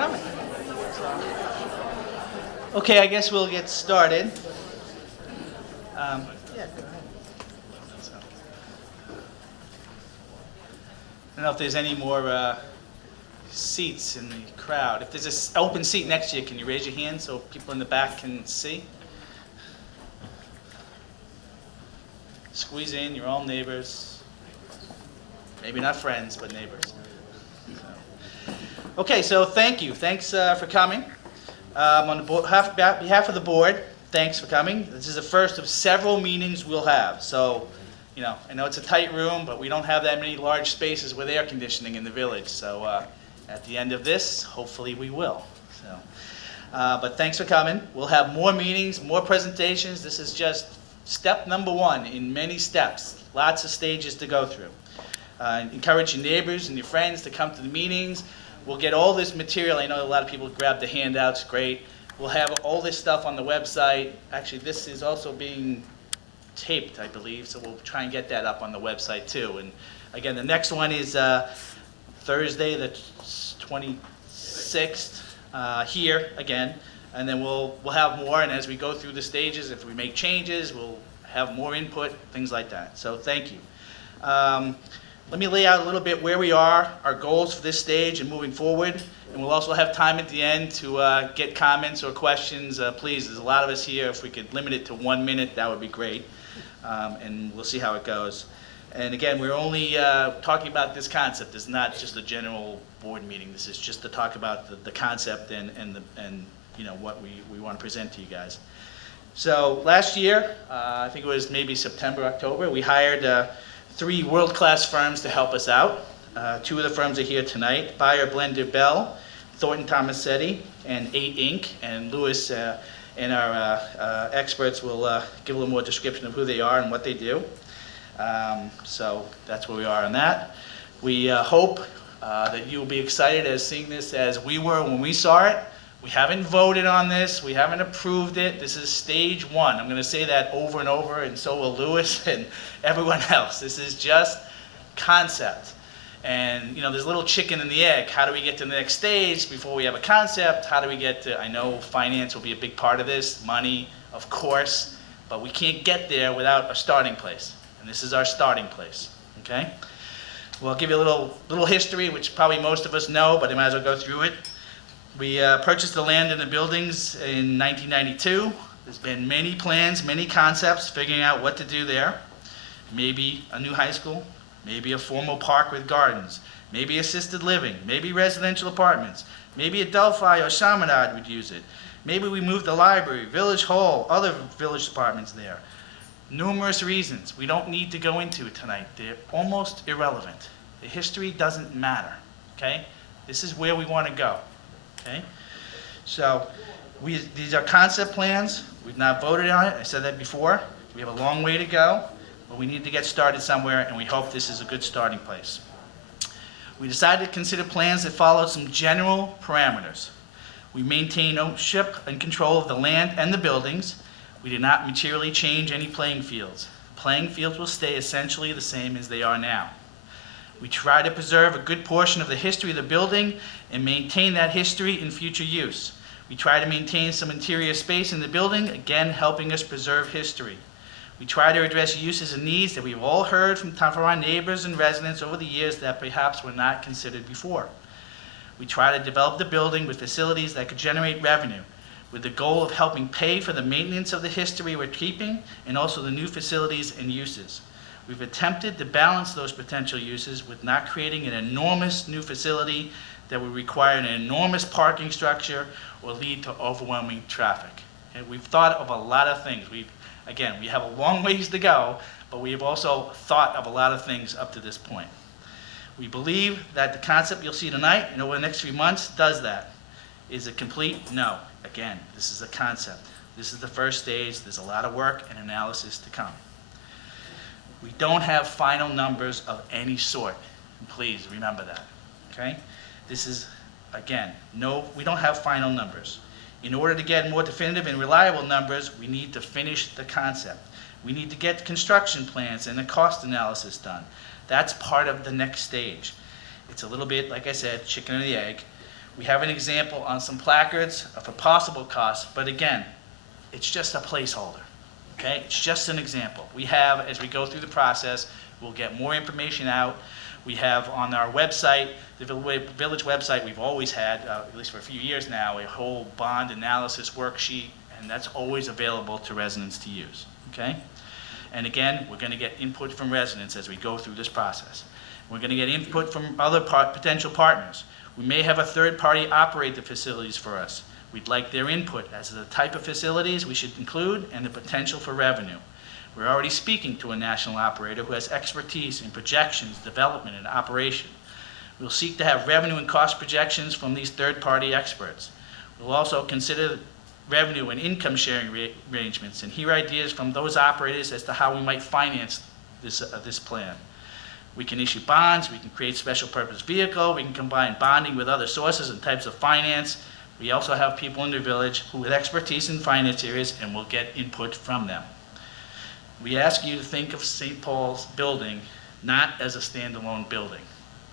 coming. Okay, I guess we'll get started. Yeah, go ahead. So, I don't know if there's any more seats in the crowd. If there's an open seat next to you, can you raise your hand so people in the back can see? Squeeze in, you're all neighbors. Maybe not friends, but neighbors. Okay, so thank you. Thanks for coming. On behalf of the board, thanks for coming. This is the first of several meetings we'll have. So, I know it's a tight room, but we don't have that many large spaces with air conditioning in the village. So at the end of this, hopefully we will. So, but thanks for coming. We'll have more meetings, more presentations. This is just step number one in many steps. Lots of stages to go through. Encourage your neighbors and your friends to come to the meetings. We'll get all this material. I know a lot of people grab the handouts. Great. We'll have all this stuff on the website. Actually, this is also being taped, I believe, so we'll try and get that up on the website too. And again, the next one is Thursday, the 26th, here again. And then we'll have more. And as we go through the stages, if we make changes, we'll have more input, things like that. So thank you. Let me lay out a little bit where we are, our goals for this stage and moving forward. And we'll also have time at the end to get comments or questions. Please, there's a lot of us here. If we could limit it to 1 minute, that would be great. And we'll see how it goes. And again, we're only talking about this concept. It's not just a general board meeting. This is just to talk about the concept and what we want to present to you guys. So last year, I think it was maybe September, October, we hired 3 world-class firms to help us out. 2 of the firms are here tonight: Buyer Blender Bell, Thornton Tomasetti, and 8 Inc. And Lewis and our experts will give a little more description of who they are and what they do. So that's where we are on that. We hope that you will be excited as seeing this as we were when we saw it. We haven't voted on this. We haven't approved it. This is stage 1. I'm going to say that over and over, and so will Lewis and everyone else. This is just concept. And, there's a little chicken and the egg. How do we get to the next stage before we have a concept? How do we get to, I know finance will be a big part of this, money, of course, but we can't get there without a starting place. And this is our starting place, okay? Well, I'll give you a little history, which probably most of us know, but I might as well go through it. We purchased the land and the buildings in 1992. There's been many plans, many concepts, figuring out what to do there. Maybe a new high school, maybe a formal park with gardens, maybe assisted living, maybe residential apartments, maybe Adelphi or Chaminade would use it. Maybe we move the library, village hall, other village departments there. Numerous reasons we don't need to go into it tonight. They're almost irrelevant. The history doesn't matter, okay? This is where we want to go. Okay, so these are concept plans. We've not voted on it. I said that before. We have a long way to go, but we need to get started somewhere, and we hope this is a good starting place. We decided to consider plans that follow some general parameters. We maintain ownership and control of the land and the buildings. We did not materially change any playing fields. Playing fields will stay essentially the same as they are now. We try to preserve a good portion of the history of the building and maintain that history in future use. We try to maintain some interior space in the building, again helping us preserve history. We try to address uses and needs that we've all heard from our neighbors and residents over the years that perhaps were not considered before. We try to develop the building with facilities that could generate revenue, with the goal of helping pay for the maintenance of the history we're keeping and also the new facilities and uses. We've attempted to balance those potential uses with not creating an enormous new facility that would require an enormous parking structure or lead to overwhelming traffic. And we've thought of a lot of things. We have a long ways to go, but we have also thought of a lot of things up to this point. We believe that the concept you'll see tonight and over the next few months does that. Is it complete? No. Again, this is a concept. This is the first stage. There's a lot of work and analysis to come. We don't have final numbers of any sort. Please remember that, okay? This is, again, we don't have final numbers. In order to get more definitive and reliable numbers, we need to finish the concept. We need to get construction plans and a cost analysis done. That's part of the next stage. It's a little bit, like I said, chicken and the egg. We have an example on some placards of a possible cost, but again, it's just a placeholder, okay? It's just an example. We have, as we go through the process, we'll get more information out. We have on our website, the village website, we've always had, at least for a few years now, a whole bond analysis worksheet, and that's always available to residents to use, okay? And again, we're going to get input from residents as we go through this process. We're going to get input from other potential partners. We may have a third party operate the facilities for us. We'd like their input as to the type of facilities we should include and the potential for revenue. We're already speaking to a national operator who has expertise in projections, development, and operation. We'll seek to have revenue and cost projections from these third-party experts. We'll also consider revenue and income sharing arrangements and hear ideas from those operators as to how we might finance this plan. We can issue bonds, we can create special purpose vehicle, we can combine bonding with other sources and types of finance. We also have people in the village who have expertise in finance areas, and we'll get input from them. We ask you to think of St. Paul's building not as a standalone building.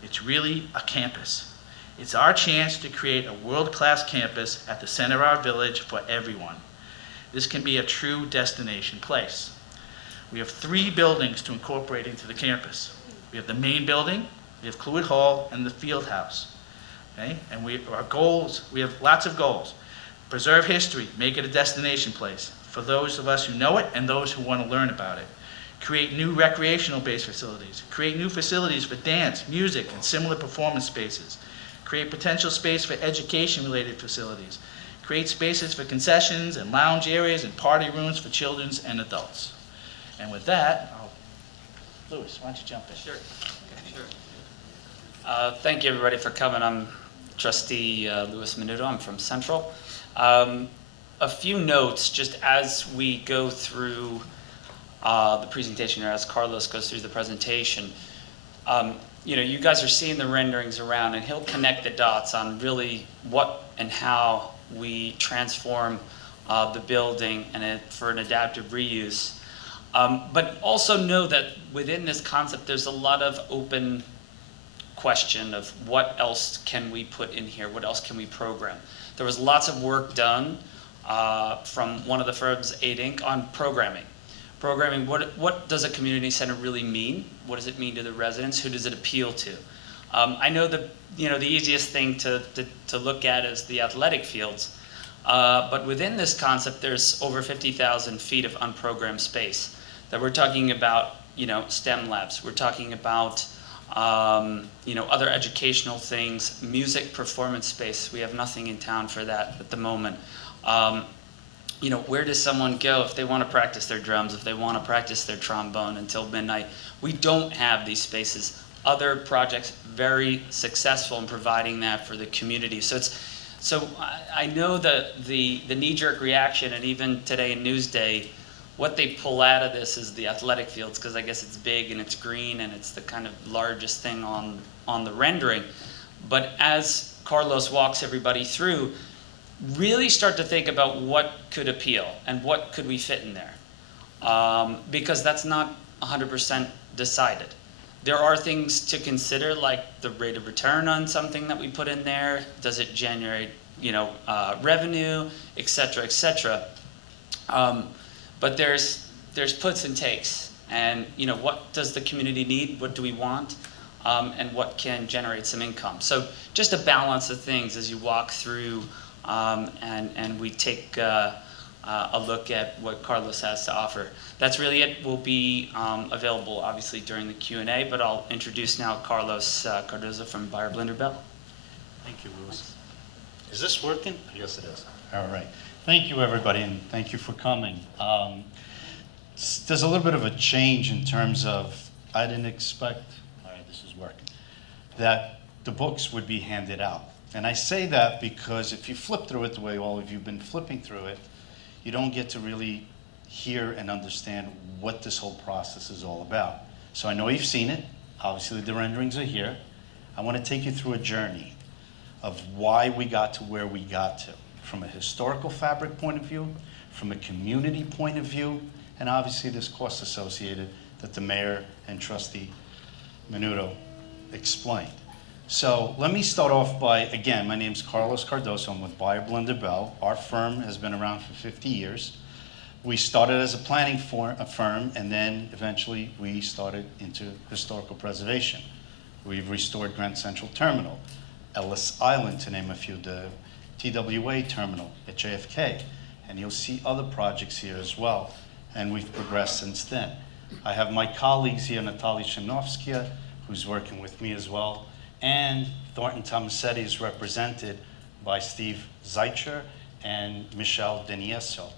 It's really a campus. It's our chance to create a world-class campus at the center of our village for everyone. This can be a true destination place. We have 3 buildings to incorporate into the campus. We have the main building, we have Cluett Hall, and the field house. Okay? And our goals, we have lots of goals. Preserve history, make it a destination place for those of us who know it and those who want to learn about it. Create new recreational-based facilities. Create new facilities for dance, music, and similar performance spaces. Create potential space for education-related facilities. Create spaces for concessions and lounge areas and party rooms for children and adults. And with that, Louis, why don't you jump in? Sure. Thank you, everybody, for coming. I'm Trustee Louis Menudo. I'm from Central. A few notes just as we go through the presentation, or as Carlos goes through the presentation. You guys are seeing the renderings around, and he'll connect the dots on really what and how we transform the building and for an adaptive reuse. But also know that within this concept, there's a lot of open question of what else can we put in here, what else can we program. There was lots of work done from one of the firms, 8 Inc., on programming. Programming, what does a community center really mean? What does it mean to the residents? Who does it appeal to? I know that the easiest thing to look at is the athletic fields, but within this concept, there's over 50,000 feet of unprogrammed space that we're talking about. STEM labs. We're talking about other educational things, music performance space. We have nothing in town for that at the moment. Where does someone go if they want to practice their drums, if they want to practice their trombone until midnight? We don't have these spaces. Other projects very successful in providing that for the community. So I know that the knee-jerk reaction, and even today in Newsday, what they pull out of this is the athletic fields, because I guess it's big and it's green and it's the kind of largest thing on the rendering. But as Carlos walks everybody through, really start to think about what could appeal and what could we fit in there, because that's not 100% decided. There are things to consider, like the rate of return on something that we put in there. Does it generate revenue, et cetera, et cetera. But there's puts and takes, and what does the community need? What do we want? And what can generate some income? So just a balance of things as you walk through. And we take a look at what Carlos has to offer. That's really it. We'll be available, obviously, during the Q&A, but I'll introduce now Carlos Cardozo from Beyer Blinder Bell. Thank you, Louis. Is this working? Yes, it is. All right. Thank you, everybody, and thank you for coming. There's a little bit of a change in terms of, I didn't expect, all right, this is working, that the books would be handed out. And I say that because if you flip through it the way all of you have been flipping through it, you don't get to really hear and understand what this whole process is all about. So I know you've seen it. Obviously, the renderings are here. I want to take you through a journey of why we got to where we got to, from a historical fabric point of view, from a community point of view, and obviously this cost associated that the mayor and Trustee Menudo explained. So let me start off by, again, my name's Carlos Cardoso. I'm with Buyer Belinda Bell. Our firm has been around for 50 years. We started as a planning firm, and then eventually we started into historical preservation. We've restored Grand Central Terminal, Ellis Island, to name a few, the TWA terminal at JFK, and you'll see other projects here as well, and we've progressed since then. I have my colleagues here, Natalia Shinovskia, who's working with me as well, and Thornton Tomasetti is represented by Steve Zeitcher and Michelle Denieso.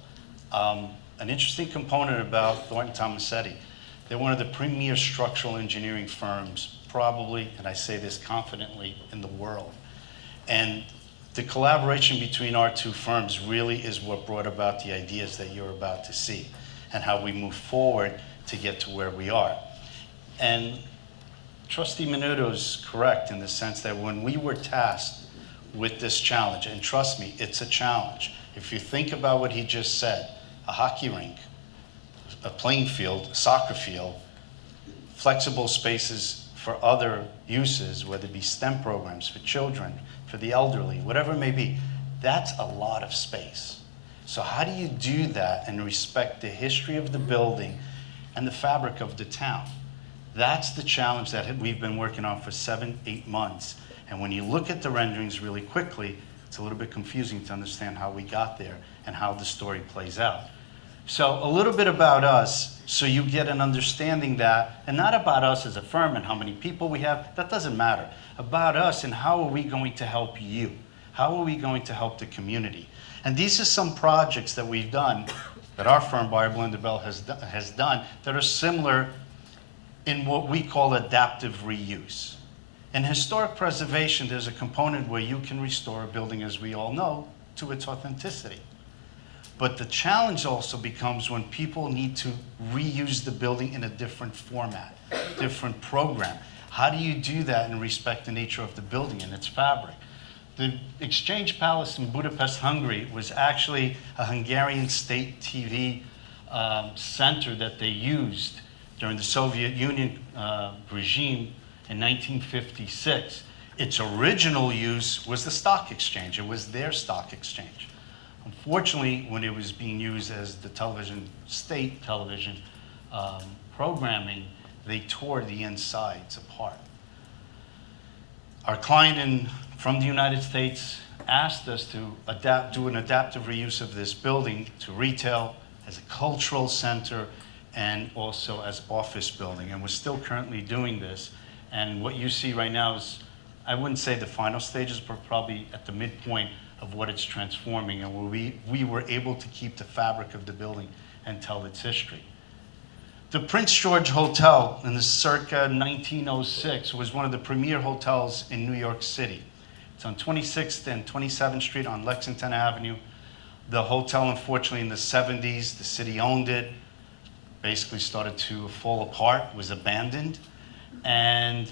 An interesting component about Thornton Tomasetti, they're one of the premier structural engineering firms, probably, and I say this confidently, in the world. And the collaboration between our two firms really is what brought about the ideas that you're about to see and how we move forward to get to where we are. And Trustee Menudo is correct in the sense that when we were tasked with this challenge, and trust me, it's a challenge. If you think about what he just said, a hockey rink, a playing field, a soccer field, flexible spaces for other uses, whether it be STEM programs for children, for the elderly, whatever it may be, that's a lot of space. So how do you do that and respect the history of the building and the fabric of the town? That's the challenge that we've been working on for 7-8 months. And when you look at the renderings really quickly, it's a little bit confusing to understand how we got there and how the story plays out. So a little bit about us, so you get an understanding that, and not about us as a firm and how many people we have, that doesn't matter. About us and how are we going to help you? How are we going to help the community? And these are some projects that we've done, that our firm, Buyer Belinda Bell, has done, that are similar in what we call adaptive reuse. In historic preservation, there's a component where you can restore a building, as we all know, to its authenticity. But the challenge also becomes when people need to reuse the building in a different format, different program. How do you do that and respect the nature of the building and its fabric? The Exchange Palace in Budapest, Hungary, was actually a Hungarian state TV center that they used during the Soviet Union regime in 1956. Its original use was the stock exchange. It was their stock exchange. Unfortunately, when it was being used as the state television programming, they tore the insides apart. Our client from the United States asked us to do an adaptive reuse of this building to retail, as a cultural center, and also as office building. And we're still currently doing this. And what you see right now is, I wouldn't say the final stages, but probably at the midpoint of what it's transforming, and where we were able to keep the fabric of the building and tell its history. The Prince George Hotel in the circa 1906 was one of the premier hotels in New York City. It's on 26th and 27th Street on Lexington Avenue. The hotel, unfortunately, in the 70s, the city owned it, basically started to fall apart, was abandoned, and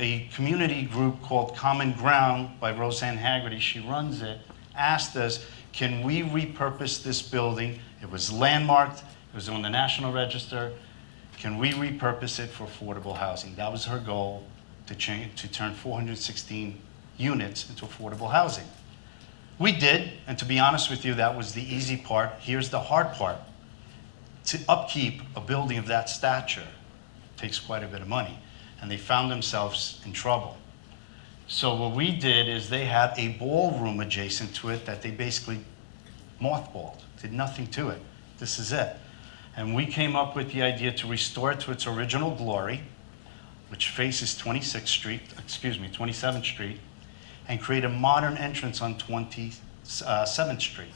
a community group called Common Ground by Roseanne Haggerty, she runs it, asked us, can we repurpose this building? It was landmarked, it was on the National Register. Can we repurpose it for affordable housing? That was her goal, to turn 416 units into affordable housing. We did, and to be honest with you, that was the easy part. Here's the hard part. To upkeep a building of that stature takes quite a bit of money. And they found themselves in trouble. So what we did is they had a ballroom adjacent to it that they basically mothballed, did nothing to it. This is it. And we came up with the idea to restore it to its original glory, which faces 27th Street, and create a modern entrance on 27th Street.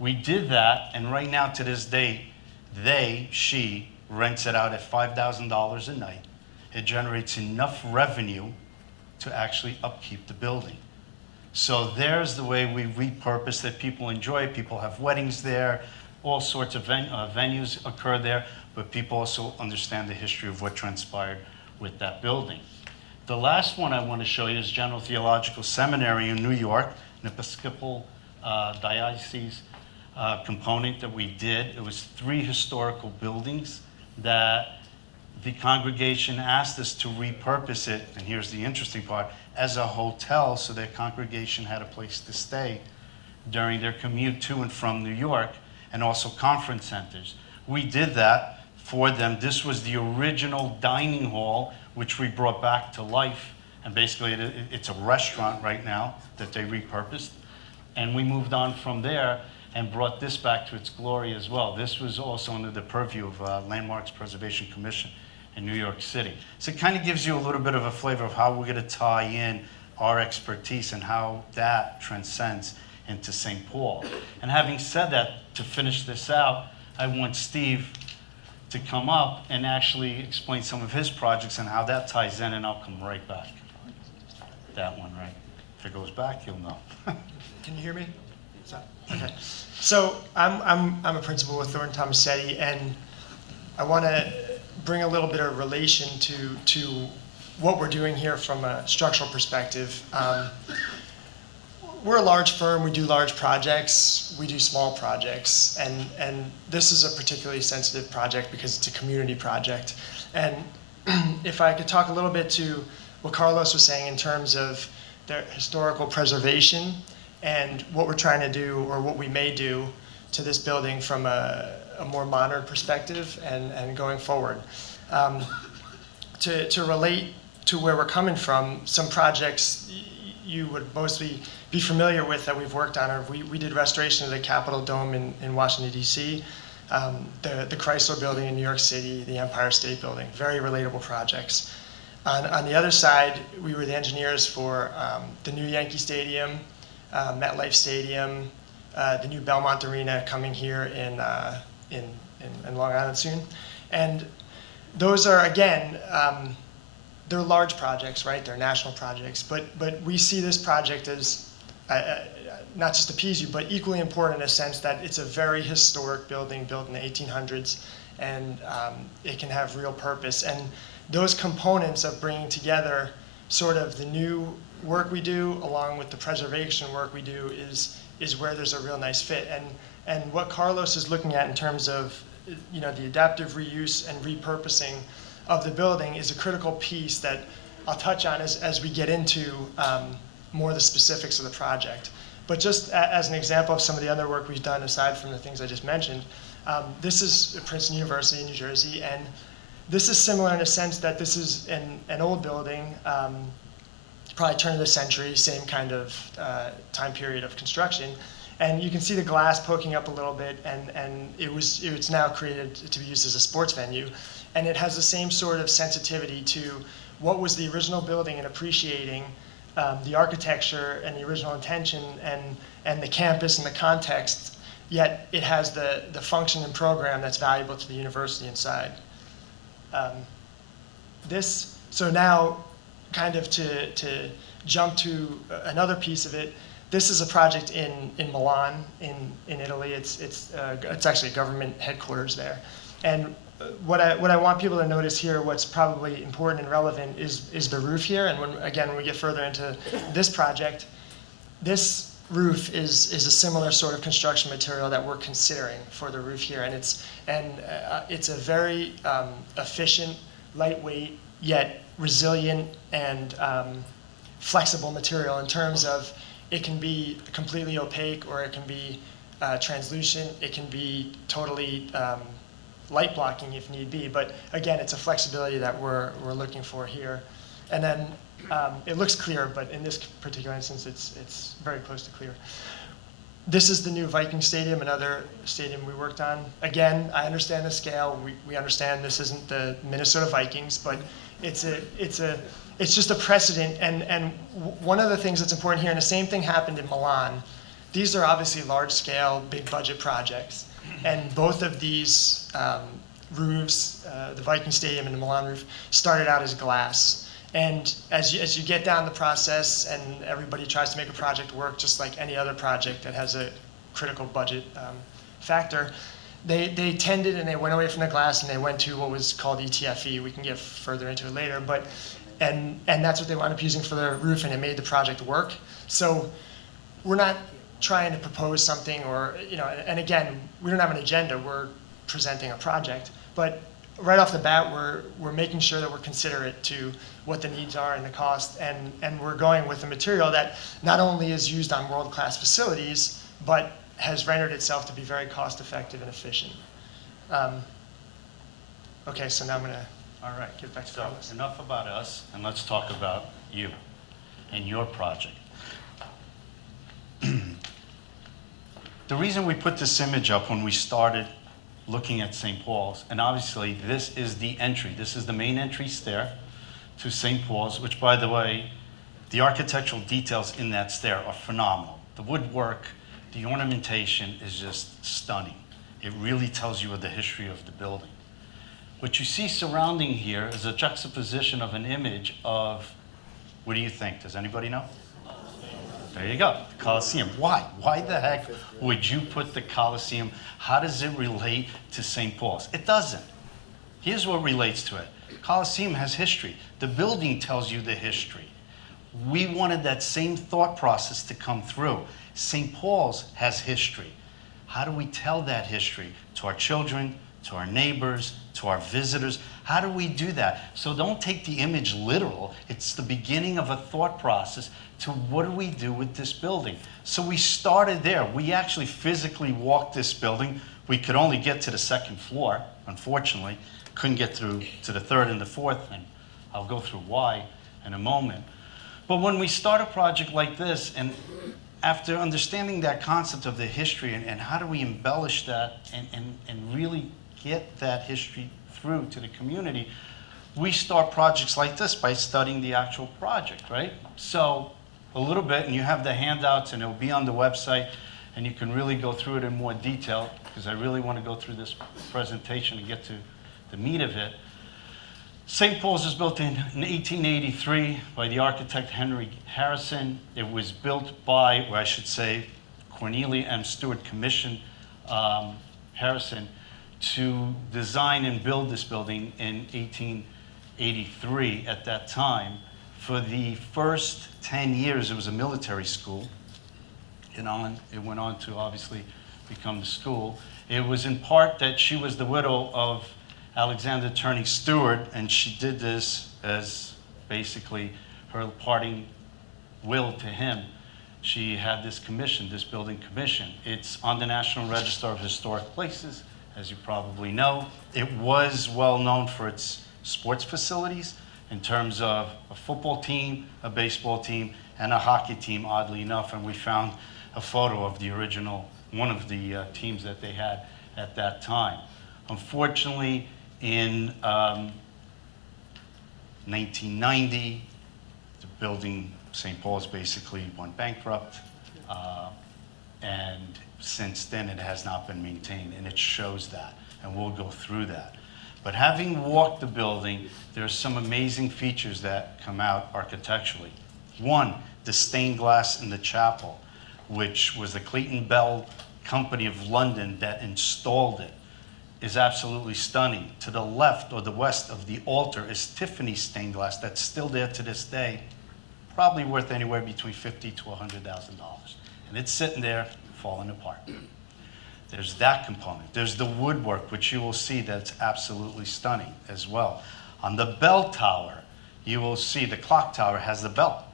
We did that, and right now to this day, she rents it out at $5,000 a night. It generates enough revenue to actually upkeep the building. So there's the way we repurpose that people enjoy. People have weddings there, all sorts of venues occur there, but people also understand the history of what transpired with that building. The last one I want to show you is General Theological Seminary in New York, an Episcopal diocese component that we did. It was 3 historical buildings that the congregation asked us to repurpose it, and here's the interesting part, as a hotel, so their congregation had a place to stay during their commute to and from New York, and also conference centers. We did that for them. This was the original dining hall, which we brought back to life, and basically it's a restaurant right now that they repurposed. And we moved on from there and brought this back to its glory as well. This was also under the purview of Landmarks Preservation Commission in New York City. So it kind of gives you a little bit of a flavor of how we're going to tie in our expertise and how that transcends into St. Paul. And having said that, to finish this out, I want Steve to come up and actually explain some of his projects and how that ties in, and I'll come right back. That one, right? If it goes back, you'll know. Can you hear me? Okay. So I'm a principal with Thornton Tomasetti, and I want to bring a little bit of relation to what we're doing here from a structural perspective. We're a large firm. We do large projects. We do small projects, and this is a particularly sensitive project because it's a community project. And if I could talk a little bit to what Carlos was saying in terms of their historical preservation and what we're trying to do, or what we may do to this building from a more modern perspective and going forward. To relate to where we're coming from, some projects you would mostly be familiar with that we've worked on. We did restoration of the Capitol Dome in Washington, D.C., the Chrysler Building in New York City, the Empire State Building, very relatable projects. On the other side, we were the engineers for the new Yankee Stadium, MetLife Stadium, the new Belmont Arena coming here in Long Island soon. And those are, again, they're large projects, right? They're national projects. But we see this project as not just appease you, but equally important in a sense that it's a very historic building built in the 1800s, and it can have real purpose. And those components of bringing together sort of the new work we do along with the preservation work we do is where there's a real nice fit. And what Carlos is looking at in terms of the adaptive reuse and repurposing of the building is a critical piece that I'll touch on as we get into more of the specifics of the project. But just as an example of some of the other work we've done aside from the things I just mentioned, this is Princeton University in New Jersey, and this is similar in a sense that this is an old building, probably turn of the century, same kind of time period of construction. And you can see the glass poking up a little bit, and it's now created to be used as a sports venue. And it has the same sort of sensitivity to what was the original building and appreciating the architecture and the original intention and the campus and the context, yet it has the function and program that's valuable to the university inside. So now, kind of to jump to another piece of it, this is a project in Milan, in Italy. It's actually a government headquarters there. And what I want people to notice here, what's probably important and relevant, is the roof here. And when we get further into this project, this roof is a similar sort of construction material that we're considering for the roof here. And it's a very efficient, lightweight, yet resilient and flexible material in terms of it can be completely opaque, or it can be translucent. It can be totally light blocking if need be. But again, it's a flexibility that we're looking for here. And then it looks clear, but in this particular instance, it's very close to clear. This is the new Viking Stadium, another stadium we worked on. Again, I understand the scale. We understand this isn't the Minnesota Vikings, but it's just a precedent. And one of the things that's important here, and the same thing happened in Milan. These are obviously large-scale, big-budget projects, and both of these roofs, the Viking Stadium and the Milan roof, started out as glass. And as you get down the process and everybody tries to make a project work just like any other project that has a critical budget factor, they tended and they went away from the glass and they went to what was called ETFE. We can get further into it later, but and that's what they wound up using for their roof, and it made the project work. So we're not trying to propose something, or and again, we don't have an agenda. We're presenting a project, but right off the bat, we're making sure that we're considerate to what the needs are and the cost, and we're going with a material that not only is used on world-class facilities, but has rendered itself to be very cost-effective and efficient. Okay, so now I'm gonna All right. get back to So Carlos. enough about us, and let's talk about you and your project. The reason we put this image up when we started looking at St. Paul's, and obviously this is the entry. This is the main entry stair to St. Paul's, which, by the way, the architectural details in that stair are phenomenal. The woodwork, the ornamentation is just stunning. It really tells you of the history of the building. What you see surrounding here is a juxtaposition of an image of, what do you think? Does anybody know? There you go, the Colosseum. Why? Why the heck would you put the Colosseum? How does it relate to St. Paul's? It doesn't. Here's what relates to it. Colosseum has history. The building tells you the history. We wanted that same thought process to come through. St. Paul's has history. How do we tell that history to our children, to our neighbors, to our visitors? How do we do that? So don't take the image literal. It's the beginning of a thought process to what do we do with this building? So we started there. We actually physically walked this building. We could only get to the second floor, unfortunately. Couldn't get through to the third and the fourth, and I'll go through why in a moment. But when we start a project like this, and after understanding that concept of the history and how do we embellish that and really get that history through to the community, we start projects like this by studying the actual project, right? So a little bit, and you have the handouts, and it'll be on the website, and you can really go through it in more detail, because I really want to go through this presentation and get to the meat of it. St. Paul's was built in 1883 by the architect Henry Harrison. It was built by, or I should say, Cornelia M. Stewart commissioned Harrison to design and build this building in 1883 at that time. For the first 10 years, it was a military school. It went on to obviously become the school. It was in part that she was the widow of Alexander Turney Stewart, and she did this as basically her parting will to him. She had this commission, this building commission. It's on the National Register of Historic Places, as you probably know. It was well known for its sports facilities in terms of a football team, a baseball team, and a hockey team, oddly enough, and we found a photo of the original, one of the teams that they had at that time. Unfortunately, in 1990, the building, St. Paul's, basically went bankrupt, and since then it has not been maintained, and it shows that, and we'll go through that. But having walked the building, there's some amazing features that come out architecturally. One, the stained glass in the chapel, which was the Clayton Bell Company of London that installed it, is absolutely stunning. To the left or the west of the altar is Tiffany stained glass that's still there to this day, probably worth anywhere between $50,000 to $100,000. And it's sitting there falling apart. There's that component. There's the woodwork, which you will see that's absolutely stunning as well. On the bell tower, you will see the clock tower has the bell,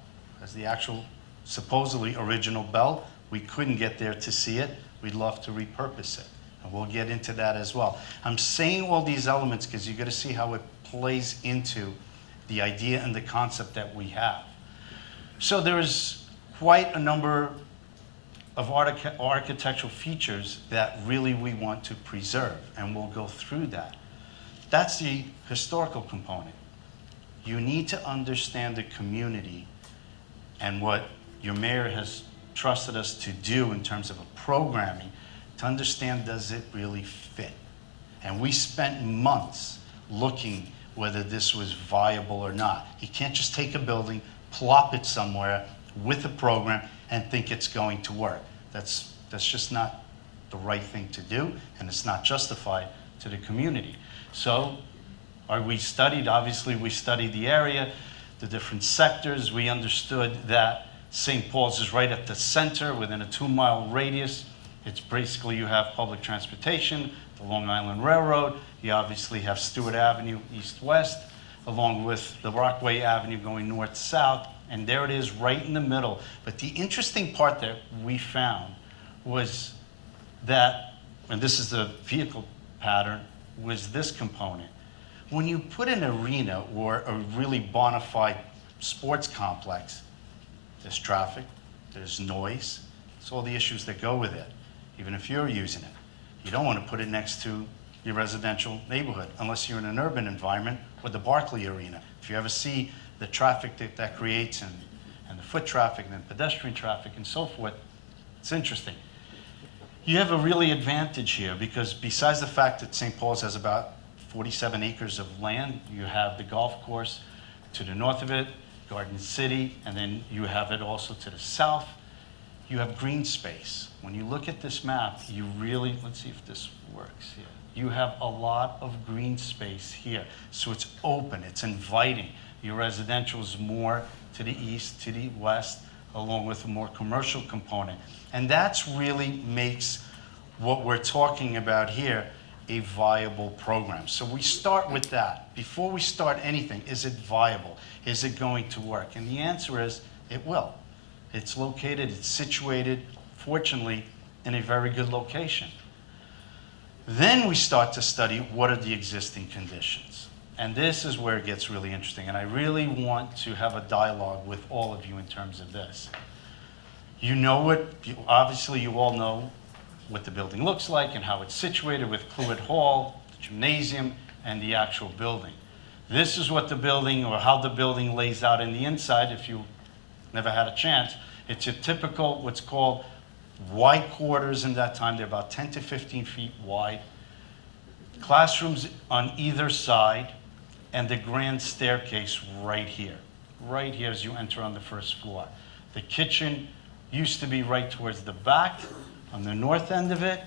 has the actual supposedly original bell. We couldn't get there to see it. We'd love to repurpose it, and we'll get into that as well. I'm saying all these elements because you got to see how it plays into the idea and the concept that we have. So there's quite a number of architectural features that really we want to preserve, and we'll go through that. That's the historical component. You need to understand the community and what your mayor has trusted us to do in terms of a programming to understand, does it really fit? And we spent months looking whether this was viable or not. You can't just take a building, plop it somewhere with a program and think it's going to work. That's just not the right thing to do, and it's not justified to the community. So we studied the area, the different sectors. We understood that St. Paul's is right at the center within a 2-mile radius. It's basically, you have public transportation, the Long Island Railroad, You obviously have Stewart Avenue east-west, along with the Rockaway Avenue going north-south, and there it is right in the middle. But the interesting part that we found was that, and this is the vehicle pattern, was this component. When you put an arena or a really bona fide sports complex, there's traffic, there's noise, it's all the issues that go with it, even if you're using it. You don't want to put it next to your residential neighborhood unless you're in an urban environment with the Barclay Arena. If you ever see the traffic that creates and the foot traffic and then pedestrian traffic and so forth, it's interesting. You have a really advantage here because besides the fact that St. Paul's has about 47 acres of land, you have the golf course to the north of it, Garden City, and then you have it also to the south. You have green space. When you look at this map, you really, let's see if this works here. You have a lot of green space here. So it's open, it's inviting. Your residential is more to the east, to the west, along with a more commercial component. And that's really makes what we're talking about here a viable program. So we start with that. Before we start anything, is it viable? Is it going to work? And the answer is, it will. It's located, it's situated, fortunately, in a very good location. Then we start to study what are the existing conditions. And this is where it gets really interesting. And I really want to have a dialogue with all of you in terms of this. You know it, obviously you all know what the building looks like and how it's situated with Cluett Hall, the gymnasium, and the actual building. This is what the building, or how the building lays out in the inside, if you never had a chance. It's a typical, what's called wide quarters in that time. They're about 10 to 15 feet wide. Classrooms on either side, and the grand staircase right here as you enter on the first floor. The kitchen used to be right towards the back on the north end of it,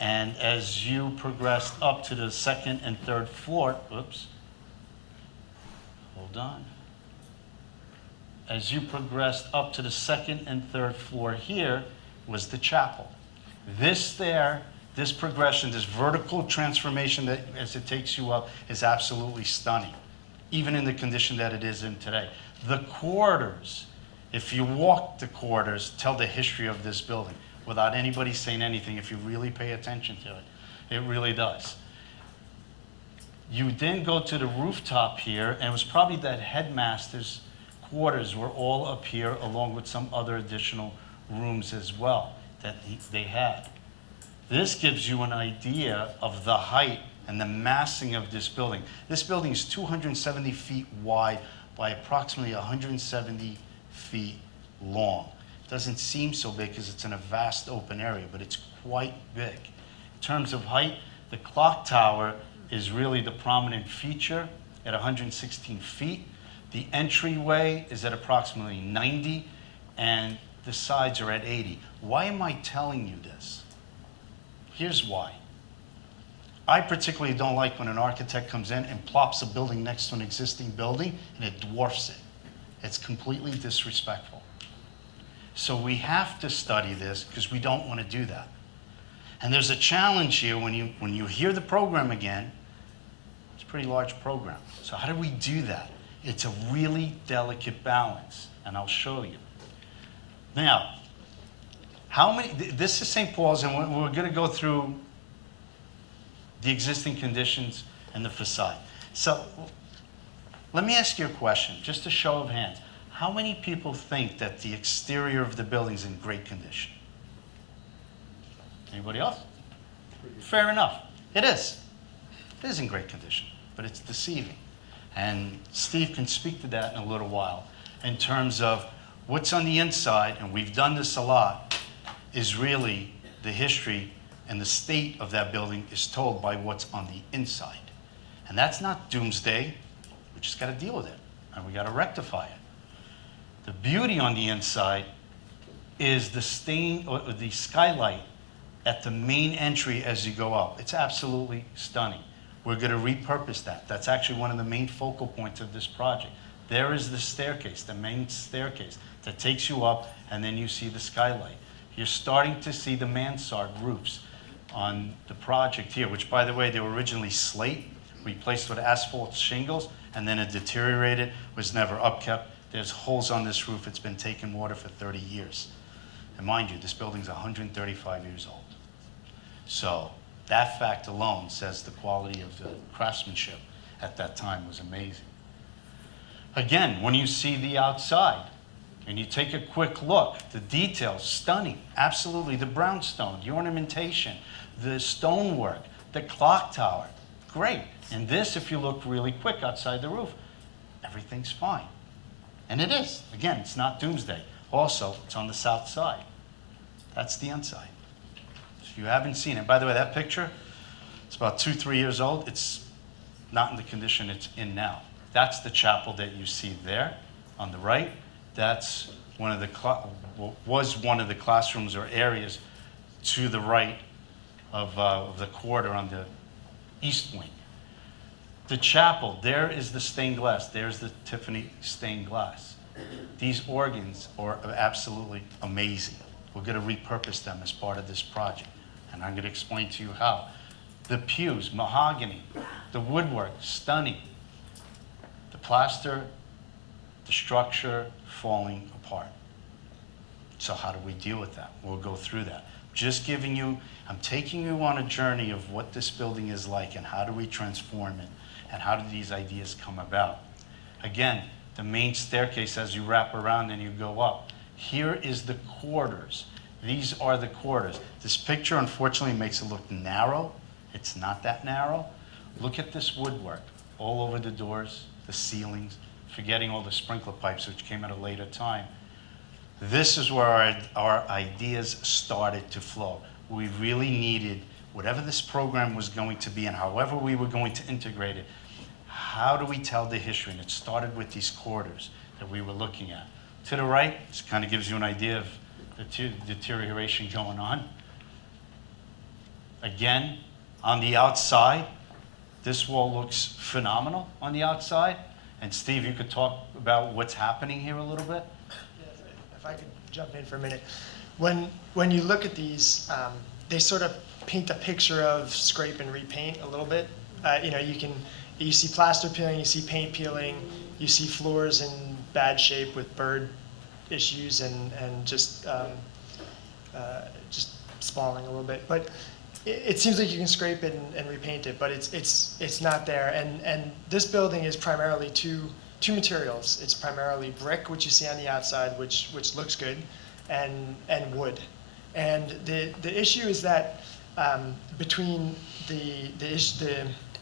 and as you progressed up to the second and third floor, oops, hold on. As you progressed up to the second and third floor here was the chapel. This progression, this vertical transformation that as it takes you up is absolutely stunning, even in the condition that it is in today. The corridors, if you walk the corridors, tell the history of this building without anybody saying anything. If you really pay attention to it, it really does. You then go to the rooftop here, and it was probably that headmaster's quarters were all up here along with some other additional rooms as well that they had. This gives you an idea of the height and the massing of this building. This building is 270 feet wide by approximately 170 feet long. It doesn't seem so big because it's in a vast open area, but it's quite big. In terms of height, the clock tower is really the prominent feature at 116 feet. The entryway is at approximately 90, and the sides are at 80. Why am I telling you this? Here's why. I particularly don't like when an architect comes in and plops a building next to an existing building and it dwarfs it. It's completely disrespectful. So we have to study this because we don't want to do that. And there's a challenge here when you hear the program again. It's a pretty large program. So how do we do that? It's a really delicate balance, and I'll show you. Now, this is St. Paul's, and we're going to go through the existing conditions and the facade. So let me ask you a question, just a show of hands. How many people think that the exterior of the building is in great condition? Anybody else? Fair enough. It is. It is in great condition, but it's deceiving. And Steve can speak to that in a little while in terms of what's on the inside, and we've done this a lot, is really the history and the state of that building is told by what's on the inside. And that's not doomsday. We just got to deal with it, and we got to rectify it. The beauty on the inside is the stain or the skylight at the main entry as you go up. It's absolutely stunning. We're going to repurpose that. That's actually one of the main focal points of this project. There is the staircase, the main staircase that takes you up, and then you see the skylight. You're starting to see the mansard roofs. on the project here, which, by the way, they were originally slate, replaced with asphalt shingles, and then it deteriorated, was never upkept. There's holes on this roof. It's been taking water for 30 years. And mind you, this building's 135 years old. So that fact alone says the quality of the craftsmanship at that time was amazing. Again, when you see the outside and you take a quick look, the details, stunning, absolutely. The brownstone, the ornamentation, the stonework, the clock tower, great. And this, if you look really quick outside the roof, everything's fine. And it is. Again, it's not doomsday. Also, it's on the south side. That's the inside. If you haven't seen it, by the way, that picture, it's about 2-3 years old. It's not in the condition it's in now. That's the chapel that you see there on the right. That's was one of the classrooms or areas to the right of the corridor on the east wing. The chapel, there is the stained glass. There's the Tiffany stained glass. These organs are absolutely amazing. We're going to repurpose them as part of this project, and I'm going to explain to you how. The pews, mahogany, the woodwork, stunning. The plaster, the structure falling apart. So how do we deal with that? We'll go through that. Just giving you, I'm taking you on a journey of what this building is like and how do we transform it and how do these ideas come about. Again, the main staircase as you wrap around and you go up. Here is the quarters. These are the quarters. This picture unfortunately makes it look narrow. It's not that narrow. Look at this woodwork all over the doors, the ceilings, forgetting all the sprinkler pipes which came at a later time. This is where our ideas started to flow. We really needed, whatever this program was going to be and however we were going to integrate it, how do we tell the history? And it started with these quarters that we were looking at. To the right, this kind of gives you an idea of the deterioration going on. Again, on the outside, this wall looks phenomenal on the outside. And Steve, you could talk about what's happening here a little bit? If I could jump in for a minute. When you look at these, they sort of paint a picture of scrape and repaint a little bit. You see plaster peeling, you see paint peeling, you see floors in bad shape with bird issues and just spalling a little bit. But it seems like you can scrape it and repaint it, but it's not there. And this building is primarily two materials. It's primarily brick, which you see on the outside, which looks good, and wood. And the issue is that between the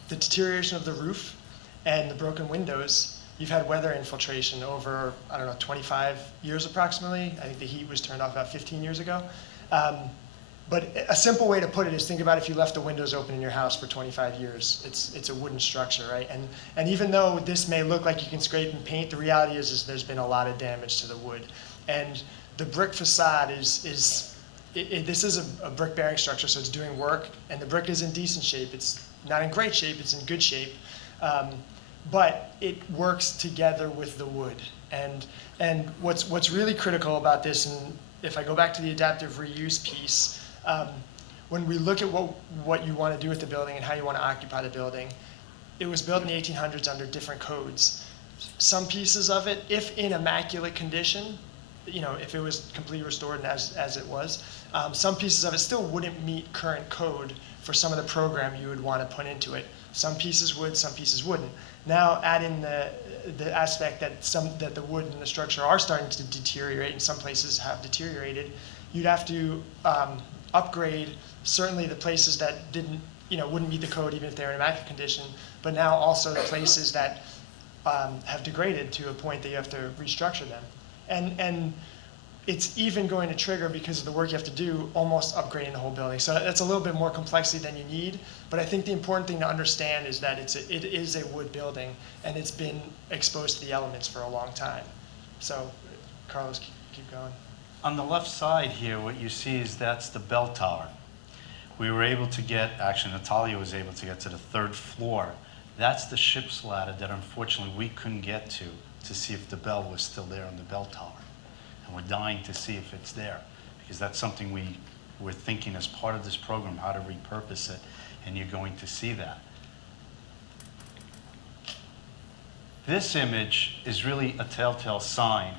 deterioration of the roof and the broken windows, you've had weather infiltration over, 25 years approximately. I think the heat was turned off about 15 years ago. But a simple way to put it is think about if you left the windows open in your house for 25 years. It's a wooden structure, right? And even though this may look like you can scrape and paint, the reality is there's been a lot of damage to the wood. And the brick facade this is a brick bearing structure, so it's doing work, and the brick is in decent shape. It's not in great shape, it's in good shape. But it works together with the wood. And what's really critical about this, and if I go back to the adaptive reuse piece, when we look at what you want to do with the building and how you want to occupy the building, it was built in the 1800s under different codes. Some pieces of it, if in immaculate condition, if it was completely restored and as it was, some pieces of it still wouldn't meet current code for some of the program you would want to put into it. Some pieces would, some pieces wouldn't. Now add in the aspect that the wood and the structure are starting to deteriorate, and some places have deteriorated. You'd have to upgrade certainly the places that wouldn't meet the code even if they were in immaculate condition, but now also the places that have degraded to a point that you have to restructure them. And it's even going to trigger, because of the work you have to do, almost upgrading the whole building. So that's a little bit more complexity than you need, but I think the important thing to understand is that it is a wood building, and it's been exposed to the elements for a long time. So, Carlos, keep going. On the left side here, what you see is that's the bell tower. We were able to get, actually Natalia was able to get to the 3rd floor. That's the ship's ladder that unfortunately we couldn't get to see if the bell was still there on the bell tower. And we're dying to see if it's there, because that's something we we're thinking as part of this program how to repurpose it, and you're going to see that. This image is really a telltale sign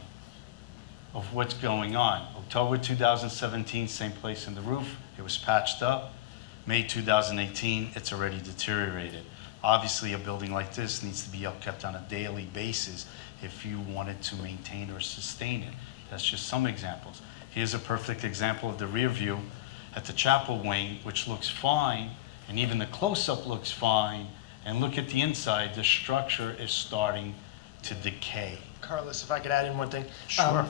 of what's going on. October 2017, same place in the roof, it was patched up. May 2018, it's already deteriorated. Obviously, a building like this needs to be upkept on a daily basis if you wanted to maintain or sustain it. That's just some examples. Here's a perfect example of the rear view at the chapel wing, which looks fine, and even the close-up looks fine. And look at the inside, the structure is starting to decay. Carlos, if I could add in one thing. Sure.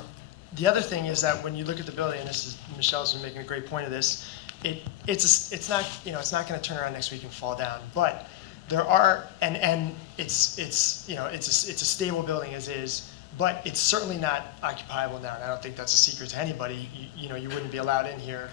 The other thing is that when you look at the building, and this is, Michelle's been making a great point of this, it's not, you know, it's not going to turn around next week and fall down. But there are, and it's you know, it's a stable building as is, but it's certainly not occupiable now. And I don't think that's a secret to anybody. You know, you wouldn't be allowed in here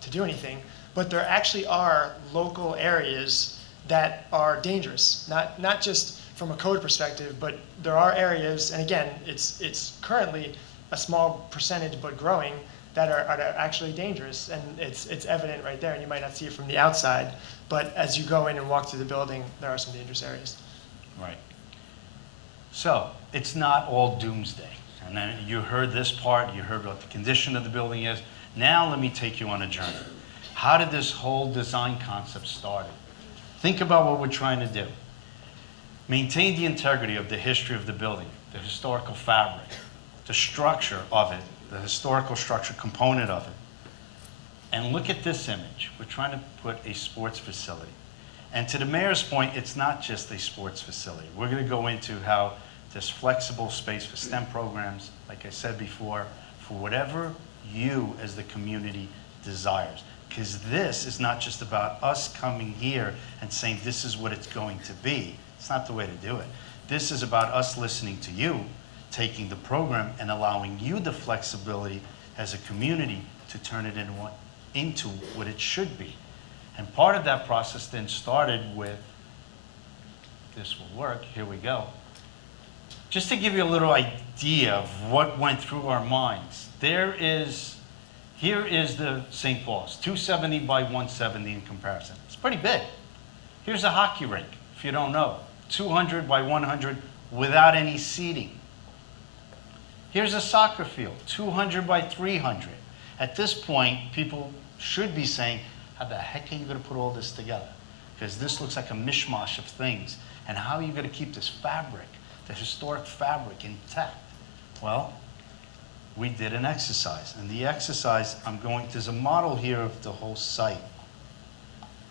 to do anything. But there actually are local areas that are dangerous, not just from a code perspective, but there are areas, and again, it's currently a small percentage but growing, that are actually dangerous, and it's evident right there, and you might not see it from the outside, but as you go in and walk through the building, there are some dangerous areas. Right. So, it's not all doomsday. And then you heard this part, you heard what the condition of the building is. Now let me take you on a journey. How did this whole design concept start? Think about what we're trying to do. Maintain the integrity of the history of the building, the historical fabric, the structure of it, the historical structure component of it. And look at this image. We're trying to put a sports facility. And to the mayor's point, it's not just a sports facility. We're going to go into how there's flexible space for STEM programs, like I said before, for whatever you as the community desires. Because this is not just about us coming here and saying this is what it's going to be. It's not the way to do it. This is about us listening to you, taking the program and allowing you the flexibility as a community to turn it into what it should be. And part of that process then started with, this will work, here we go. Just to give you a little idea of what went through our minds, here is the St. Paul's, 270 by 170 in comparison. It's pretty big. Here's a hockey rink, if you don't know, 200 by 100 without any seating. Here's a soccer field, 200 by 300. At this point, people should be saying, how the heck are you going to put all this together? Because this looks like a mishmash of things. And how are you going to keep this fabric, the historic fabric, intact? Well, we did an exercise. And the exercise, there's a model here of the whole site.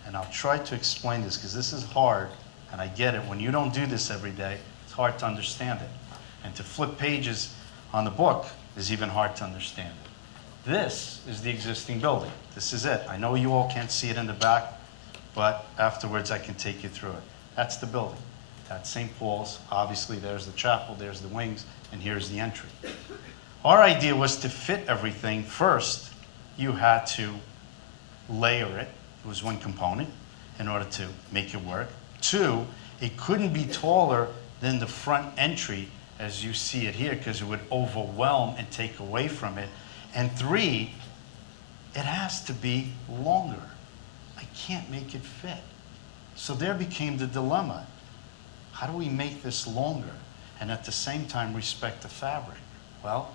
And I'll try to explain this because this is hard, and I get it. When you don't do this every day, it's hard to understand it. And to flip pages on the book is even hard to understand it. This is the existing building. This is it. I know you all can't see it in the back, but afterwards I can take you through it. That's the building. That's St. Paul's. Obviously, there's the chapel, there's the wings, and here's the entry. Our idea was to fit everything. First, you had to layer it. It was one component in order to make it work. Two, it couldn't be taller than the front entry as you see it here because it would overwhelm and take away from it. And three, it has to be longer. I can't make it fit. So there became the dilemma. How do we make this longer and at the same time respect the fabric? Well,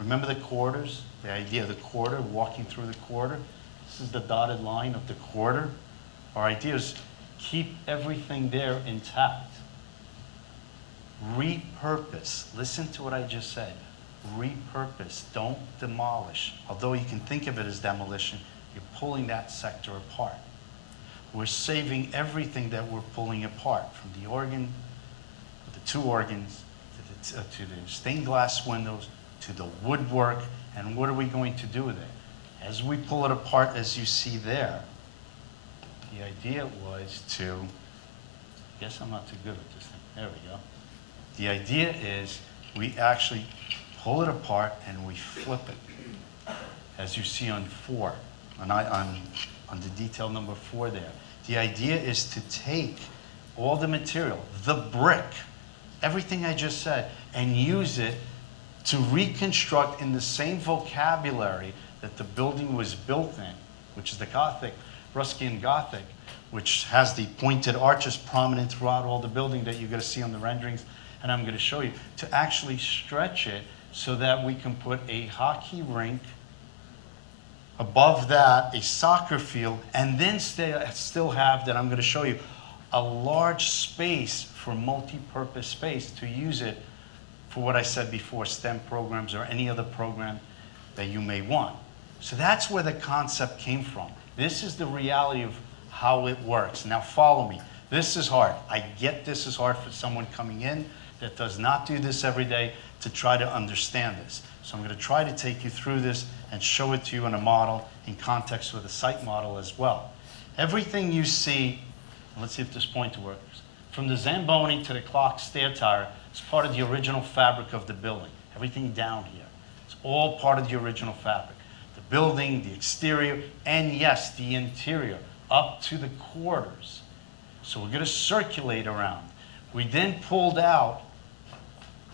remember the quarters? The idea of the quarter, walking through the quarter? This is the dotted line of the quarter. Our idea is keep everything there intact. Repurpose. Listen to what I just said. Repurpose. Don't demolish. Although you can think of it as demolition, you're pulling that sector apart. We're saving everything that we're pulling apart, from the organ, the two organs, to the stained glass windows, to the woodwork, and what are we going to do with it? As we pull it apart, as you see there, the idea was to, I guess I'm not too good at this thing. There we go. The idea is we actually pull it apart and we flip it, as you see on 4, on the detail number 4 there. The idea is to take all the material, the brick, everything I just said, and use it to reconstruct in the same vocabulary that the building was built in, which is the Gothic, Ruskin Gothic, which has the pointed arches prominent throughout all the building that you're going to see on the renderings, and I'm going to show you, to actually stretch it so that we can put a hockey rink, above that, a soccer field, and then still have, that I'm going to show you, a large space for multi-purpose space to use it for what I said before, STEM programs or any other program that you may want. So that's where the concept came from. This is the reality of how it works. Now follow me. This is hard. I get this is hard for someone coming in that does not do this every day to try to understand this. So I'm going to try to take you through this and show it to you in a model in context with a site model as well. Everything you see, let's see if this pointer works, from the Zamboni to the clock stair tower is part of the original fabric of the building. Everything down here, it's all part of the original fabric. The building, the exterior, and yes, the interior, up to the quarters. So we're going to circulate around. We then pulled out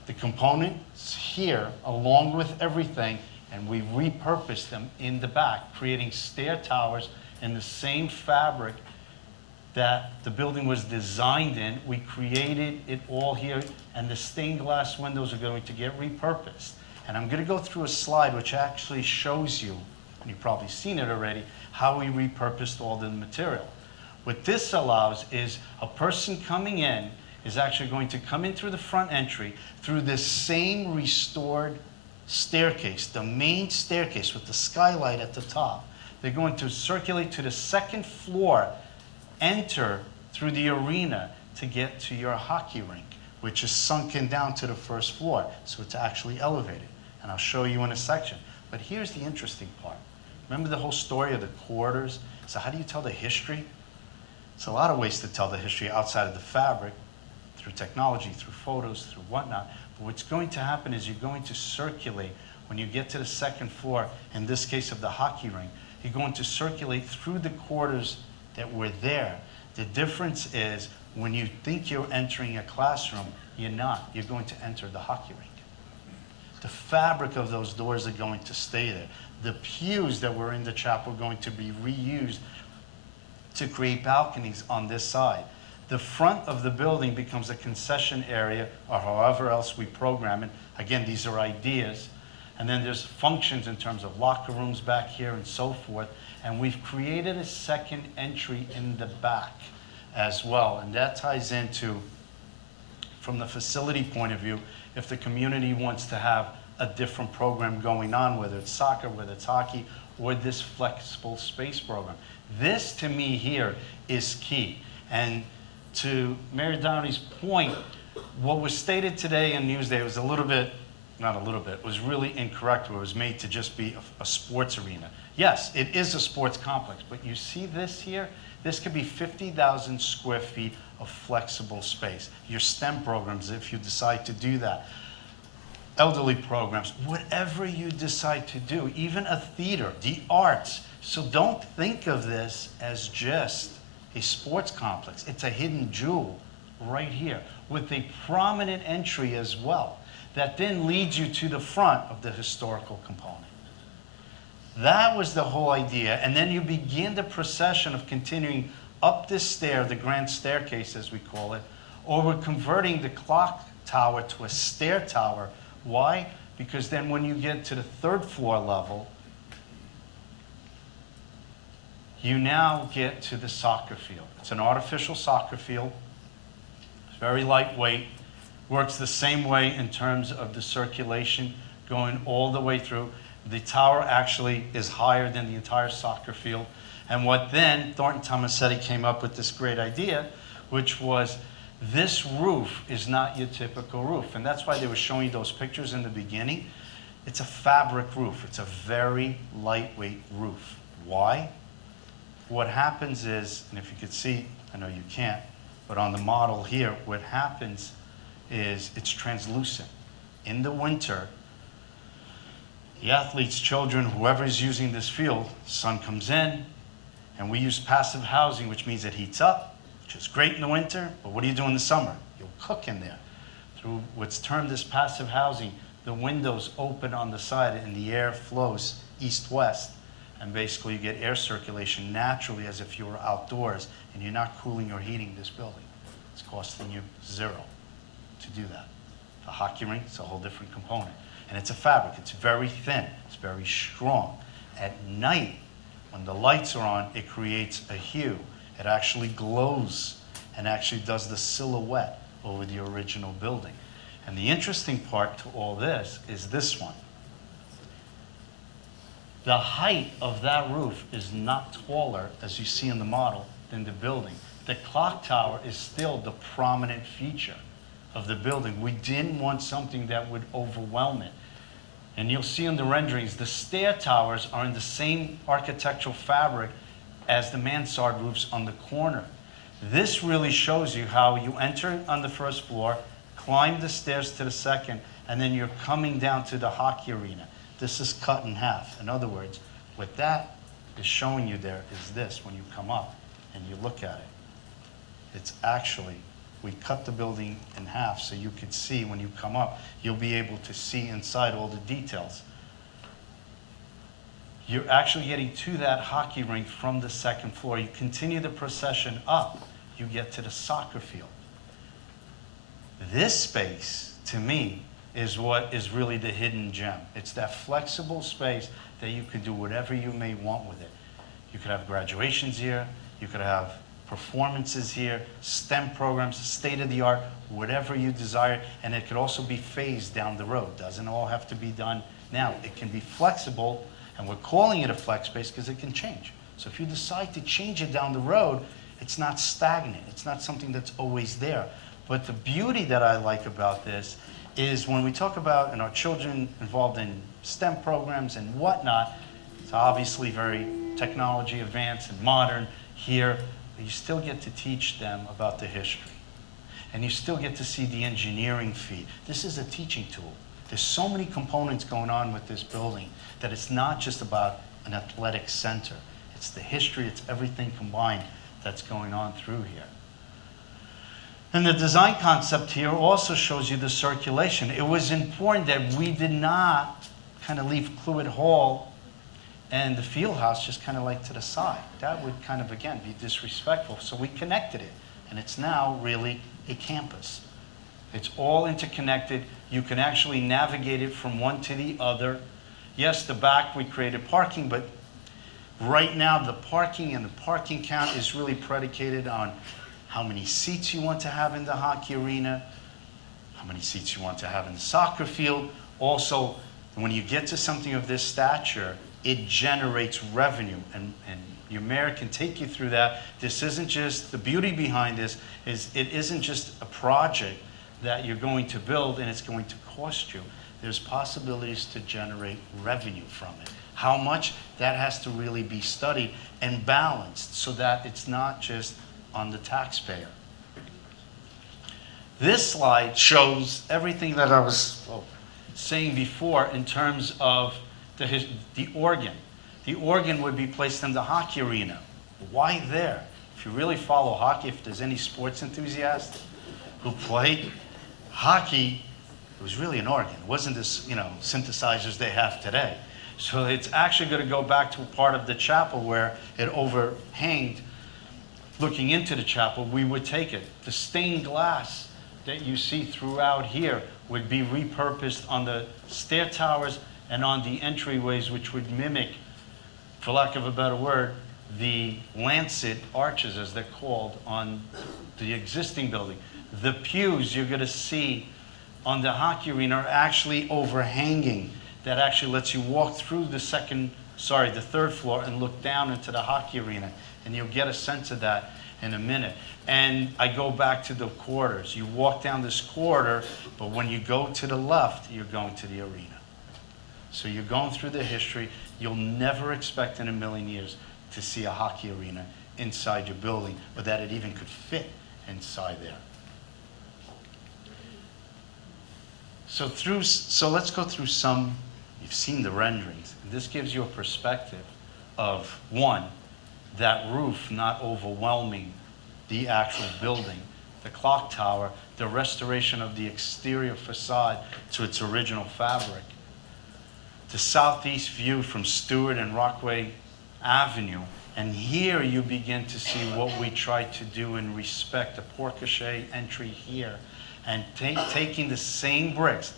the components here along with everything, and we repurposed them in the back, creating stair towers in the same fabric that the building was designed in. We created it all here, and the stained glass windows are going to get repurposed. And I'm going to go through a slide which actually shows you, and you've probably seen it already, how we repurposed all the material. What this allows is a person coming in is actually going to come in through the front entry through this same restored staircase, the main staircase with the skylight at the top. They're going to circulate to the second floor, enter through the arena to get to your hockey rink, which is sunken down to the first floor, so it's actually elevated. And I'll show you in a section. But here's the interesting part. Remember the whole story of the quarters? So how do you tell the history? It's a lot of ways to tell the history outside of the fabric, through technology, through photos, through whatnot. But what's going to happen is you're going to circulate when you get to the second floor, in this case of the hockey rink, you're going to circulate through the quarters that were there. The difference is when you think you're entering a classroom, you're not. You're going to enter the hockey rink. The fabric of those doors are going to stay there. The pews that were in the chapel are going to be reused to create balconies on this side. The front of the building becomes a concession area, or however else we program it. Again, these are ideas. And then there's functions in terms of locker rooms back here and so forth. And we've created a second entry in the back as well. And that ties into, from the facility point of view, if the community wants to have a different program going on, whether it's soccer, whether it's hockey, or this flexible space program. This, to me, here is key. And to Mary Downey's point, what was stated today in Newsday was a little bit, not a little bit, was really incorrect, where it was made to just be a sports arena. Yes, it is a sports complex, but you see this here? This could be 50,000 square feet of flexible space. Your STEM programs, if you decide to do that. Elderly programs, whatever you decide to do, even a theater, the arts. So don't think of this as just a sports complex. It's a hidden jewel right here with a prominent entry as well that then leads you to the front of the historical component. That was the whole idea. And then you begin the procession of continuing up this stair, the grand staircase as we call it, or we're converting the clock tower to a stair tower. Why? Because then when you get to the third floor level, you now get to the soccer field. It's an artificial soccer field. It's very lightweight. Works the same way in terms of the circulation going all the way through. The tower actually is higher than the entire soccer field. And what then, Thornton Tomasetti came up with this great idea, which was this roof is not your typical roof. And that's why they were showing you those pictures in the beginning. It's a fabric roof. It's a very lightweight roof. Why? What happens is, and if you could see, I know you can't, but on the model here, what happens is it's translucent. In the winter, the athletes, children, whoever is using this field, sun comes in, and we use passive housing, which means it heats up, which is great in the winter, but what do you do in the summer? You'll cook in there. Through what's termed as passive housing, the windows open on the side and the air flows east-west, and basically you get air circulation naturally as if you were outdoors, and you're not cooling or heating this building. It's costing you zero to do that. The hockey rink is a whole different component. And it's a fabric, it's very thin, it's very strong. At night, when the lights are on, it creates a hue. It actually glows and actually does the silhouette over the original building. And the interesting part to all this is this one. The height of that roof is not taller, as you see in the model, than the building. The clock tower is still the prominent feature of the building. We didn't want something that would overwhelm it. And you'll see in the renderings, the stair towers are in the same architectural fabric as the mansard roofs on the corner. This really shows you how you enter on the first floor, climb the stairs to the second, and then you're coming down to the hockey arena. This is cut in half. In other words, what that is showing you there is this when you come up and you look at it. It's actually, we cut the building in half so you could see when you come up, you'll be able to see inside all the details. You're actually getting to that hockey rink from the second floor. You continue the procession up, you get to the soccer field. This space, to me, is what is really the hidden gem. It's that flexible space that you can do whatever you may want with it. You could have graduations here, you could have performances here, STEM programs, state-of-the-art, whatever you desire, and it could also be phased down the road. Doesn't all have to be done now. It can be flexible, and we're calling it a flex space because it can change. So if you decide to change it down the road, it's not stagnant. It's not something that's always there. But the beauty that I like about this is when we talk about, and our children involved in STEM programs and whatnot, it's obviously very technology advanced and modern here, but you still get to teach them about the history. And you still get to see the engineering feat. This is a teaching tool. There's so many components going on with this building that it's not just about an athletic center. It's the history, it's everything combined that's going on through here. And the design concept here also shows you the circulation. It was important that we did not kind of leave Cluett Hall and the field house just kind of like to the side. That would kind of, again, be disrespectful. So we connected it, and it's now really a campus. It's all interconnected. You can actually navigate it from one to the other. Yes, the back we created parking, but right now the parking and the parking count is really predicated on how many seats you want to have in the hockey arena, how many seats you want to have in the soccer field. Also, when you get to something of this stature, it generates revenue, and your mayor can take you through that. This isn't just, the beauty behind this is it isn't just a project that you're going to build and it's going to cost you. There's possibilities to generate revenue from it. How much? That has to really be studied and balanced so that it's not just on the taxpayer. This slide shows everything that I was saying before in terms of the organ. The organ would be placed in the hockey arena. Why there? If you really follow hockey, if there's any sports enthusiasts who play hockey, it was really an organ. It wasn't this, synthesizers they have today. So it's actually going to go back to a part of the chapel where it overhanged. Looking into the chapel, we would take it. The stained glass that you see throughout here would be repurposed on the stair towers and on the entryways, which would mimic, for lack of a better word, the lancet arches, as they're called, on the existing building. The pews you're going to see on the hockey arena are actually overhanging. That actually lets you walk through the third floor and look down into the hockey arena. And you'll get a sense of that in a minute. And I go back to the corridors. You walk down this corridor, but when you go to the left, you're going to the arena. So you're going through the history. You'll never expect in a million years to see a hockey arena inside your building, or that it even could fit inside there. So let's go through some, you've seen the renderings. This gives you a perspective of, one, that roof not overwhelming the actual building, the clock tower, the restoration of the exterior facade to its original fabric. the southeast view from Stewart and Rockaway Avenue. And here you begin to see what we tried to do in respect to Portcochet entry here. And taking the same bricks,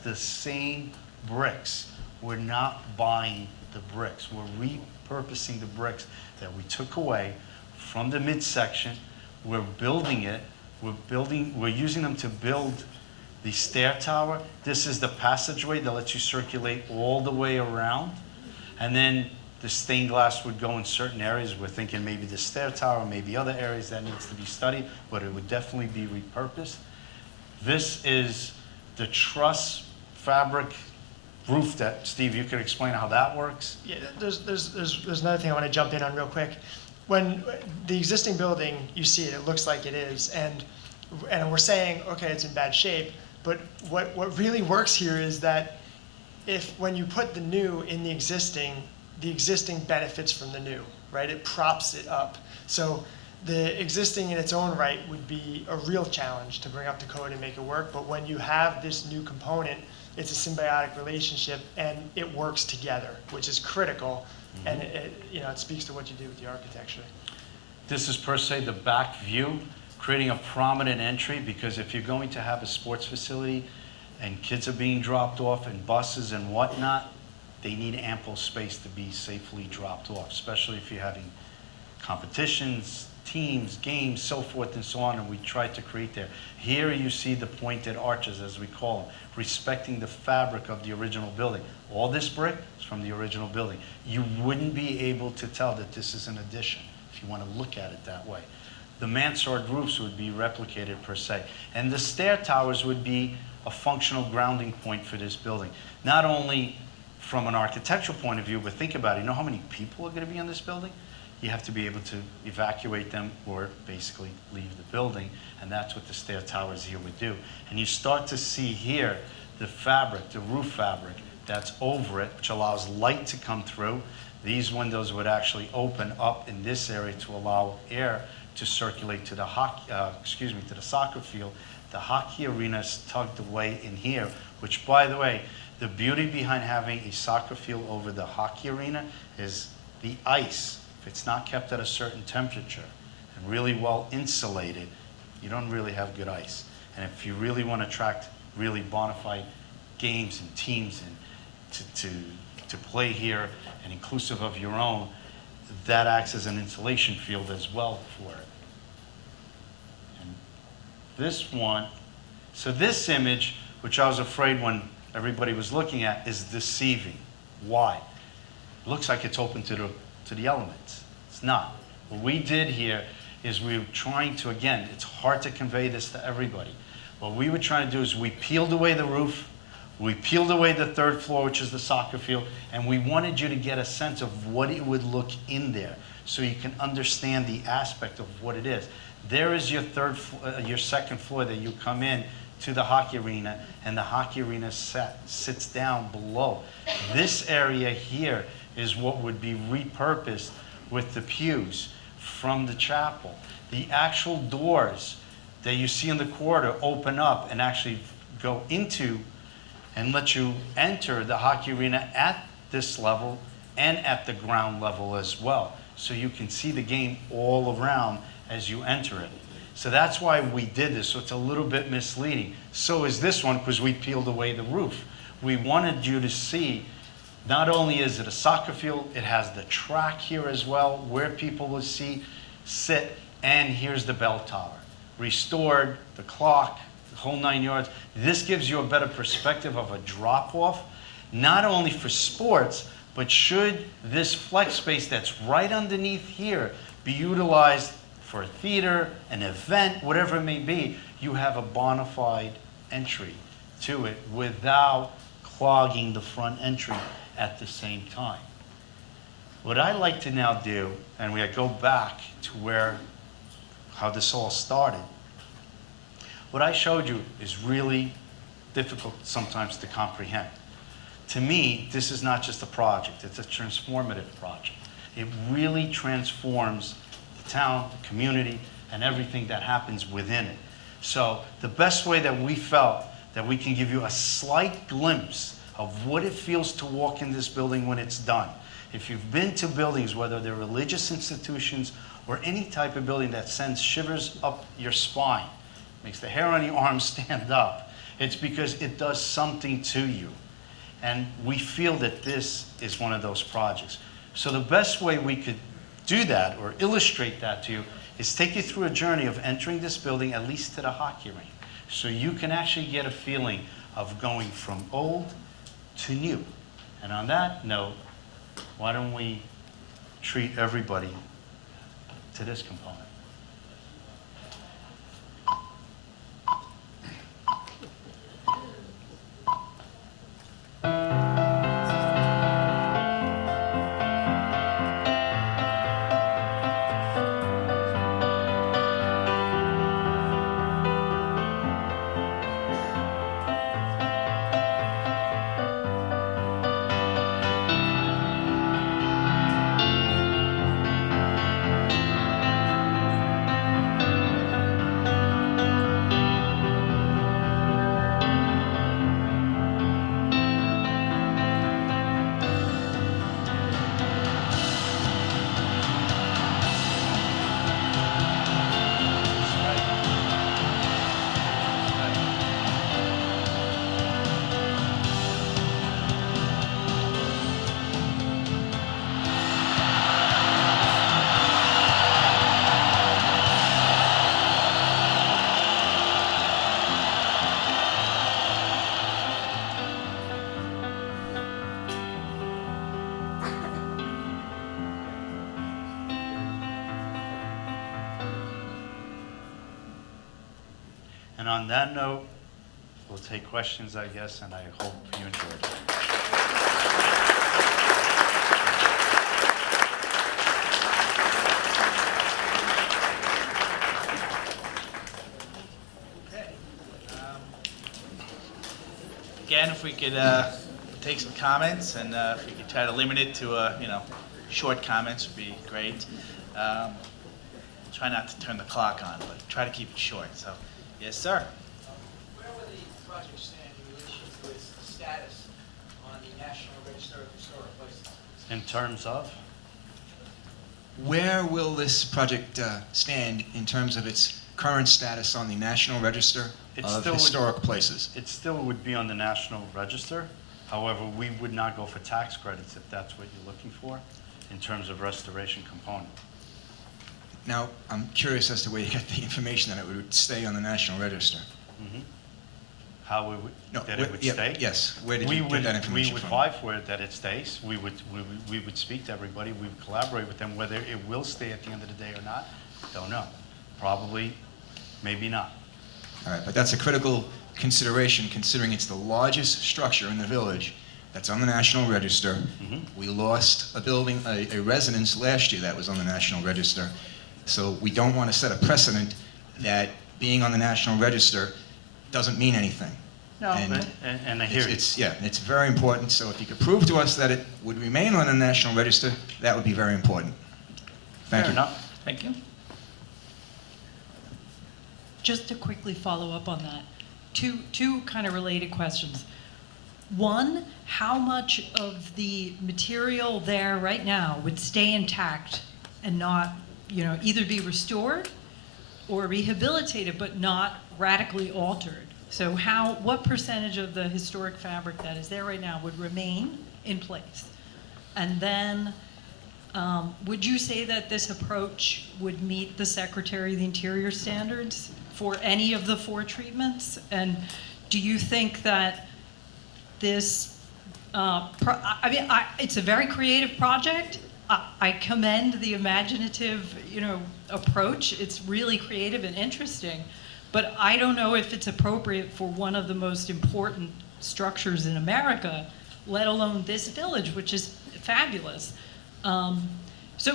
we're not buying the bricks. We're repurposing the bricks that we took away from the midsection. We're building it. We're using them to build the stair tower. This is the passageway that lets you circulate all the way around. And then the stained glass would go in certain areas. We're thinking maybe the stair tower, maybe other areas that needs to be studied, but it would definitely be repurposed. This is the truss fabric roof that, Steve, you could explain how that works? Yeah, there's another thing I want to jump in on real quick. When the existing building, you see it, it looks like it is, and we're saying, okay, it's in bad shape, but what really works here is that when you put the new in the existing benefits from the new, right? It props it up. So the existing in its own right would be a real challenge to bring up the code and make it work, but when you have this new component, it's a symbiotic relationship and it works together, which is critical, and it speaks to what you do with the architecture. This is per se the back view, creating a prominent entry, because if you're going to have a sports facility and kids are being dropped off in buses and whatnot, they need ample space to be safely dropped off, especially if you're having competitions, teams, games, so forth and so on, and we try to create there. Here you see the pointed arches, as we call them, respecting the fabric of the original building. All this brick is from the original building. You wouldn't be able to tell that this is an addition, if you want to look at it that way. The mansard roofs would be replicated per se, and the stair towers would be a functional grounding point for this building. Not only from an architectural point of view, but think about it, you know how many people are going to be in this building? You have to be able to evacuate them or basically leave the building, and that's what the stair towers here would do. And you start to see here the fabric, the roof fabric that's over it, which allows light to come through. These windows would actually open up in this area to allow air to circulate to the to the soccer field. The hockey arena is tucked away in here, which, by the way, the beauty behind having a soccer field over the hockey arena is the ice. If it's not kept at a certain temperature and really well insulated, you don't really have good ice. And if you really want to attract really bona fide games and teams and to play here and inclusive of your own, that acts as an insulation field as well for it. And this one, so this image, which I was afraid when everybody was looking at, is deceiving. Why? It looks like it's open to the elements. It's not. What we did here is we were trying to, again, it's hard to convey this to everybody. What we were trying to do is we peeled away the roof, we peeled away the third floor, which is the soccer field, and we wanted you to get a sense of what it would look in there so you can understand the aspect of what it is. There is your your second floor that you come in to the hockey arena, and the hockey arena sits down below. This area here is what would be repurposed with the pews from the chapel. The actual doors that you see in the corridor open up and actually go into and let you enter the hockey arena at this level and at the ground level as well. So you can see the game all around as you enter it. So that's why we did this, so it's a little bit misleading. So is this one, because we peeled away the roof. We wanted you to see, not only is it a soccer field, it has the track here as well, where people will sit, and here's the bell tower. Restored, the clock, the whole 9 yards. This gives you a better perspective of a drop-off, not only for sports, but should this flex space that's right underneath here be utilized for a theater, an event, whatever it may be, you have a bona fide entry to it without clogging the front entry at the same time. What I like to now do, and we go back to how this all started, what I showed you is really difficult sometimes to comprehend. To me, this is not just a project, it's a transformative project. It really transforms the town, the community, and everything that happens within it. So the best way that we felt that we can give you a slight glimpse of what it feels to walk in this building when it's done. If you've been to buildings, whether they're religious institutions or any type of building that sends shivers up your spine, makes the hair on your arms stand up, it's because it does something to you. And we feel that this is one of those projects. So the best way we could do that or illustrate that to you is take you through a journey of entering this building, at least to the hockey rink, so you can actually get a feeling of going from old to new. And on that note, why don't we treat everybody to this component? And on that note, we'll take questions, I guess, and I hope you enjoyed it. Again, if we could take some comments, and if we could try to limit it to, short comments would be great. Try not to turn the clock on, but try to keep it short. So, yes, sir. Where will the project stand in relation to its status on the National Register of Historic Places? In terms of? Where will this project stand in terms of its current status on the National Register It of still would- Historic Places? It still would be on the National Register. However, we would not go for tax credits if that's what you're looking for in terms of restoration component. Now, I'm curious as to where you got the information that it would stay on the National Register. How we would, No, that where- it would yeah, stay? yes. Where did We you get would- that information We would from? vie for it that it stays. We would speak to everybody. We would collaborate with them. Whether it will stay at the end of the day or not, don't know. Probably, maybe not. All right, but that's a critical consideration, considering it's the largest structure in the village that's on the National Register. We lost a building, a residence last year that was on the National Register. So we don't want to set a precedent that being on the National Register doesn't mean anything. No, And and I hear you. It's very important. So if you could prove to us that it would remain on the National Register, that would be very important. Thank Fair you. enough. Thank you. Just to quickly follow up on that, two kind of related questions. One, how much of the material there right now would stay intact and not, either be restored or rehabilitated, but not radically altered? So what percentage of the historic fabric that is there right now would remain in place? And then, would you say that this approach would meet the Secretary of the Interior standards for any of the 4 treatments? And do you think that this, it's a very creative project. I commend the imaginative, approach. It's really creative and interesting. But I don't know if it's appropriate for one of the most important structures in America, let alone this village, which is fabulous. So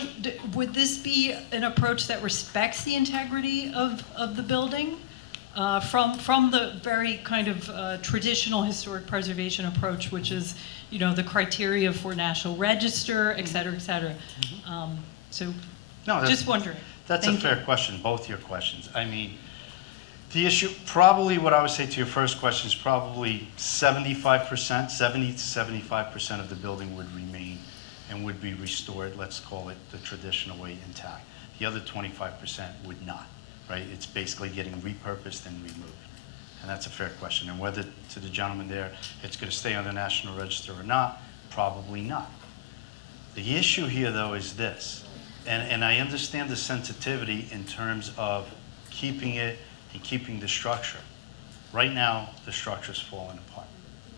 would this be an approach that respects the integrity of the building from the very kind of traditional historic preservation approach, which is, the criteria for National Register, et cetera, et cetera? So No, just wondering. That's Thank a fair you. question, both your questions. I mean, The issue, probably what I would say to your first question is probably 75%, 70 to 75% of the building would remain and would be restored, let's call it the traditional way, intact. The other 25% would not, right? It's basically getting repurposed and removed. And that's a fair question. And whether, to the gentleman there, it's going to stay on the National Register or not, probably not. The issue here, though, is this, and I understand the sensitivity in terms of keeping it and keeping the structure. Right now, the structure's falling apart.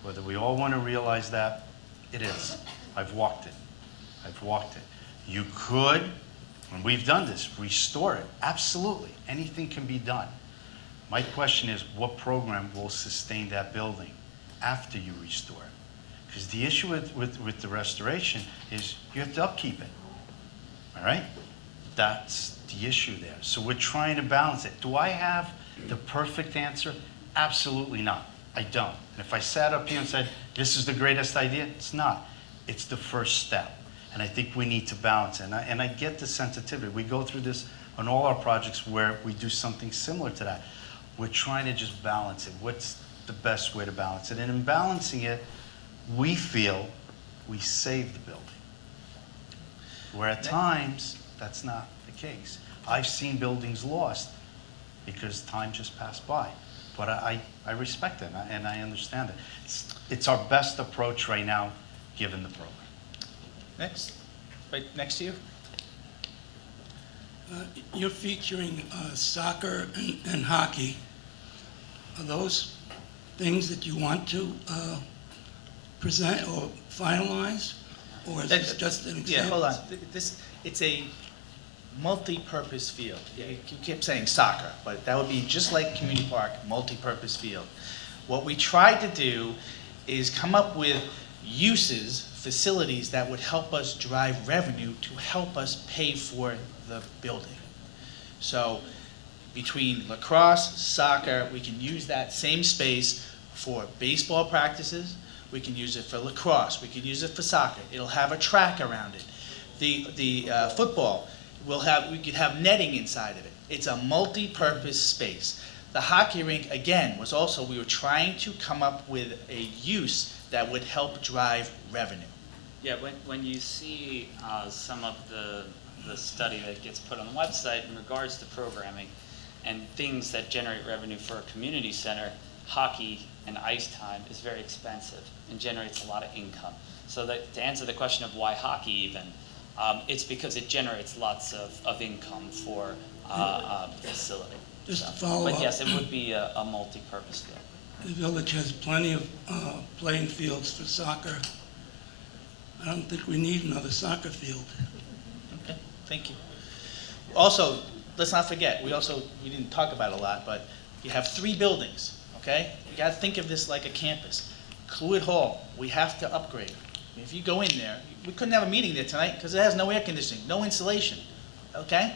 Whether we all want to realize that, it is. I've walked it. I've walked it. You could, and we've done this, restore it. Absolutely. Anything can be done. My question is, what program will sustain that building after you restore it? Because the issue with the restoration is you have to upkeep it. All right? That's the issue there. So we're trying to balance it. Do I have the perfect answer? Absolutely not. I don't. And if I sat up here and said, this is the greatest idea, it's not. It's the first step. And I think we need to balance it. And I get the sensitivity. We go through this on all our projects where we do something similar to that. We're trying to just balance it. What's the best way to balance it? And in balancing it, we feel we save the building. Where at times, that's not the case. I've seen buildings lost because time just passed by. But I respect it and I understand it. It's our best approach right now, given the program. Next, right next to you. You're featuring soccer and hockey. Are those things that you want to present or finalize? Or is this just an example? Yeah, hold on. It's a multi-purpose field. Yeah, you keep saying soccer, but that would be just like community park, multi-purpose field. What we tried to do is come up with uses, facilities that would help us drive revenue to help us pay for the building. So between lacrosse, soccer, we can use that same space for baseball practices. We can use it for lacrosse. We can use it for soccer. It'll have a track around it. The football, we could have netting inside of it. It's a multi-purpose space. The hockey rink, again, was also, we were trying to come up with a use that would help drive revenue. Yeah, when you see some of the study that gets put on the website in regards to programming and things that generate revenue for a community center, hockey and ice time is very expensive and generates a lot of income. So to answer the question of why hockey even, it's because it generates lots of income for the facility. Just to follow But up. yes, it would be a multi-purpose field. The village has plenty of playing fields for soccer. I don't think we need another soccer field. Okay, thank you. Also, let's not forget, we didn't talk about it a lot, but you have 3 buildings, okay? You gotta think of this like a campus. Cluid Hall, we have to upgrade. If you go in there, we couldn't have a meeting there tonight because it has no air conditioning, no insulation, okay?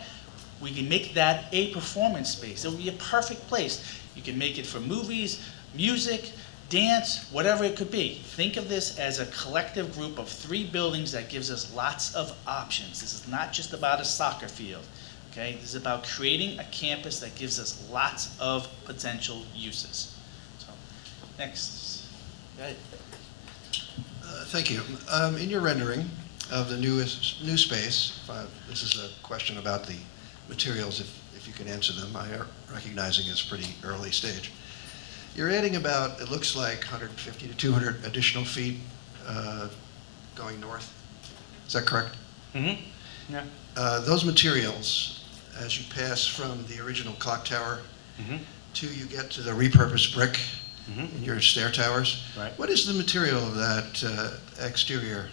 We can make that a performance space. It would be a perfect place. You can make it for movies, music, dance, whatever it could be. Think of this as a collective group of 3 buildings that gives us lots of options. This is not just about a soccer field, okay? This is about creating a campus that gives us lots of potential uses. So, next. Go ahead. Thank you. In your rendering of the new space, this is a question about the materials, if you can answer them. I recognizing it's pretty early stage. You're adding about, it looks like 150 to 200 additional feet going north. Is that correct? Mm-hmm. Yeah. Those materials, as you pass from the original clock tower Mm-hmm. to you get to the repurposed brick Mm-hmm. in your stair towers, Right. what is the material of that exterior?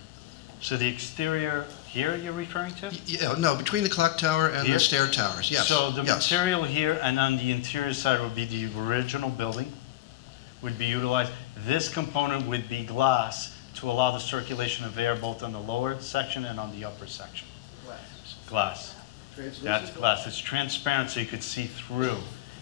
So the exterior here you're referring to? Yeah, no, between the clock tower and Here? the stair towers, yes. So the yes. material here and on the interior side would be the original building, would be utilized. This component would be glass to allow the circulation of air both on the lower section and on the upper section. Glass. That's glass. It's transparent so you could see through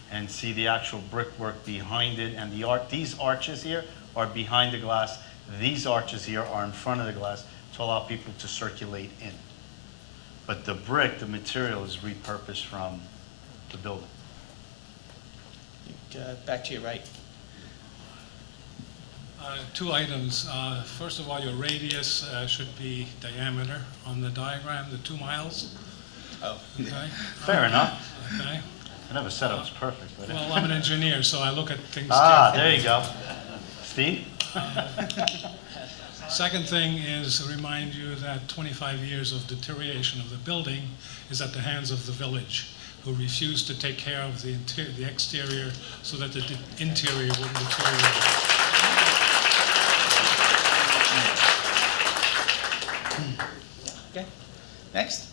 and see the actual brickwork behind it. And these arches here are behind the glass. These arches here are in front of the glass to allow people to circulate in. But the brick, the material, is repurposed from the building. back to your right. Two items. First of all, your radius should be diameter on the diagram, the 2 miles. Oh. Okay? Fair enough. Okay. I never said it was perfect, but. Well, I'm an engineer, so I look at things Ah, carefully. there you go. Steve? Second thing is to remind you that 25 years of deterioration of the building is at the hands of the village, who refused to take care of the exterior so that the interior would deteriorate. Okay, next.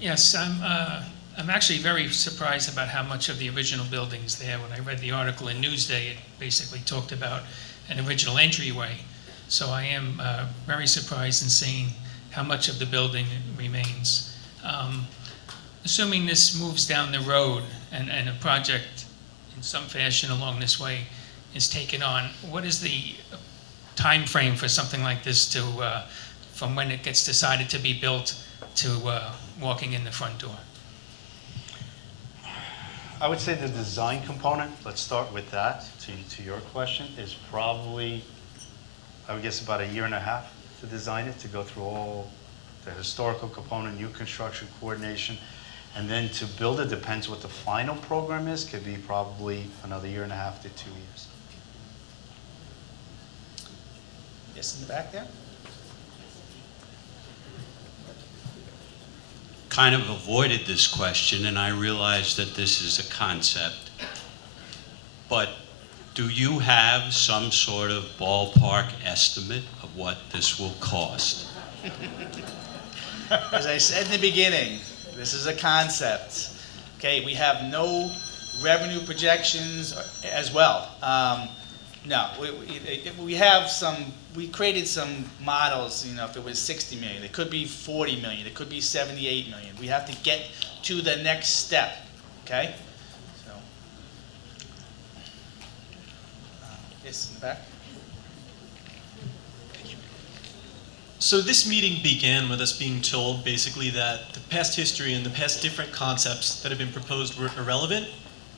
Yes, I'm actually very surprised about how much of the original building's there. When I read the article in Newsday, it basically talked about an original entryway. So I am very surprised in seeing how much of the building remains. Assuming this moves down the road and a project in some fashion along this way is taken on, what is the time frame for something like this to, from when it gets decided to be built to walking in the front door? I would say the design component, let's start with that, to your question, is probably, I would guess about 1.5 years to design it, to go through all the historical component, new construction coordination, and then to build it, depends what the final program is, could be probably another 1.5 to 2 years. Yes, in the back there. Kind of avoided this question, and I realize that this is a concept, but do you have some sort of ballpark estimate of what this will cost? As I said in the beginning, this is a concept. Okay, we have no revenue projections as well. No, we have some, we created some models, you know, if it was 60 million, it could be 40 million, it could be 78 million. We have to get to the next step, okay? So, yes, in the back. So this meeting began with us being told basically that the past history and the past different concepts that have been proposed were irrelevant.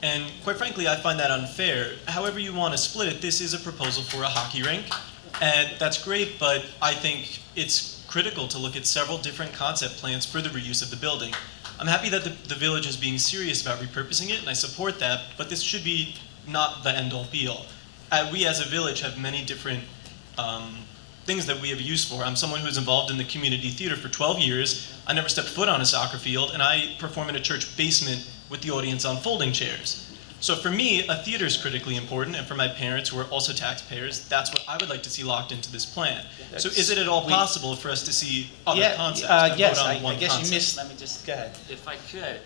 And quite frankly, I find that unfair. However you want to split it, this is a proposal for a hockey rink. And that's great, but I think it's critical to look at several different concept plans for the reuse of the building. I'm happy that the village is being serious about repurposing it, and I support that, but this should be not the end-all be-all. We as a village have many different things that we have use for. I'm someone who's involved in the community theater for 12 years. I never stepped foot on a soccer field, and I perform in a church basement with the audience on folding chairs. So for me, a theater is critically important, and for my parents, who are also taxpayers, that's what I would like to see locked into this plan. So is it at all possible for us to see other concepts and yes, vote on one I guess concept? you missed. Let me just, Go ahead. if I could,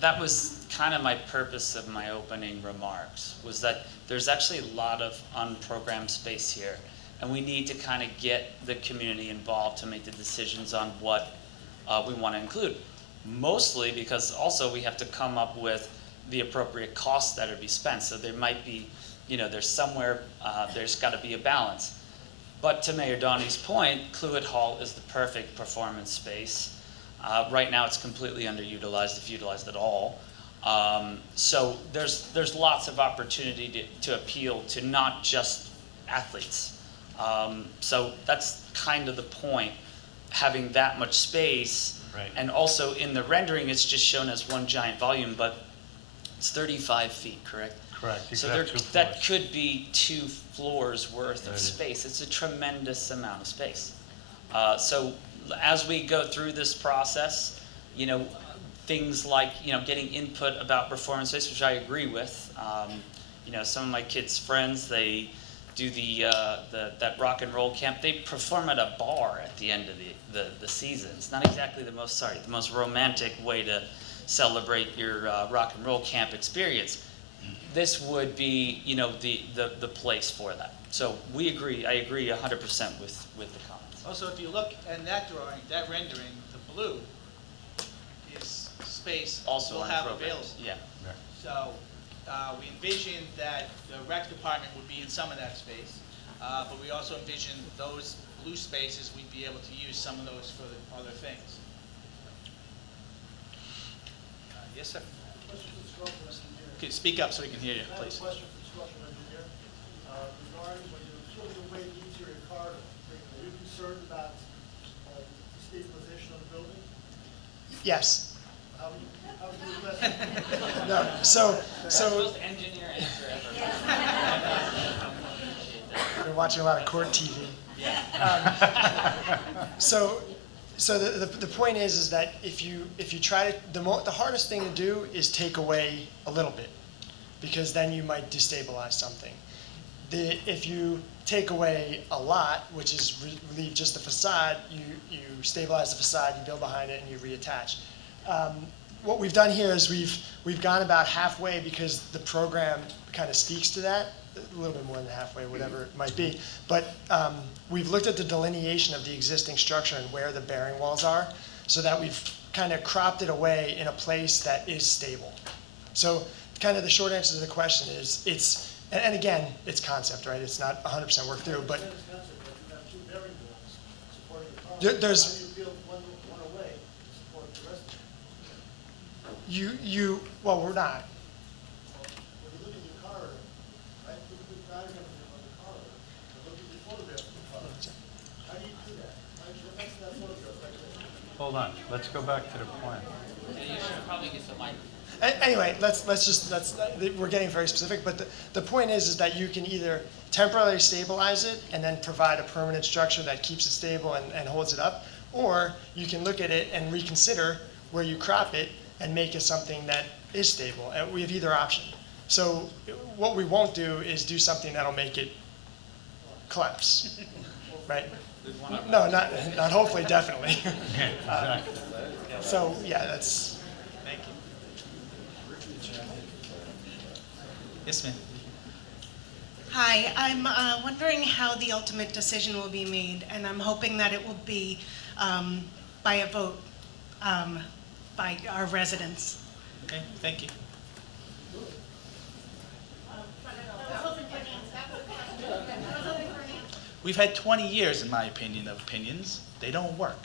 that was kind of my purpose of my opening remarks, was that there's actually a lot of unprogrammed space here, and we need to kind of get the community involved to make the decisions on what we want to include. Mostly because also we have to come up with the appropriate costs that are to be spent. So there might be, you know, there's somewhere, there's got to be a balance. But to Mayor Donnie's point, Cluett Hall is the perfect performance space. Right now it's completely underutilized, if utilized at all. So there's lots of opportunity to appeal to not just athletes. So that's kind of the point, having that much space. Right. And also in the rendering, it's just shown as one giant volume, but it's 35 feet, correct? Correct. You So could have there, 2 that floors. could be 2 floors worth Right. of space. It's a tremendous amount of space. So as we go through this process, you know, things like, you know, getting input about performance space, which I agree with. You know, some of my kids' friends, they do that rock and roll camp. They perform at a bar at the end of the season. It's not exactly the most romantic way to celebrate your rock and roll camp experience. This would be, you know, the place for that. So we agree. I agree 100% with the comments. Also, if you look at that drawing, that rendering, the blue is space Also we'll on have programs. available. Yeah. So we envisioned that the rec department would be in some of that space, but we also envisioned those blue spaces, we'd be able to use some of those for the other things. Yes, sir. Okay, speak up so we can hear you, please. Question for the structural engineer. Regarding when you're peeling away the interior corridor, are you concerned about the stabilization of the building? Yes. How would you address it? No. So engineer answer ever. we're watching a lot of court TV. So the point is that if you try to, the hardest thing to do is take away a little bit, because then you might destabilize something. If you take away a lot, which is relieve just the facade, you stabilize the facade, you build behind it, and you reattach. What we've done here is we've gone about halfway, because the program kind of speaks to that. A little bit more than halfway, whatever it might be. But we've looked at the delineation of the existing structure and where the bearing walls are, so that we've kind of cropped it away in a place that is stable. So kind of the short answer to the question is, and again, it's concept, right? It's not 100% worked through, but there's, well, we're not. Hold on, let's go back to the plan. You should probably get the mic. Anyway, we're getting very specific, but the point is that you can either temporarily stabilize it and then provide a permanent structure that keeps it stable and holds it up, or you can look at it and reconsider where you crop it and make it something that is stable. And we have either option. So what we won't do is do something that'll make it collapse, right? No, not hopefully, definitely. So yeah, that's. Thank you. Yes, ma'am. Hi, I'm wondering how the ultimate decision will be made, and I'm hoping that it will be by a vote by our residents. Okay, thank you. We've had 20 years, in my opinion, of opinions. They don't work.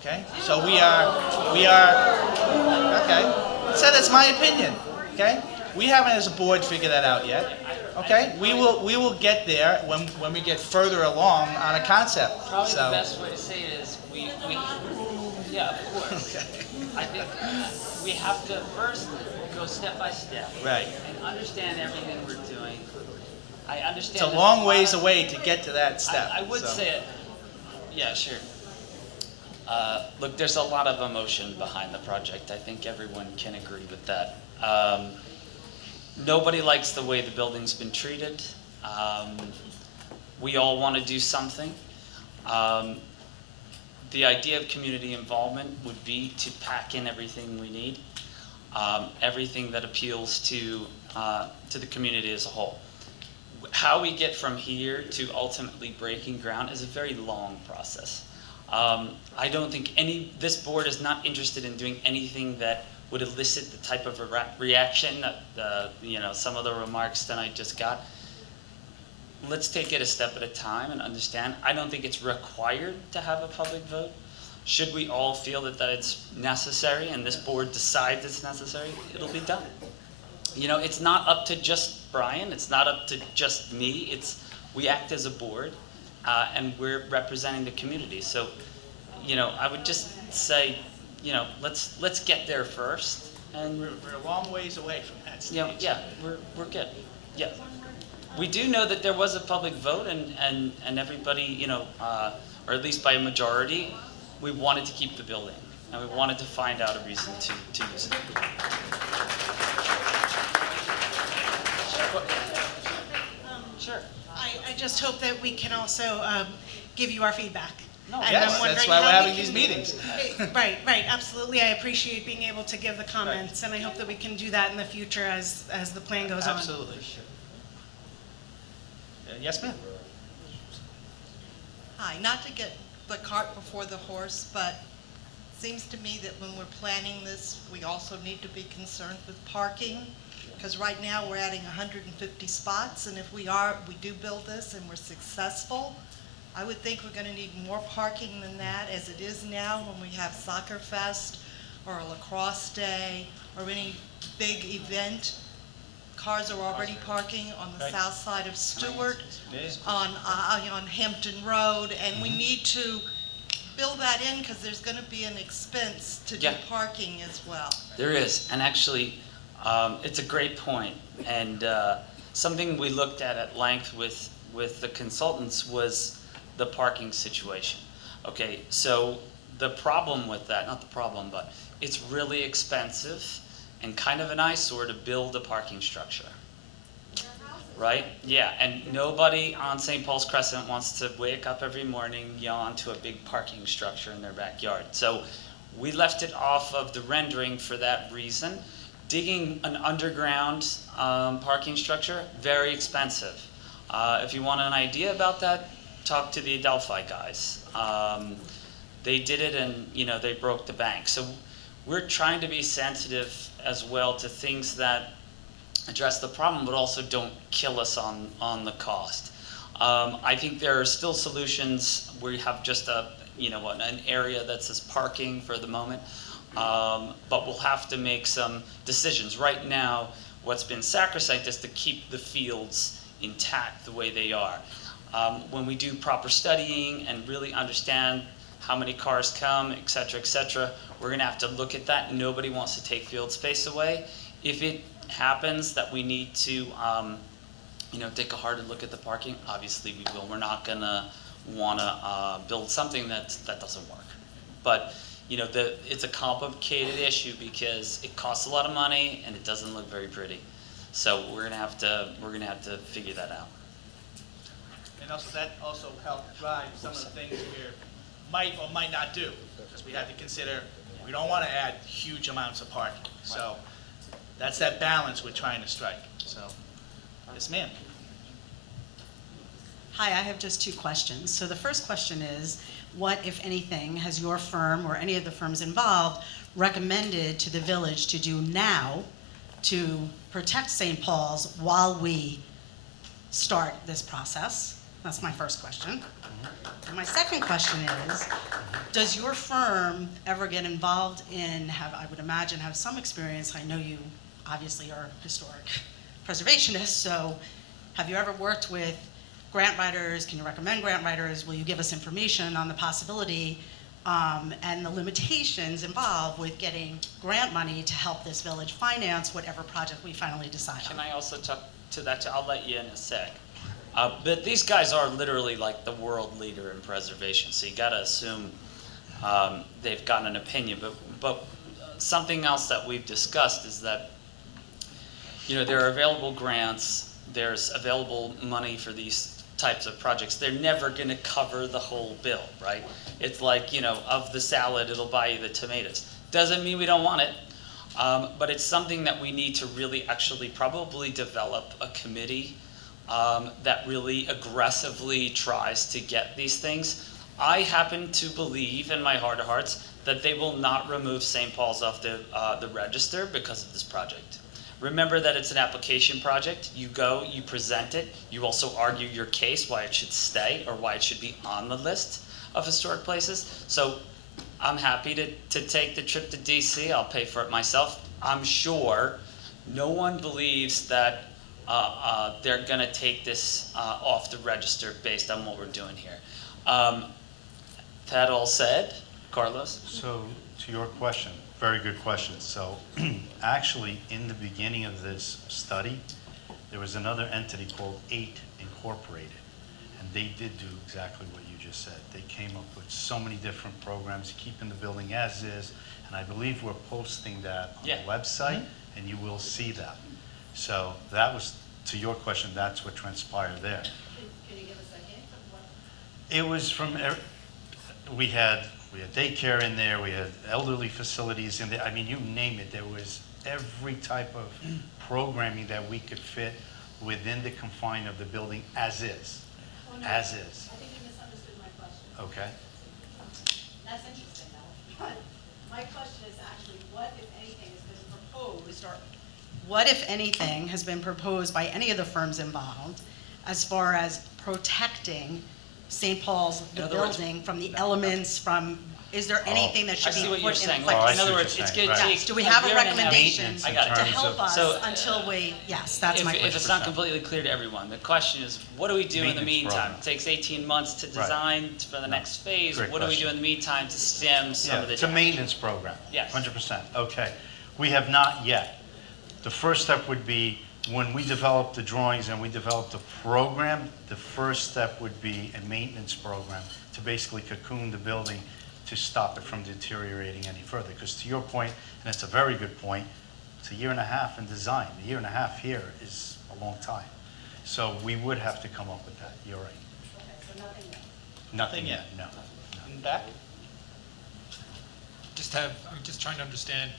Okay? So we are, okay. So that's my opinion. Okay? We haven't, as a board, figured that out yet. Okay? We will get there when we get further along on a concept. Probably So. the best way to say it is we yeah, of course. Okay. I think we have to first go step by step. Right. And understand everything we're doing. I understand. It's a there's long lot ways of- away to get to that step. I would so. say it. Yeah, sure. Look, there's a lot of emotion behind the project. I think everyone can agree with that. Nobody likes the way the building's been treated. We all want to do something. The idea of community involvement would be to pack in everything we need, everything that appeals to the community as a whole. How we get from here to ultimately breaking ground is a very long process. I don't think this board is not interested in doing anything that would elicit the type of reaction that some of the remarks that I just got. Let's take it a step at a time and understand. I don't think it's required to have a public vote. Should we all feel that it's necessary and this board decides it's necessary, it'll be done. It's not up to just Brian, it's not up to just me, we act as a board, and we're representing the community. So, I would just say, let's get there first. And We're a long ways away from that stage. yeah, we're good. Yeah. We do know that there was a public vote and everybody, or at least by a majority, we wanted to keep the building. And we wanted to find out a reason to use it. Sure. I just hope that we can also give you our feedback. No, And yes, I'm wondering that's why we're how we having these can- meetings. Right, absolutely. I appreciate being able to give the comments, and I hope that we can do that in the future as the plan goes on. Absolutely. Yes, ma'am. Hi, not to get the cart before the horse, but it seems to me that when we're planning this, we also need to be concerned with parking, because right now we're adding 150 spots, and if we do build this and we're successful, I would think we're going to need more parking than that, as it is now when we have Soccer Fest or a lacrosse day or any big event, cars are already parking on the Right. south side of Stewart, Yeah. on Hampton Road, and we need to build that in because there's going to be an expense to do Yeah. parking as well. There is, and actually, it's a great point. And something we looked at length with the consultants was the parking situation. Okay, so the problem with that, not the problem, but it's really expensive and kind of an eyesore to build a parking structure. Right? Yeah, and nobody on St. Paul's Crescent wants to wake up every morning, yawn to a big parking structure in their backyard. So we left it off of the rendering for that reason. Digging an underground parking structure, very expensive. If you want an idea about that, talk to the Adelphi guys. They did it and, they broke the bank. So we're trying to be sensitive as well to things that address the problem, but also don't kill us on the cost. I think there are still solutions where you have just an area that says parking for the moment, but we'll have to make some decisions. Right now, what's been sacrosanct is to keep the fields intact the way they are. When we do proper studying and really understand how many cars come, et cetera, we're gonna have to look at that. Nobody wants to take field space away. If it happens that we need to, take a harder look at the parking, obviously we will. We're not gonna wanna build something that doesn't work. But, it's a complicated issue because it costs a lot of money and it doesn't look very pretty. So we're gonna have to figure that out. And also, that also helped drive some of the things we might or might not do, because we had to consider, we don't want to add huge amounts of parking. So that's that balance we're trying to strike. So, yes, ma'am. Hi, I have just two questions. So the first question is, what, if anything, has your firm or any of the firms involved recommended to the village to do now to protect St. Paul's while we start this process? That's my first question. And my second question is, does your firm ever get involved in, I would imagine, have some experience, I know you obviously are historic preservationists, so have you ever worked with grant writers? Can you recommend grant writers? Will you give us information on the possibility and the limitations involved with getting grant money to help this village finance whatever project we finally decide on? Can I also talk to that? I'll let you in a sec. But these guys are literally like the world leader in preservation, so you gotta assume they've got an opinion. But something else that we've discussed is that, there are available grants, there's available money for these types of projects. They're never gonna cover the whole bill, right? It's like, of the salad, it'll buy you the tomatoes. Doesn't mean we don't want it, but it's something that we need to really actually probably develop a committee that really aggressively tries to get these things. I happen to believe in my heart of hearts that they will not remove St. Paul's off the register because of this project. Remember that it's an application project. You go, you present it, you also argue your case, why it should stay or why it should be on the list of historic places. So I'm happy to take the trip to DC. I'll pay for it myself. I'm sure no one believes that they're gonna take this off the register based on what we're doing here. That all said, Carlos? So, to your question, very good question. So, actually, in the beginning of this study, there was another entity called 8 Incorporated, and they did do exactly what you just said. They came up with so many different programs, keeping the building as is, and I believe we're posting that on the website, and you will see that. So that was, to your question, that's what transpired there. Can you give us a hint of what? It was from, we had daycare in there, we had elderly facilities in there, I mean, you name it, there was every type of programming that we could fit within the confine of the building as is, as is. I think you misunderstood my question. Okay? That's interesting though. But my question is actually, what if anything has been proposed, or what if anything has been proposed by any of the firms involved as far as protecting St. Paul's, the building, from the elements, from Is there anything that I should be see what you're put in saying. place? Like, Oh, I in see other what words, you're it's saying, gonna right. take Yes, do we have a year and half. recommendation Maintenance I in got it. to terms help of- us So- until we, yes, that's my If question. it's not completely clear to everyone, the question is, what do we do in the Maintenance meantime? program. It takes 18 months to Right. design for the next phase. Great What do we do question. in the meantime to stem some Yeah, of the it's a damage? maintenance program. Yes. 100%, okay. We have not yet. The first step would be, when we develop the drawings and we develop the program, the first step would be a maintenance program to basically cocoon the building to stop it from deteriorating any further. Because to your point, and it's a very good point, it's a year and a half in design. A year and a half here is a long time. So we would have to come up with that, you're right. Nothing yet, no. In back? I'm just trying to understand.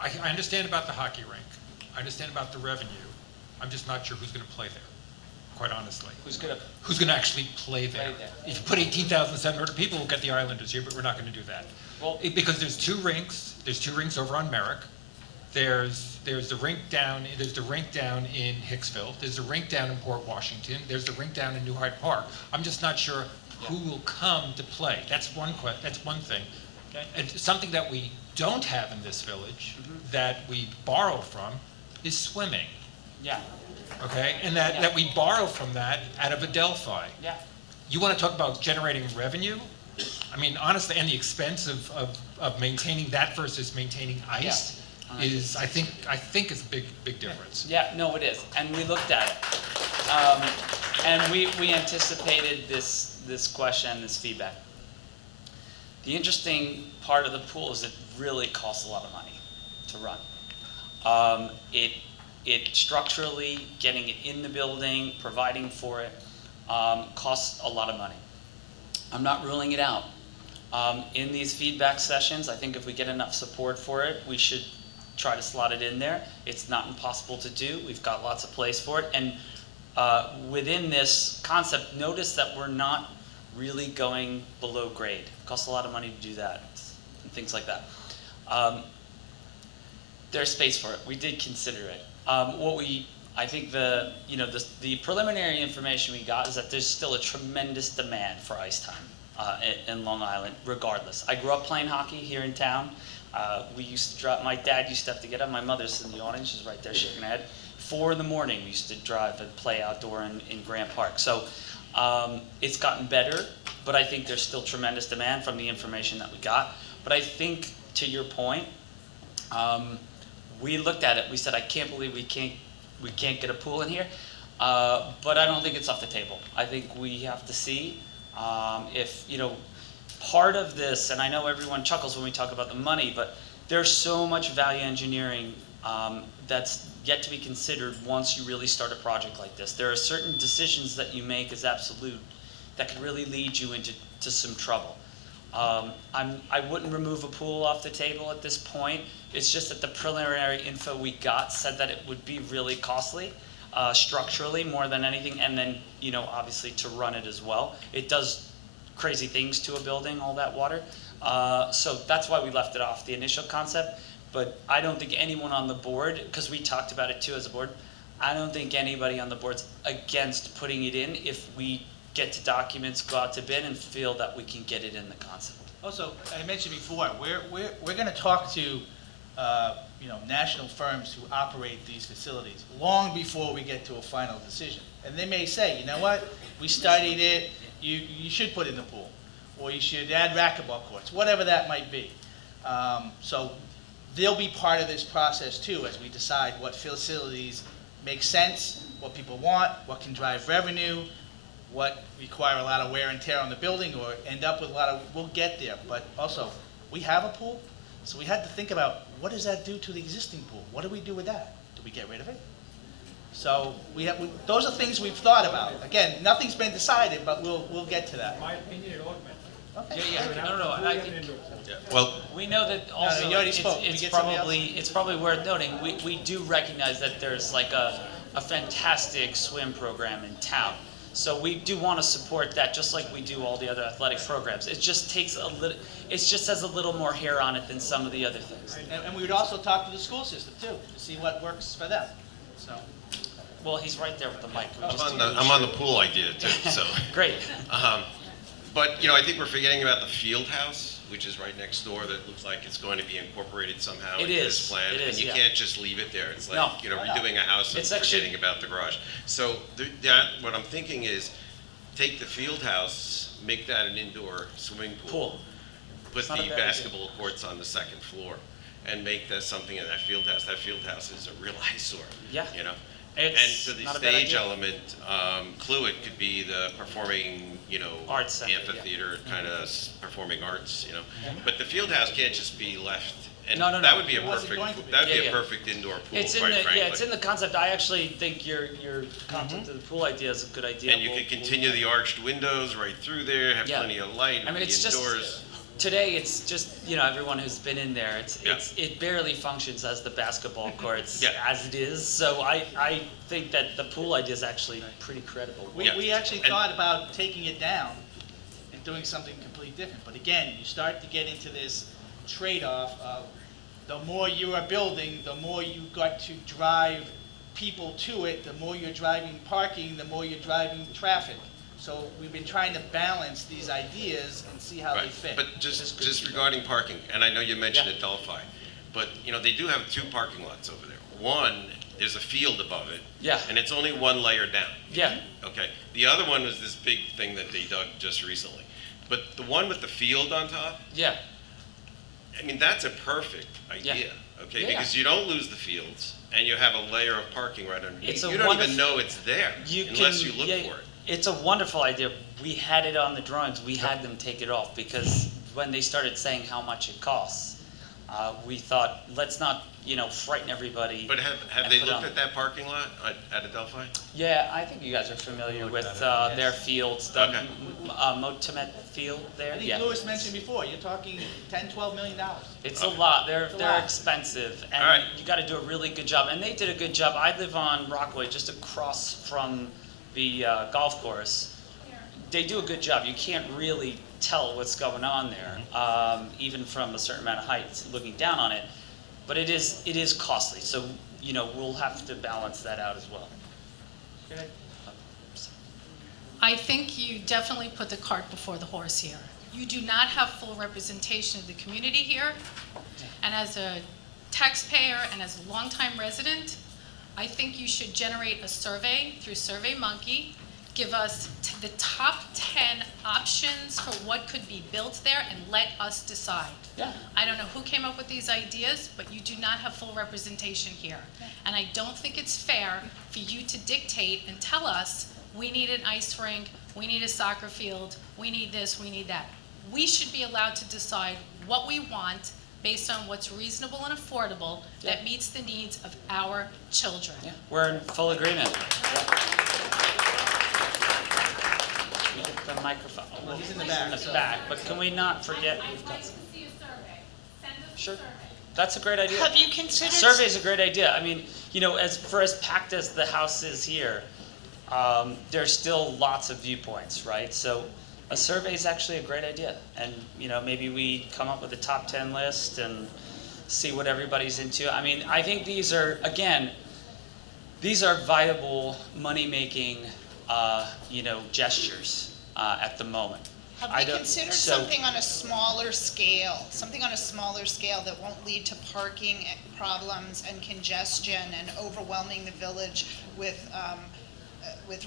I understand about the hockey rink. I understand about the revenue. I'm just not sure who's going to play there, quite honestly. Who's gonna, Who's going to actually play there? Play there. If you put 18,700 people, we'll get the Islanders here, but we're not going to do that. Well- Because there's two rinks. There's two rinks over on Merrick. There's the rink down in Hicksville. There's the rink down in Port Washington. There's the rink down in New Hyde Park. I'm just not sure who will come to play. That's one thing. Okay. And something that we don't have in this village that we borrow from is swimming. yeah, Okay, and that we borrow from that out of Adelphi. yeah. You want to talk about generating revenue? I mean, honestly, and the expense of maintaining that versus maintaining ice is, I think is a big difference. Yeah, no, it is, and we looked at it. And we anticipated this question, this feedback. The interesting part of the pool is it really costs a lot of money to run. It structurally, getting it in the building, providing for it, costs a lot of money. I'm not ruling it out. In these feedback sessions, I think if we get enough support for it, we should try to slot it in there. It's not impossible to do. We've got lots of place for it. And within this concept, notice that we're not really going below grade. It costs a lot of money to do that and things like that. There's space for it. We did consider it. I think the preliminary information we got is that there's still a tremendous demand for ice time in Long Island, regardless. I grew up playing hockey here in town. We used to drive. My dad used to have to get up. My mother's in the audience. She's right there shaking her head. 4 a.m. we used to drive and play outdoor in Grant Park. So it's gotten better, but I think there's still tremendous demand from the information that we got. But I think, to your point, we looked at it. We said, I can't believe we can't get a pool in here, but I don't think it's off the table. I think we have to see if, part of this, and I know everyone chuckles when we talk about the money, but there's so much value engineering that's yet to be considered once you really start a project like this. There are certain decisions that you make as absolute that could really lead you into some trouble. I wouldn't remove a pool off the table at this point. It's just that the preliminary info we got said that it would be really costly, structurally more than anything, and then, obviously to run it as well. It does crazy things to a building, all that water. So that's why we left it off the initial concept. But I don't think anyone on the board, because we talked about it too as a board, I don't think anybody on the board's against putting it in if we get to documents, go out to bid, and feel that we can get it in the concept. Also, I mentioned before, we're going to talk to national firms who operate these facilities long before we get to a final decision. And they may say, you know what, we studied it, you should put in the pool, or you should add racquetball courts, whatever that might be. So they'll be part of this process too, as we decide what facilities make sense, what people want, what can drive revenue, what require a lot of wear and tear on the building, or end up with a lot of, we'll get there. But also, we have a pool, so we had to think about, what does that do to the existing pool? What do we do with that? Do we get rid of it? So those are things we've thought about. Again, nothing's been decided, but we'll get to that. My opinion, it augments. Okay. Yeah, no, and I think, Well, we know that also, you already spoke. We it's get somebody else? it's probably worth noting, we do recognize that there's like a fantastic swim program in town. So we do want to support that, just like we do all the other athletic programs. It just has a little more hair on it than some of the other things. And we would also talk to the school system too, to see what works for them, so. Well, he's right there with the mic. We just I'm on the pool idea too, so. Great. But, you know, I think we're forgetting about the field house, which is right next door, that looks like it's going to be incorporated somehow It into is. this plan. It is, And you yeah. can't just leave it there. It's like, No. you know, No, no. redoing a house and It's actually- forgetting about the garage. So what I'm thinking is, take the field house, make that an indoor swimming pool. Put It's not a the bad idea. basketball courts on the second floor, and make that something in that field house. That field house is a real eyesore. Yeah. You know? It's And to the not a bad stage idea. element, Cluett could be the performing, you know, Arts center, yeah. amphitheater, kind of performing arts, you know. But the field house can't just be left, and No, no, that no. would be a It wasn't perfect, going to be. that'd be Yeah, a yeah. perfect indoor pool, It's in quite the, frankly. yeah, it's in the concept. I actually think your concept of the pool idea is a good idea. And you We'll- could continue the arched windows right through there, have Yeah. plenty of light, I it'll mean, be it's indoors. just, today, it's just, you know, everyone who's been in there, it barely functions as the basketball courts Yeah. as it is. So I think that the pool idea is actually pretty credible. We actually thought about taking it down and doing something completely different. But again, you start to get into this trade-off of the more you are building, the more you got to drive people to it, the more you're driving parking, the more you're driving traffic. So we've been trying to balance these ideas and see how they Right. fit. But just regarding parking, and I know you mentioned Adelphi, but, you know, they do have 2 parking lots over there. One, there's a field above it. Yeah. And it's only 1 layer down. Yeah. Okay. The other one was this big thing that they dug just recently. But the one with the field on top, Yeah. I mean, that's a perfect idea, okay? Yeah. Because you don't lose the fields, and you have a layer of parking right underneath. It's a You don't even wonderful- know it's there unless you look for it. It's a wonderful idea. We had it on the drawings. We had them take it off because when they started saying how much it costs, we thought, let's not, you know, frighten everybody. But have and they put looked on- at that parking lot at Adelphi? Yeah, I think you guys are familiar with their fields, the Okay. Motomet field there. I think Yeah. Lewis mentioned before, you're talking $10-12 million. It's a lot. They're It's a they're lot. expensive, and All right. you got to do a really good job. And they did a good job. I live on Rockaway, just across from the golf course. They do a good job. You can't really tell what's going on there, even from a certain amount of height, looking down on it. But it is costly. So you know we'll have to balance that out as well. I think you definitely put the cart before the horse here. You do not have full representation of the community here. And as a taxpayer and as a longtime resident, I think you should generate a survey through SurveyMonkey, give us the top 10 options for what could be built there, and let us decide. Yeah. I don't know who came up with these ideas, but you do not have full representation here. And I don't think it's fair for you to dictate and tell us, we need an ice rink, we need a soccer field, we need this, we need that. We should be allowed to decide what we want based on what's reasonable and affordable that meets the needs of our children. We're in full agreement. The microphone. Well, he's in the back, so- But can we not forget we've got. Sure. That's a great idea. Have you considered- Survey's a great idea. I mean, you know, as packed as the house is here, there's still lots of viewpoints, right? So a survey is actually a great idea. And, you know, maybe we come up with a top 10 list and see what everybody's into. I mean, I think these are, again, these are viable money-making, you know, gestures at the moment. Have we considered something on a smaller scale, that won't lead to parking problems and congestion and overwhelming the village with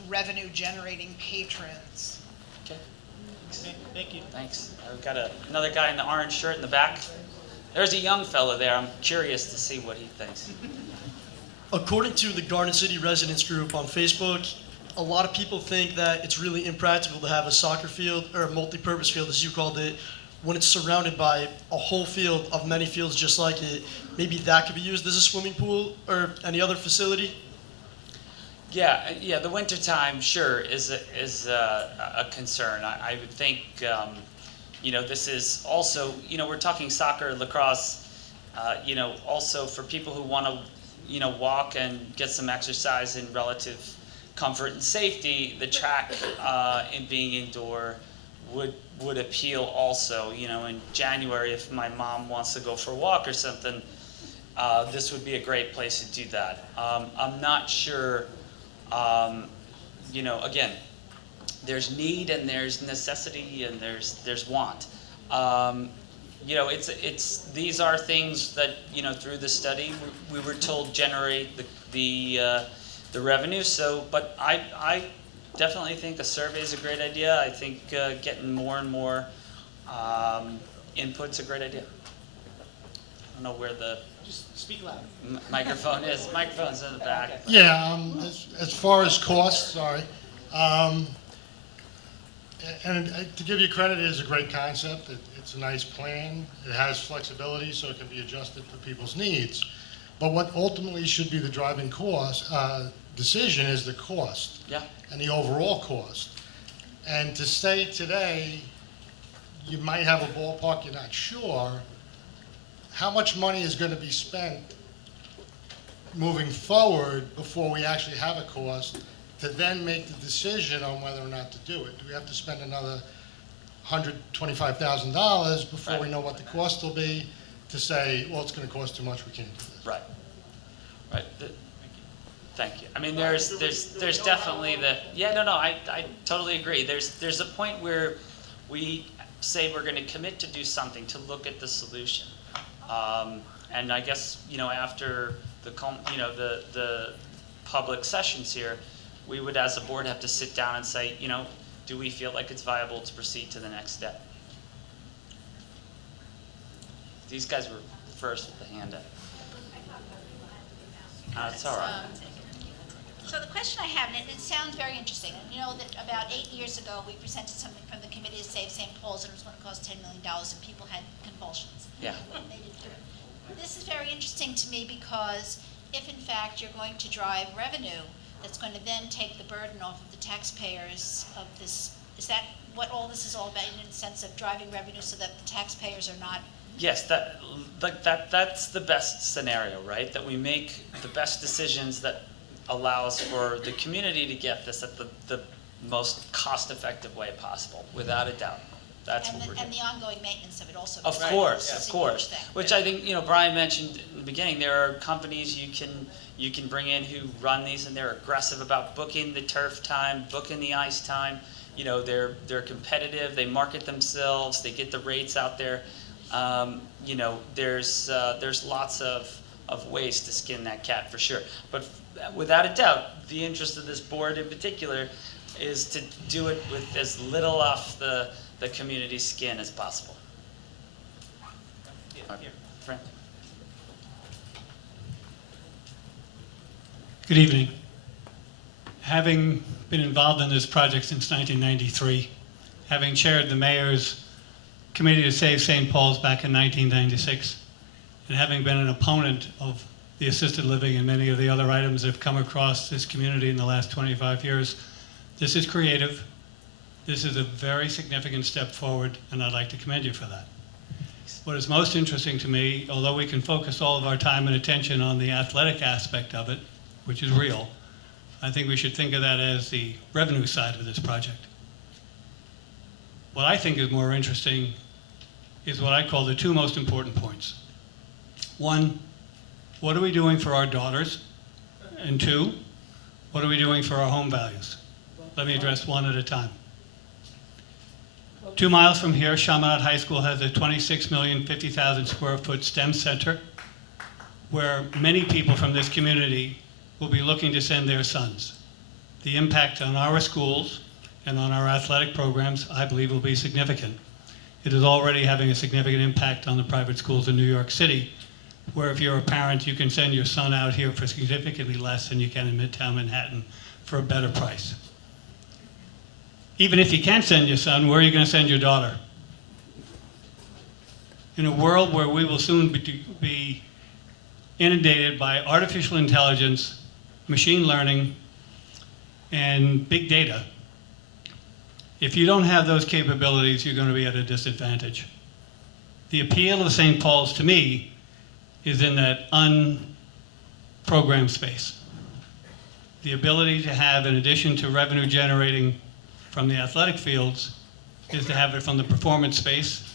revenue-generating patrons? Okay. Thank you. Thanks. We've got another guy in the orange shirt in the back. There's a young fella there. I'm curious to see what he thinks. According to the Garden City Residents Group on Facebook, a lot of people think that it's really impractical to have a soccer field, or a multi-purpose field, as you called it, when it's surrounded by a whole field of many fields just like it. Maybe that could be used as a swimming pool or any other facility? Yeah, the wintertime, sure, is a concern. I would think, you know, this is also, you know, we're talking soccer, lacrosse, you know, also for people who want to, you know, walk and get some exercise in relative comfort and safety, the track in being indoor would appeal also. You know, in January, if my mom wants to go for a walk or something, this would be a great place to do that. I'm not sure, you know, again, there's need and there's necessity and there's want. You know, these are things that, you know, through the study we were told generate the revenue. So, but I definitely think a survey is a great idea. I think getting more and more input's a great idea. I don't know where the Just speak loud. microphone is. Microphone's in the back. Yeah, as far as costs, sorry. And to give you credit, it is a great concept. It's a nice plan. It has flexibility, so it can be adjusted for people's needs. But what ultimately should be the driving decision is the cost. Yeah. And the overall cost. And to say today, you might have a ballpark, you're not sure, how much money is going to be spent moving forward before we actually have a cost to then make the decision on whether or not to do it? Do we have to spend another $125,000 before we know what the cost will be to say, well, it's going to cost too much, we can't do this? Right. Right. Thank you. I mean, there's definitely I totally agree. There's a point where we say we're going to commit to do something, to look at the solution. And I guess, you know, after the public sessions here, we would, as a board, have to sit down and say, you know, do we feel like it's viable to proceed to the next step? These guys were first with the hand up. It's all right. So the question I have, and it sounds very interesting, you know that about 8 years ago, we presented something from the Committee to Save St. Paul's, and it was going to cost $10 million, and people had convulsions. Yeah. They didn't do it. This is very interesting to me because if in fact you're going to drive revenue, that's going to then take the burden off of the taxpayers of this, is that what all this is all about, in the sense of driving revenue so that the taxpayers are not? Yes, that's the best scenario, right? That we make the best decisions that allows for the community to get this at the most cost-effective way possible, without a doubt. That's what we're doing. And the ongoing maintenance of it also. Of course. Which I think, you know, Brian mentioned in the beginning, there are companies you can bring in who run these, and they're aggressive about booking the turf time, booking the ice time. You know, they're competitive, they market themselves, they get the rates out there. You know, there's lots of ways to skin that cat for sure. But without a doubt, the interest of this board in particular is to do it with as little off the community's skin as possible. Frank. Good evening. Having been involved in this project since 1993, having chaired the mayor's Committee to Save St. Paul's back in 1996, and having been an opponent of the assisted living and many of the other items that have come across this community in the last 25 years, this is creative. This is a very significant step forward, and I'd like to commend you for that. What is most interesting to me, although we can focus all of our time and attention on the athletic aspect of it, which is real, I think we should think of that as the revenue side of this project. What I think is more interesting is what I call the two most important points. One, what are we doing for our daughters? And two, what are we doing for our home values? Let me address one at a time. 2 miles from here, Chaminade High School has a 26,050,000 square foot STEM center where many people from this community will be looking to send their sons. The impact on our schools and on our athletic programs, I believe, will be significant. It is already having a significant impact on the private schools in New York City, where if you're a parent, you can send your son out here for significantly less than you can in Midtown Manhattan for a better price. Even if you can't send your son, where are you going to send your daughter? In a world where we will soon be inundated by artificial intelligence, machine learning, and big data, if you don't have those capabilities, you're going to be at a disadvantage. The appeal of St. Paul's to me is in that unprogrammed space. The ability to have, in addition to revenue generating from the athletic fields, is to have it from the performance space,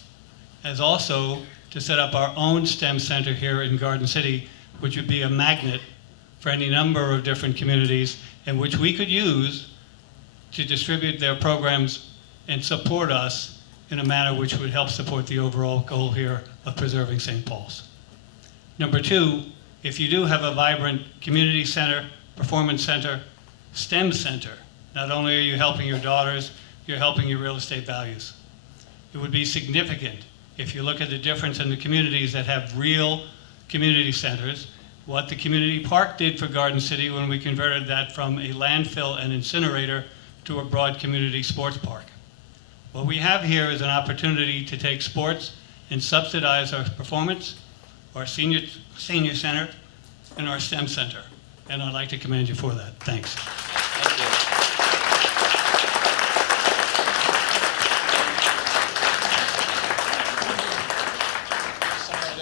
as also to set up our own STEM center here in Garden City, which would be a magnet for any number of different communities, and which we could use to distribute their programs and support us in a manner which would help support the overall goal here of preserving St. Paul's. Number two, if you do have a vibrant community center, performance center, STEM center, not only are you helping your daughters, you're helping your real estate values. It would be significant if you look at the difference in the communities that have real community centers, what the community park did for Garden City when we converted that from a landfill and incinerator to a broad community sports park. What we have here is an opportunity to take sports and subsidize our performance, our senior center, and our STEM center. And I'd like to commend you for that. Thanks. Thank you.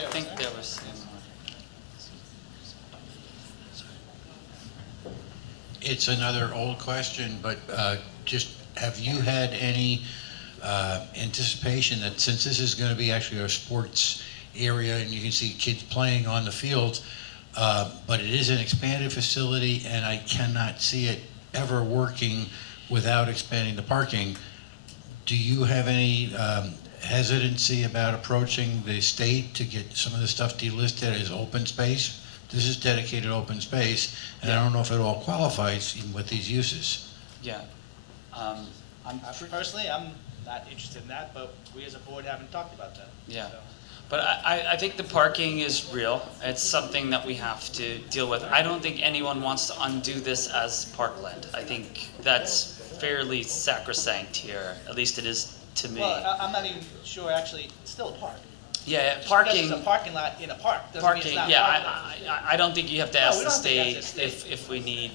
I think there was. It's another old question, but just have you had any anticipation that since this is going to be actually a sports area and you can see kids playing on the field, but it is an expanded facility and I cannot see it ever working without expanding the parking, do you have any hesitancy about approaching the state to get some of the stuff delisted as open space? This is dedicated open space, and I don't know if it all qualifies even with these uses. Yeah. Personally, I'm not interested in that, but we as a board haven't talked about that. Yeah. So. But I think the parking is real. It's something that we have to deal with. I don't think anyone wants to undo this as parkland. I think that's fairly sacrosanct here. At least it is to me. Well, I'm not even sure, actually, it's still a park. Yeah, Just parking. because it's a parking lot in a park doesn't mean it's Parking, not yeah, parking. I don't think you have to No, ask we the don't have to state ask the state. if we need,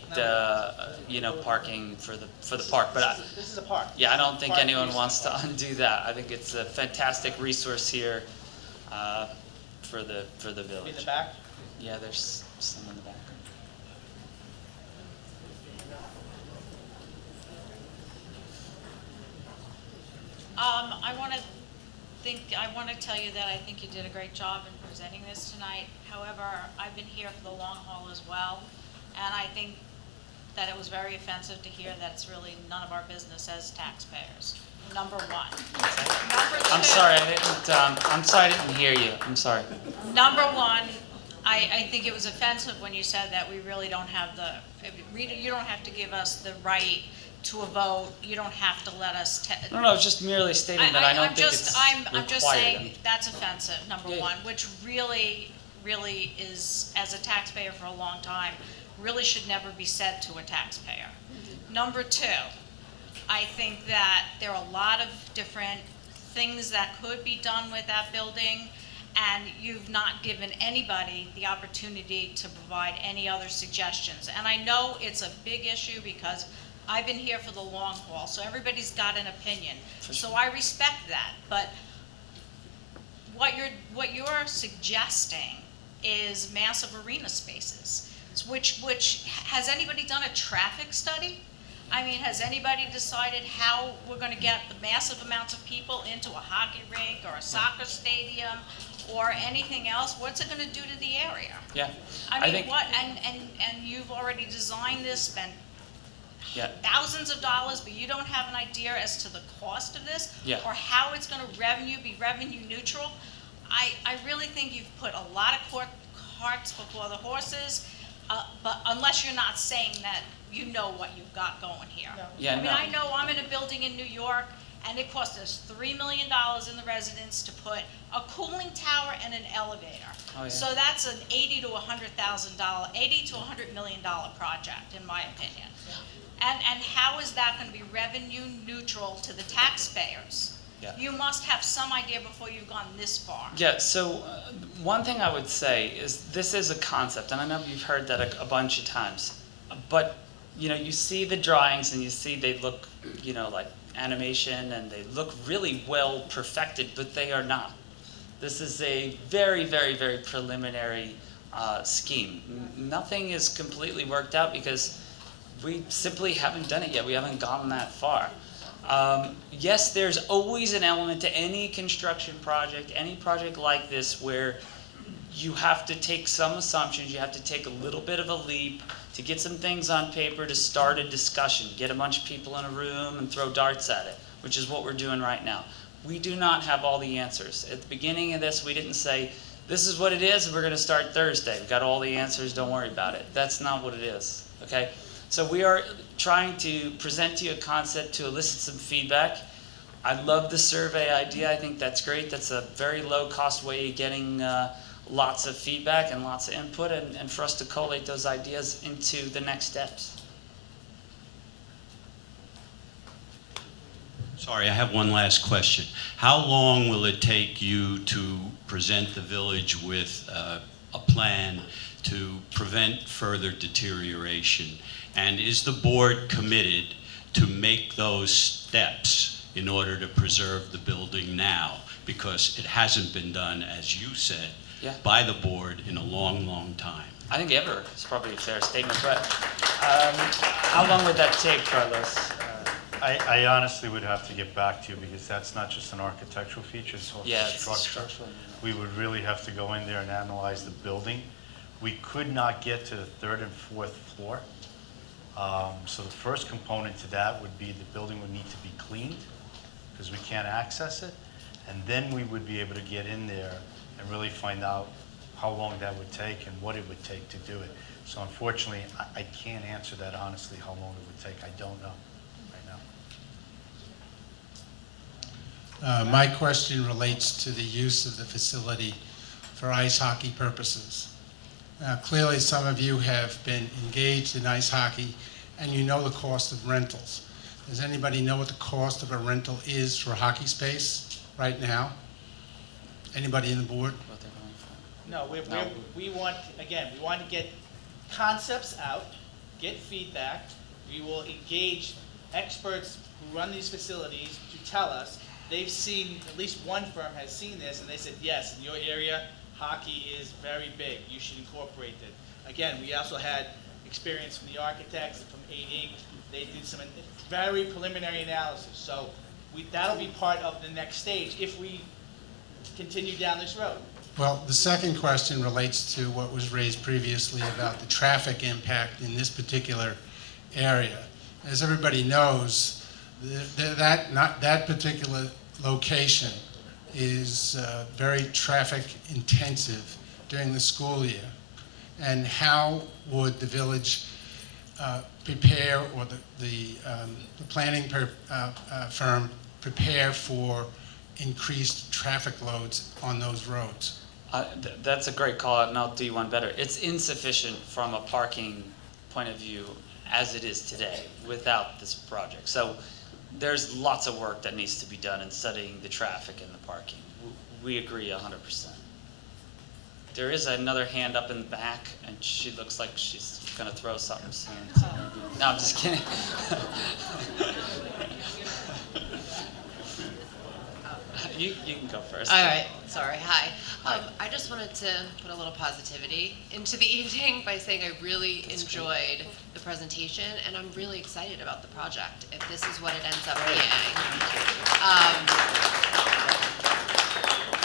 parking for the park, but This is a park. yeah, I don't think Park anyone use. wants to undo that. I think it's a fantastic resource here, for the village. In the back? Yeah, there's some in the back. I want to tell you that I think you did a great job in presenting this tonight. However, I've been here for the long haul as well, and I think that it was very offensive to hear that it's really none of our business as taxpayers. Number one. Number two. I'm sorry, I'm sorry I didn't hear you. I'm sorry. Number one, I think it was offensive when you said that we really don't have you don't have to give us the right to a vote. You don't have to let us. No, it's just merely stating that I don't think it's I'm just saying required. that's offensive, number Yeah. one, which really is, as a taxpayer for a long time, really should never be said to a taxpayer. Number two, I think that there are a lot of different things that could be done with that building, and you've not given anybody the opportunity to provide any other suggestions. And I know it's a big issue because I've been here for the long haul, so everybody's got an opinion. So I respect that, but what you're suggesting is massive arena spaces, which has anybody done a traffic study? I mean, has anybody decided how we're going to get the massive amounts of people into a hockey rink or a soccer stadium or anything else? What's it going to do to the area? Yeah. I I mean, think- what? And you've already designed this, spent Yeah. thousands of dollars, but you don't have an idea as to the cost of this Yeah. or how it's going to be revenue neutral. I really think you've put a lot of carts before the horses, but unless you're not saying that you know what you've got going here. Yeah, I mean, no. I know I'm in a building in New York, and it cost us $3 million in the residence to put a cooling tower and an elevator. Oh, yeah. So that's an $80 to $100 million project, in my opinion. And how is that going to be revenue neutral to the taxpayers? Yeah. You must have some idea before you've gone this far. Yeah, so one thing I would say is this is a concept, and I know you've heard that a bunch of times, but you see the drawings and you see they look, like animation and they look really well perfected, but they are not. This is a very, very, very preliminary scheme. Nothing is completely worked out because we simply haven't done it yet. We haven't gotten that far. Yes, there's always an element to any construction project, any project like this, where you have to take some assumptions, you have to take a little bit of a leap to get some things on paper, to start a discussion, get a bunch of people in a room and throw darts at it, which is what we're doing right now. We do not have all the answers. At the beginning of this, we didn't say, this is what it is, and we're going to start Thursday. We've got all the answers, don't worry about it. That's not what it is, okay? So we are trying to present to you a concept to elicit some feedback. I love the survey idea. I think that's great. That's a very low-cost way of getting lots of feedback and lots of input, and for us to collate those ideas into the next steps. Sorry, I have one last question. How long will it take you to present the village with a plan to prevent further deterioration? And is the board committed to make those steps in order to preserve the building now? Because it hasn't been done, as you said, by the board in a long, long time. I think ever is probably a fair statement, but how long would that take, Carlos? I honestly would have to get back to you because that's not just an architectural feature, it's also Yeah, it's structure. We would really have to go in there and analyze the building. We could not get to the third and fourth floor. So the first component to that would be the building would need to be cleaned because we can't access it. And then we would be able to get in there and really find out how long that would take and what it would take to do it. So unfortunately, I can't answer that honestly, how long it would take. I don't know right now. My question relates to the use of the facility for ice hockey purposes. Clearly, some of you have been engaged in ice hockey, and you know the cost of rentals. Does anybody know what the cost of a rental is for hockey space right now? Anybody in the board? No, we want, again, we want to get concepts out, get feedback. We will engage experts who run these facilities to tell us. They've seen, at least one firm has seen this, and they said, yes, in your area, hockey is very big. You should incorporate it. Again, we also had experience from the architects, from 8 Inc. They did some very preliminary analysis. So that'll be part of the next stage if we continue down this road. Well, the second question relates to what was raised previously about the traffic impact in this particular area. As everybody knows, that particular location is very traffic intensive during the school year. And how would the village prepare, or the planning firm prepare for increased traffic loads on those roads? That's a great call out, and I'll do one better. It's insufficient from a parking point of view as it is today without this project. So there's lots of work that needs to be done in studying the traffic and the parking. We agree 100%. There is another hand up in the back, and she looks like she's going to throw something soon. So. No, I'm just kidding. You can go first. All right, sorry, hi. I just wanted to put a little positivity into the evening by saying I really enjoyed the presentation, and I'm really excited about the project, if this is what it ends up being.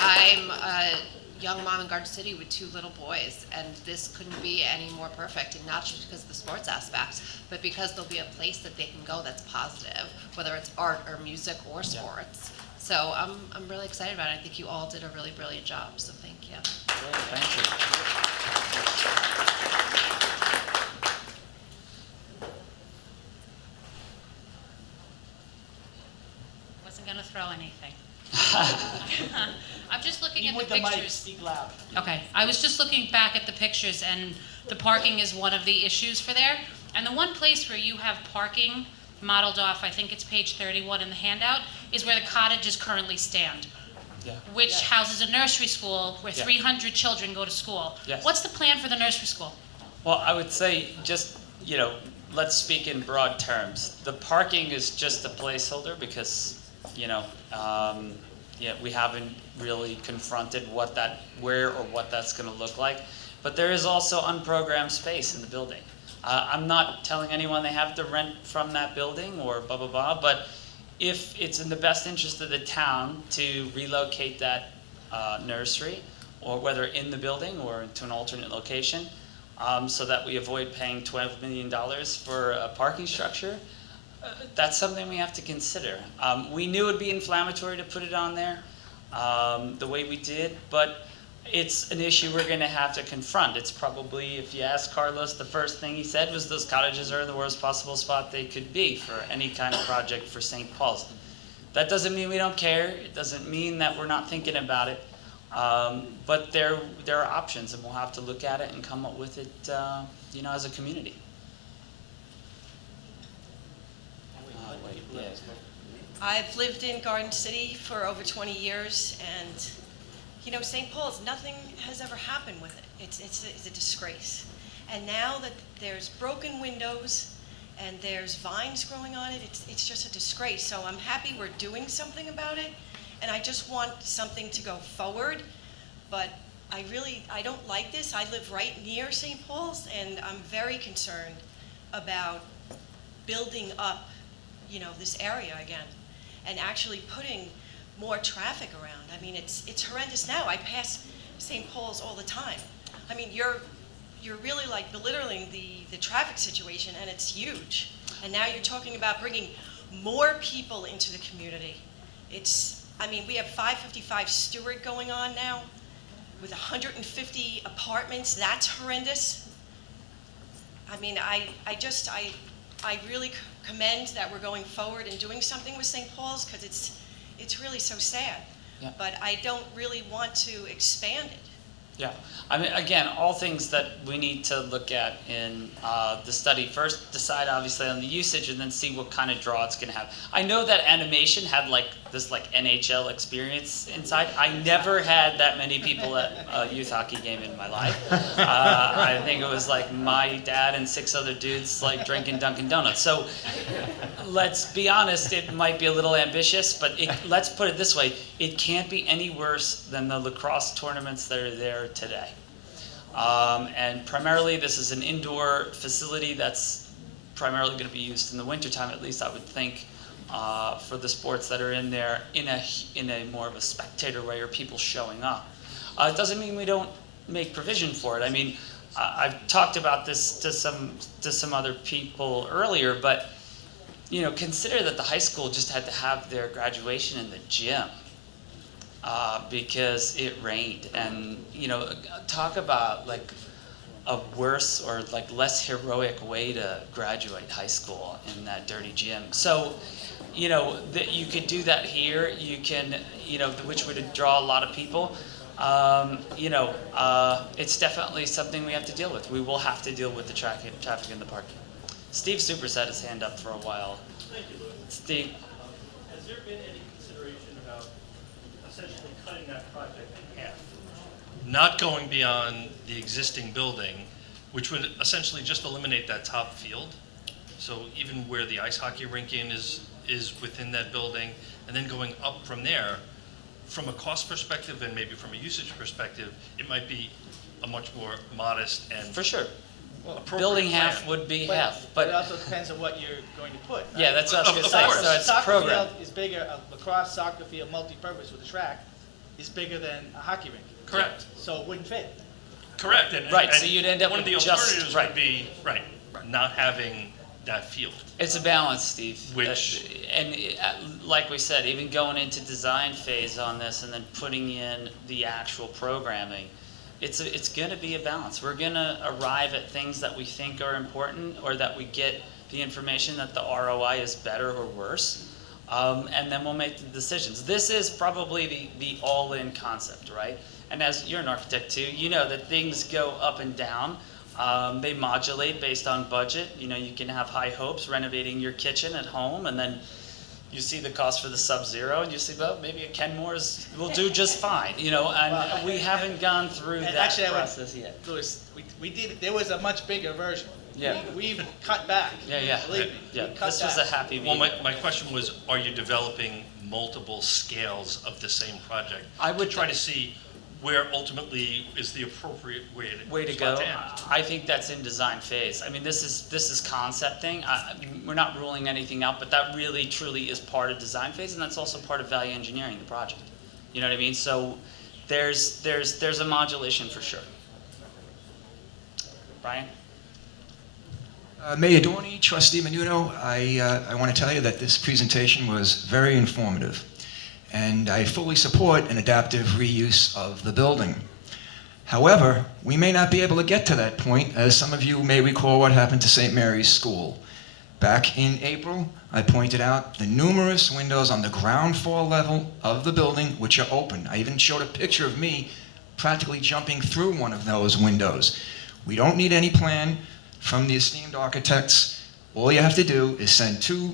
I'm a young mom in Garden City with 2 little boys, and this couldn't be any more perfect, and not just because of the sports aspect, but because there'll be a place that they can go that's positive, whether it's art or music or sports. So I'm really excited about it. I think you all did a really brilliant job, so thank you. Great, thank you. Wasn't going to throw anything. I'm just looking at the With the mic, pictures. speak loud. Okay, I was just looking back at the pictures, and the parking is one of the issues for there. And the one place where you have parking modeled off, I think it's page 31 in the handout, is where the cottages currently stand, which houses a nursery school where 300 children go to school. Yes. What's the plan for the nursery school? Well, I would say just, let's speak in broad terms. The parking is just a placeholder because, we haven't really confronted where or what that's going to look like. But there is also unprogrammed space in the building. I'm not telling anyone they have to rent from that building or blah, blah, blah, but if it's in the best interest of the town to relocate that nursery, or whether in the building or to an alternate location, so that we avoid paying $12 million for a parking structure. That's something we have to consider. We knew it'd be inflammatory to put it on there the way we did, but it's an issue we're going to have to confront. It's probably, if you ask Carlos, the first thing he said was those cottages are in the worst possible spot they could be for any kind of project for St. Paul's. That doesn't mean we don't care. It doesn't mean that we're not thinking about it. But there are options, and we'll have to look at it and come up with it, as a community. I've lived in Garden City for over 20 years, and St. Paul's, nothing has ever happened with it. It's a disgrace. And now that there's broken windows and there's vines growing on it, it's just a disgrace. So I'm happy we're doing something about it, and I just want something to go forward. But I don't like this. I live right near St. Paul's, and I'm very concerned about building up, this area again, and actually putting more traffic around. I mean, it's horrendous now. I pass St. Paul's all the time. I mean, you're really like belittling the traffic situation, and it's huge. And now you're talking about bringing more people into the community. We have 555 Stewart going on now with 150 apartments. That's horrendous. I mean, I really commend that we're going forward and doing something with St. Paul's, because it's really so sad. Yeah. But I don't really want to expand it. Yeah, I mean, again, all things that we need to look at in the study. First, decide obviously on the usage, and then see what kind of draw it's going to have. I know that animation had this NHL experience inside. I never had that many people at a youth hockey game in my life. I think it was like my dad and 6 other dudes drinking Dunkin' Donuts. So let's be honest, it might be a little ambitious, but let's put it this way: it can't be any worse than the lacrosse tournaments that are there today. And primarily this is an indoor facility that's primarily going to be used in the wintertime, at least I would think, for the sports that are in there in a more of a spectator way, or people showing up. It doesn't mean we don't make provision for it. I mean, I've talked about this to some other people earlier, but consider that the high school just had to have their graduation in the gym. Because it rained, and talk about a worse or less heroic way to graduate high school in that dirty gym. So, that you could do that here. You can, which would draw a lot of people. It's definitely something we have to deal with. We will have to deal with the traffic in the parking. Steve Supers had his hand up for a while. Thank you, Louis. Steve. Has there been any consideration about essentially cutting that project in half? Not going beyond the existing building, which would essentially just eliminate that top field. So even where the ice hockey rink is within that building, and then going up from there, from a cost perspective and maybe from a usage perspective, it might be a much more modest and For sure. appropriate Building plan. half would be half, but it also depends on what you're going to put. Yeah, that's what I was Of going to course. say. So it's Soccer program. field is bigger, a lacrosse soccer field, multi-purpose with a track, is bigger than a hockey rink. Correct. So it wouldn't fit. Correct. Right, so you'd end up one of the with just- alternatives right. would be not having that field. It's a balance, Steve. Which- Like we said, even going into design phase on this and then putting in the actual programming, it's going to be a balance. We're going to arrive at things that we think are important, or that we get the information that the ROI is better or worse, and then we'll make the decisions. This is probably the all-in concept, right? And as you're an architect too, you know that things go up and down. They modulate based on budget. You can have high hopes renovating your kitchen at home, and then you see the cost for the Sub-Zero, and you say, well, maybe a Kenmore's will do just fine, and we haven't gone through that Actually, process yet. Louis, we did, there was a much bigger version. Yeah. We've cut back. Yeah. Believe me. Yeah, we cut this was back. a happy Well, meeting. my question was, are you developing multiple scales of the same project? I would try to see where ultimately is the appropriate way to go. slot in. I think that's in design phase. I mean, this is concepting. We're not ruling anything out, but that really truly is part of design phase, and that's also part of value engineering the project. You know what I mean? So there's a modulation for sure. Ryan? Mayor Dorney, Trustee Menudo, I want to tell you that this presentation was very informative, and I fully support an adaptive reuse of the building. However, we may not be able to get to that point, as some of you may recall what happened to St. Mary's School. Back in April, I pointed out the numerous windows on the ground floor level of the building which are open. I even showed a picture of me practically jumping through one of those windows. We don't need any plan from the esteemed architects. All you have to do is send 2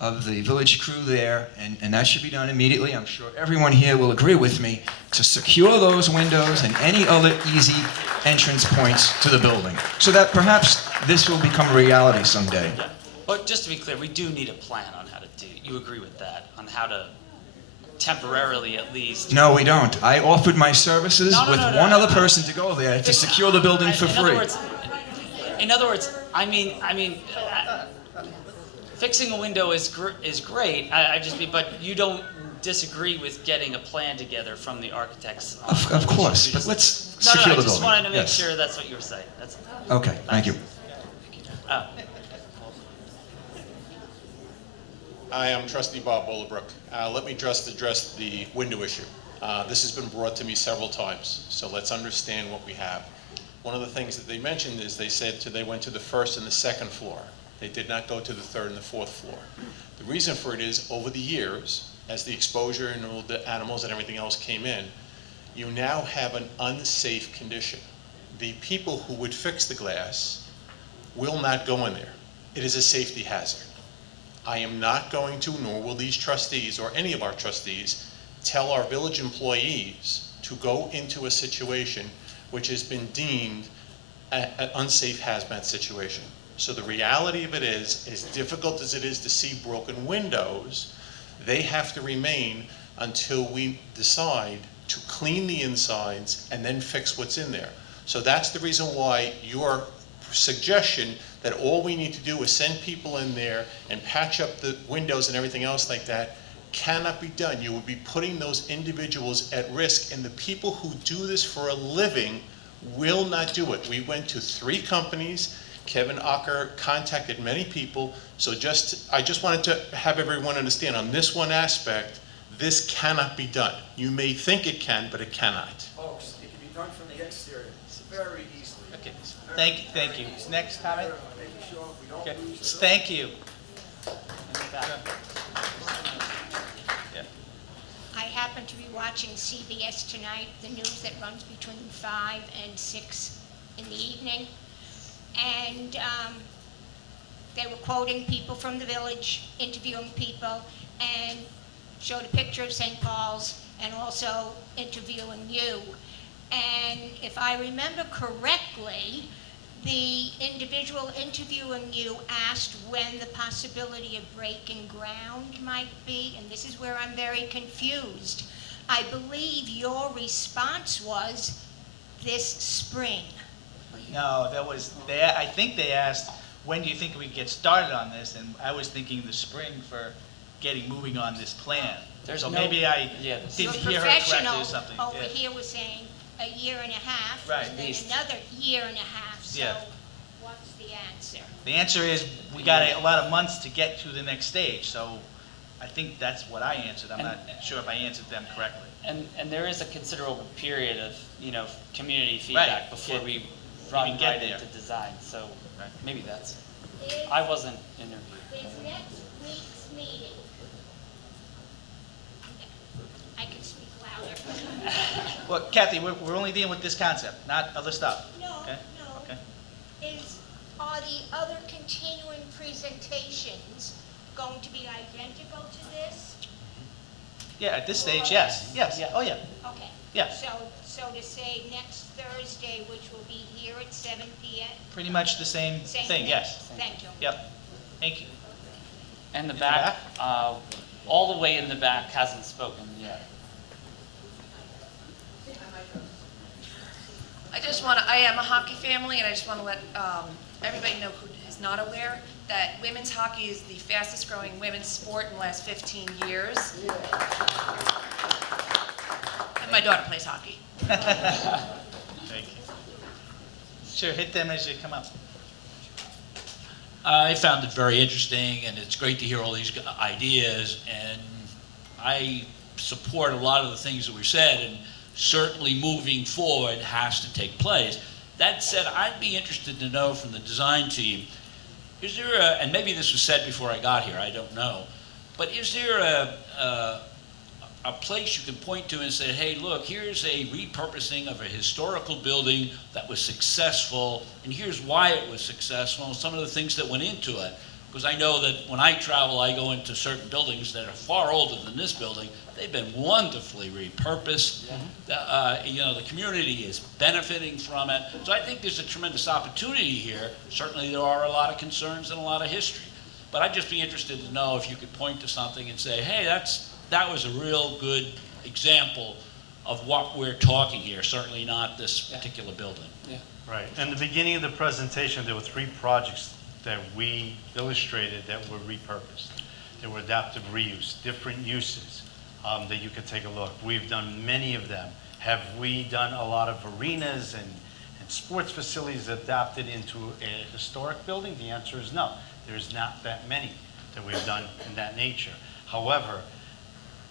of the village crew there, and that should be done immediately. I'm sure everyone here will agree with me to secure those windows and any other easy entrance points to the building, so that perhaps this will become a reality someday. Yeah. But just to be clear, we do need a plan on how to do it. You agree with that, on how to temporarily at least... No, we don't. I offered my services with one other person to go there to secure the building for free. In other words, I mean, fixing a window is great. But you don't disagree with getting a plan together from the architects. Of course, but let's secure the building. I just wanted to make Yes. sure that's what you were saying. That's Okay, thank you. Hi, I'm Trustee Bob Bollebrook. Let me just address the window issue. This has been brought to me several times, so let's understand what we have. One of the things that they mentioned is they went to the first and the second floor. They did not go to the third and the fourth floor. The reason for it is, over the years, as the exposure and all the animals and everything else came in, you now have an unsafe condition. The people who would fix the glass will not go in there. It is a safety hazard. I am not going to, nor will these trustees or any of our trustees, tell our village employees to go into a situation which has been deemed an unsafe hazmat situation. So the reality of it is, as difficult as it is to see broken windows, they have to remain until we decide to clean the insides and then fix what's in there. So that's the reason why your suggestion that all we need to do is send people in there and patch up the windows and everything else like that cannot be done. You would be putting those individuals at risk, and the people who do this for a living will not do it. We went to 3 companies. Kevin Acker contacted many people. So I just wanted to have everyone understand, on this one aspect, this cannot be done. You may think it can, but it cannot. Folks, it can be done from the exterior, very easily. Okay, thank you. Next comment? Making sure we don't Okay. lose. Thank you. I happen to be watching CBS tonight, the news that runs between 5 and 6 in the evening. And they were quoting people from the village, interviewing people, and showed a picture of St. Paul's and also interviewing you. And if I remember correctly, the individual interviewing you asked when the possibility of breaking ground might be, and this is where I'm very confused. I believe your response was this spring. No, I think they asked, when do you think we can get started on this? And I was thinking the spring for getting moving on this plan. So maybe I didn't hear her correctly or something. Over Yeah. here was saying a year and a half. Right. And then another year and a half. So Yeah. what's the answer? The answer is, we got a lot of months to get to the next stage, so I think that's what I answered. I'm not sure if I answered them correctly. And there is a considerable period of, community feedback before we run even get right there. into design, so maybe that's, I wasn't interviewed. Is next week's meeting, I can speak louder. Well, Kathy, we're only dealing with this concept, not other stuff. No, Okay? no. Okay. Are the other continuing presentations going to be identical to this? Yeah, at this stage, yes. Yes. Oh, yeah. Okay. Yeah. So to say next Thursday, which will be here at 7 p.m.? Pretty much the same thing, yes. Thank you. Yep. Thank you. And the back, all the way in the back hasn't spoken yet. I am a hockey family, and I just want to let everybody know who is not aware that women's hockey is the fastest growing women's sport in the last 15 years. And my daughter plays hockey. Thank you. Sure, hit them as you come up. I found it very interesting, and it's great to hear all these ideas, and I support a lot of the things that were said, and certainly moving forward has to take place. That said, I'd be interested to know from the design team, is there a, and maybe this was said before I got here, I don't know, but is there a place you can point to and say, hey, look, here's a repurposing of a historical building that was successful, and here's why it was successful, and some of the things that went into it. Because I know that when I travel, I go into certain buildings that are far older than this building. They've been wonderfully repurposed. You know, the community is benefiting from it. So I think there's a tremendous opportunity here. Certainly there are a lot of concerns and a lot of history. But I'd just be interested to know if you could point to something and say, hey, that was a real good example of what we're talking here, certainly not this particular building. Yeah. Right. In the beginning of the presentation, there were 3 projects that we illustrated that were repurposed. There were adaptive reuse, different uses that you could take a look. We've done many of them. Have we done a lot of arenas and sports facilities adapted into a historic building? The answer is no. There's not that many that we've done in that nature. However,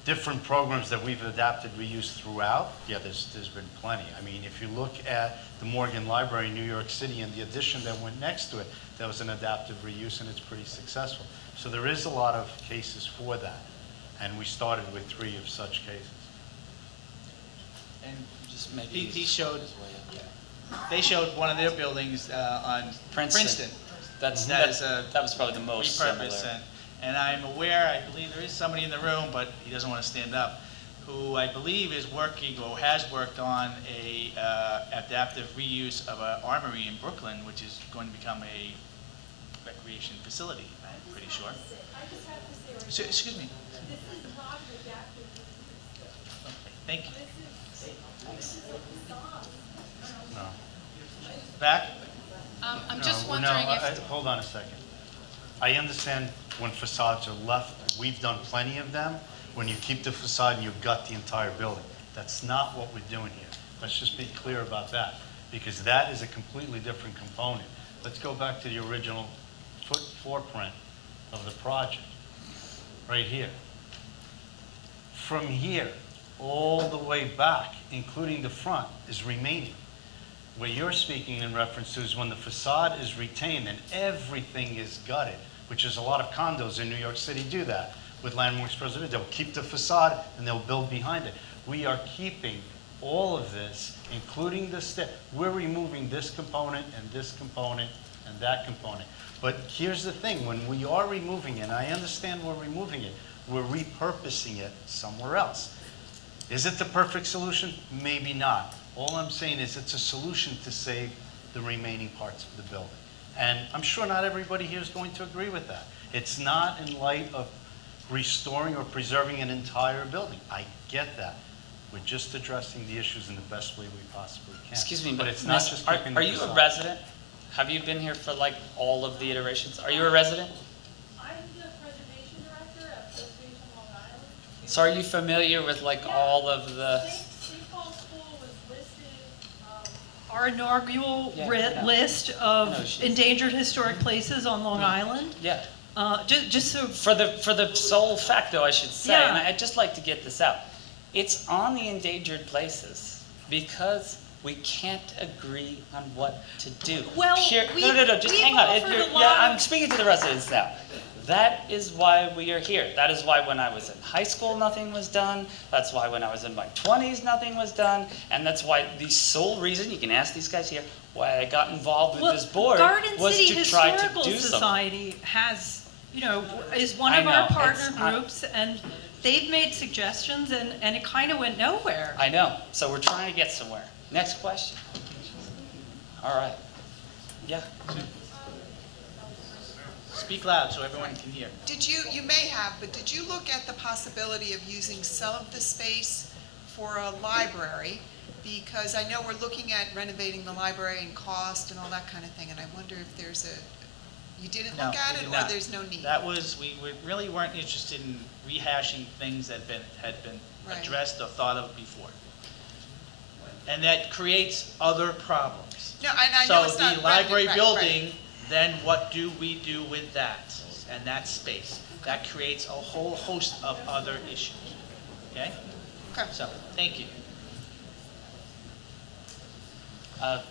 different programs that we've adapted reuse throughout, yeah, there's been plenty. I mean, if you look at the Morgan Library in New York City and the addition that went next to it, that was an adaptive reuse, and it's pretty successful. So there is a lot of cases for that, and we started with 3 of such cases. And just maybe He showed, they showed one of their buildings on Princeton. That was probably the most repurposed, similar. and I'm aware, I believe there is somebody in the room, but he doesn't want to stand up, who I believe is working or has worked on a adaptive reuse of an armory in Brooklyn, which is going to become a recreation facility, I'm pretty sure. So, excuse me. Thank you. No. Back? I'm just No, wondering if... hold on a second. I understand when facades are left, we've done plenty of them. When you keep the facade and you've got the entire building. That's not what we're doing here. Let's just be clear about that, because that is a completely different component. Let's go back to the original floor print of the project, right here. From here, all the way back, including the front, is remaining. What you're speaking in reference to is when the facade is retained and everything is gutted, which is a lot of condos in New York City do that with landmarks preservation. They'll keep the facade and they'll build behind it. We are keeping all of this, including the we're removing this component and this component and that component. But here's the thing, when we are removing it, and I understand we're removing it, we're repurposing it somewhere else. Is it the perfect solution? Maybe not. All I'm saying is it's a solution to save the remaining parts of the building. And I'm sure not everybody here is going to agree with that. It's not in light of restoring or preserving an entire building. I get that. We're just addressing the issues in the best way we possibly can. Excuse me, but it's not miss, just keeping the are you a facade. resident? Have you been here for like all of the iterations? Are you a resident? I'm the preservation director at Preservation Long Island. So are you familiar with like all of the... St. Paul's School was listed, our inaugural list No, of she's- endangered historic places on Long Island. Yeah. Just so, For the sole fact, though, I should say, Yeah. and I'd just like to get this out. It's on the endangered places because we can't agree on what to do. Well, no, just we've hang on. offered a Yeah, lot I'm of- speaking to the residents now. That is why we are here. That is why when I was in high school, nothing was done. That's why when I was in my 20s, nothing was done. And that's why the sole reason, you can ask these guys here, why I got involved with this board Garden was City to try to Historical do something. Society has, is one I of our know, partner it's- groups, and they've made suggestions, and it kind of went nowhere. I know. So we're trying to get somewhere. Next question. All right. Yeah. Speak loud so everyone can hear. You may have, but did you look at the possibility of using some of the space for a library? Because I know we're looking at renovating the library and cost and all that kind of thing, and I wonder if there's you didn't No, look at we it, did or not. there's no need? That was, we really weren't interested in rehashing things that had been Right. addressed or thought of before. And that creates other problems. No, and I know So it's not. the right, library right, building, then what do we do with that and that space? That creates a whole host of other issues, okay? Okay. So, thank you.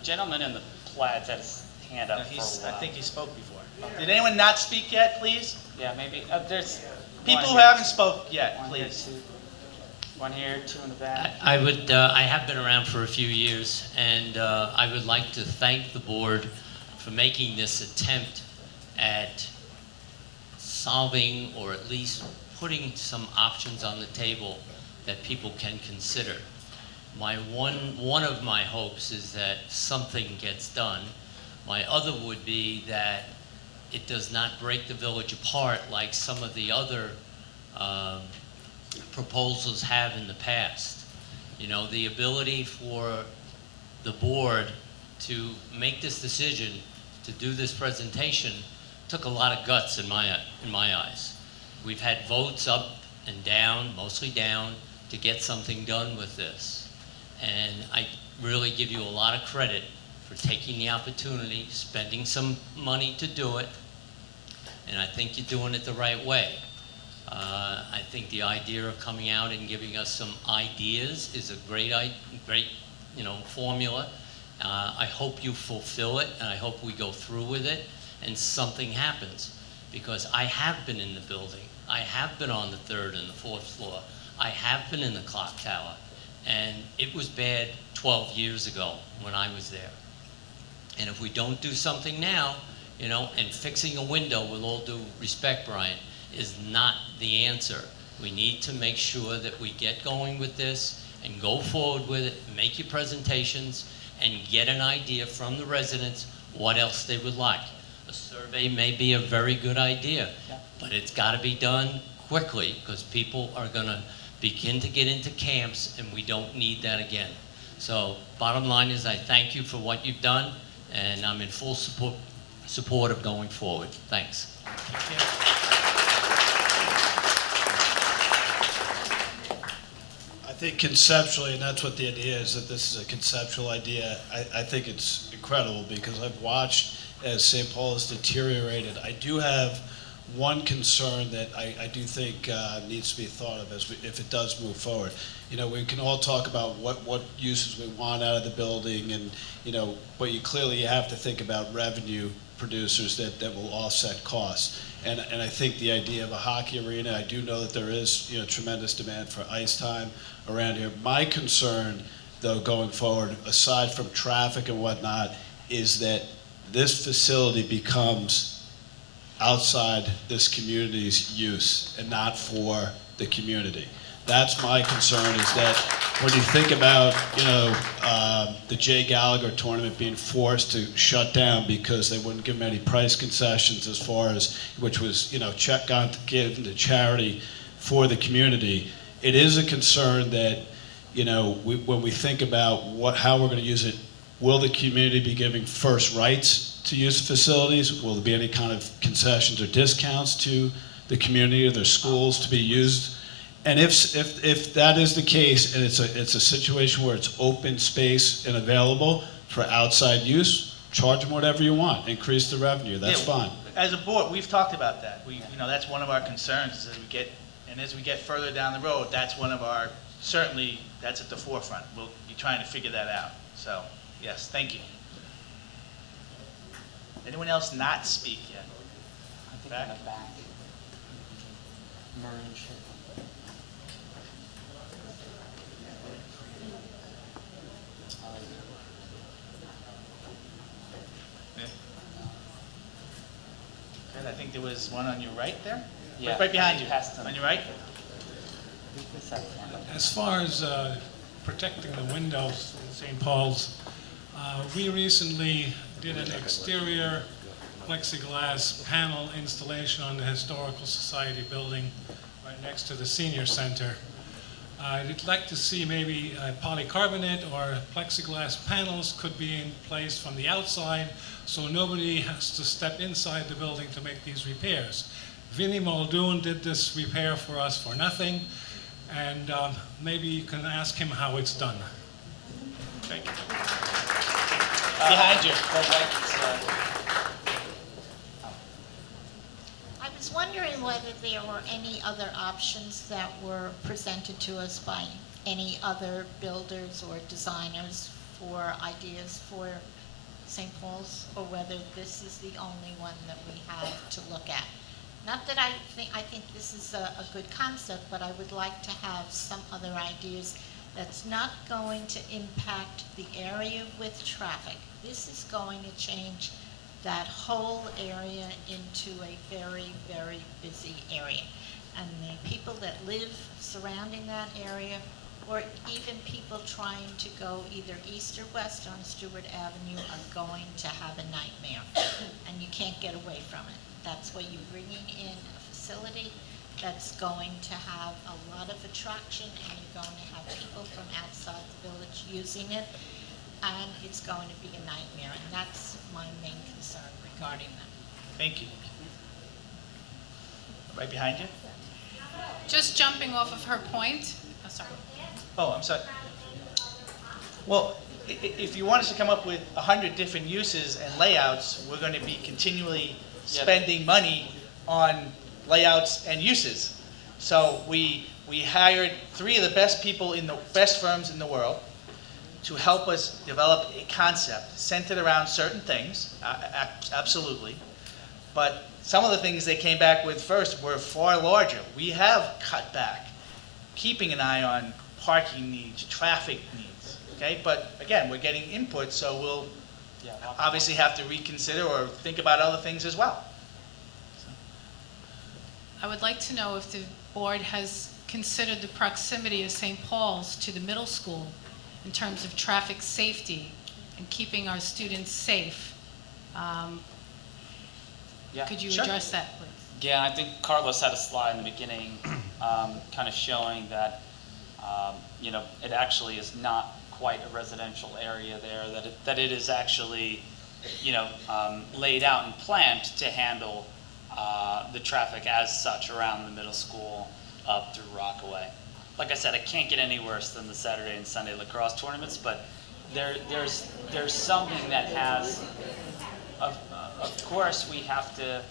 Gentleman in the plaid's had his hand up for a I while. think he spoke before. Did anyone not speak yet, please? Yeah, maybe, there's. People one who here. haven't spoke yet, One here, please. two. One here, two in the back. I have been around for a few years, and I would like to thank the board for making this attempt at solving, or at least putting some options on the table that people can consider. One of my hopes is that something gets done. My other would be that it does not break the village apart like some of the other proposals have in the past. You know, the ability for the board to make this decision, to do this presentation, took a lot of guts in my eyes. We've had votes up and down, mostly down, to get something done with this. And I really give you a lot of credit for taking the opportunity, spending some money to do it, and I think you're doing it the right way. I think the idea of coming out and giving us some ideas is a great formula. I hope you fulfill it, and I hope we go through with it, and something happens. Because I have been in the building. I have been on the 3rd and the 4th floor. I have been in the clock tower. And it was bad 12 years ago when I was there. And if we don't do something now, you know, and fixing a window, with all due respect, Brian, is not the answer. We need to make sure that we get going with this and go forward with it, make your presentations, and get an idea from the residents what else they would like. A survey may be a very good idea, but it's got to be done quickly, because people are going to begin to get into camps, and we don't need that again. So bottom line is, I thank you for what you've done, and I'm in full support of going forward. Thanks. I think conceptually, and that's what the idea is, that this is a conceptual idea, I think it's incredible, because I've watched as St. Paul has deteriorated. I do have one concern that I do think needs to be thought of if it does move forward. You know, we can all talk about what uses we want out of the building, and you know, but you clearly have to think about revenue producers that will offset costs. And I think the idea of a hockey arena, I do know that there is, you know, tremendous demand for ice time around here. My concern, though, going forward, aside from traffic and whatnot, is that this facility becomes outside this community's use and not for the community. That's my concern, is that when you think about, you know, the Jay Gallagher tournament being forced to shut down because they wouldn't give them any price concessions, as far as, which was, you know, gone to give to charity for the community, it is a concern that, you know, when we think about how we're going to use it, will the community be giving first rights to use facilities? Will there be any kind of concessions or discounts to the community or their schools to be used? And if that is the case, and it's a situation where it's open space and available for outside use, charge them whatever you want, increase the revenue. That's fine. As a board, we've talked about that. You know, that's one of our concerns, is as we get further down the road, that's one of our, certainly, that's at the forefront. We'll be trying to figure that out. So, yes, thank you. Anyone else not speak yet? I think in the back. Maroon shirt. And I think there was one on your right there? Yeah, Right behind you. past them. On your right? As far as protecting the windows in St. Paul's, we recently did an exterior plexiglass panel installation on the Historical Society building right next to the senior center. I'd like to see maybe polycarbonate or plexiglass panels could be in place from the outside, so nobody has to step inside the building to make these repairs. Vinnie Muldoon did this repair for us for nothing, and maybe you can ask him how it's done. Thank you. behind you. I was wondering whether there were any other options that were presented to us by any other builders or designers for ideas for St. Paul's, or whether this is the only one that we have to look at. Not that I think this is a good concept, but I would like to have some other ideas that's not going to impact the area with traffic. This is going to change that whole area into a very, very busy area. And the people that live surrounding that area, or even people trying to go either east or west on Stewart Avenue, are going to have a nightmare. And you can't get away from it. That's where you're bringing in a facility that's going to have a lot of attraction, and you're going to have people from outside the village using it, and it's going to be a nightmare, and that's my main concern regarding that. Thank you. Right behind you? Just jumping off of her point, oh, sorry. Oh, I'm sorry. Well, if you want us to come up with 100 different uses and layouts, we're going to be continually spending money on layouts and uses. So we hired 3 of the best people in the best firms in the world to help us develop a concept centered around certain things, absolutely. But some of the things they came back with first were far larger. We have cut back, keeping an eye on parking needs, traffic needs, okay? But again, we're getting input, so we'll obviously have to reconsider or think about other things as well. I would like to know if the board has considered the proximity of St. Paul's to the middle school in terms of traffic safety and keeping our students safe. Could you address that, please? Yeah, I think Carlos had a slide in the beginning kind of showing that, it actually is not quite a residential area there, that it is actually, laid out and planned to handle the traffic as such around the middle school up through Rockaway. Like I said, it can't get any worse than the Saturday and Sunday lacrosse tournaments, but there's something that has, of course, we have to,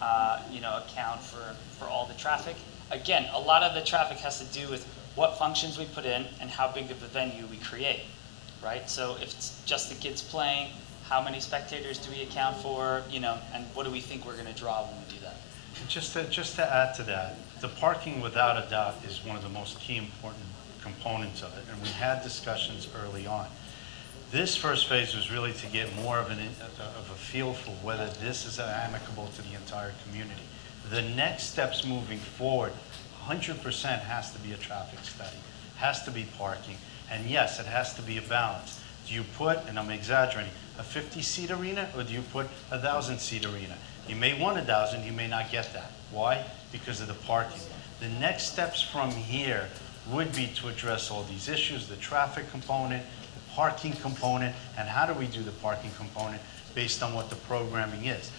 account for all the traffic. Again, a lot of the traffic has to do with what functions we put in and how big of a venue we create, right? So if it's just the kids playing, how many spectators do we account for, and what do we think we're going to draw when we do that? Just to add to that, the parking without a doubt is one of the most key important components of it, and we had discussions early on. This first phase was really to get more of a feel for whether this is amicable to the entire community. The next steps moving forward, 100% has to be a traffic study, has to be parking, and yes, it has to be a balance. Do you put, and I'm exaggerating, a 50-seat arena, or do you put a 1,000-seat arena? You may want 1,000, you may not get that. Why? Because of the parking. The next steps from here would be to address all these issues, the traffic component, the parking component, and how do we do the parking component based on what the programming is.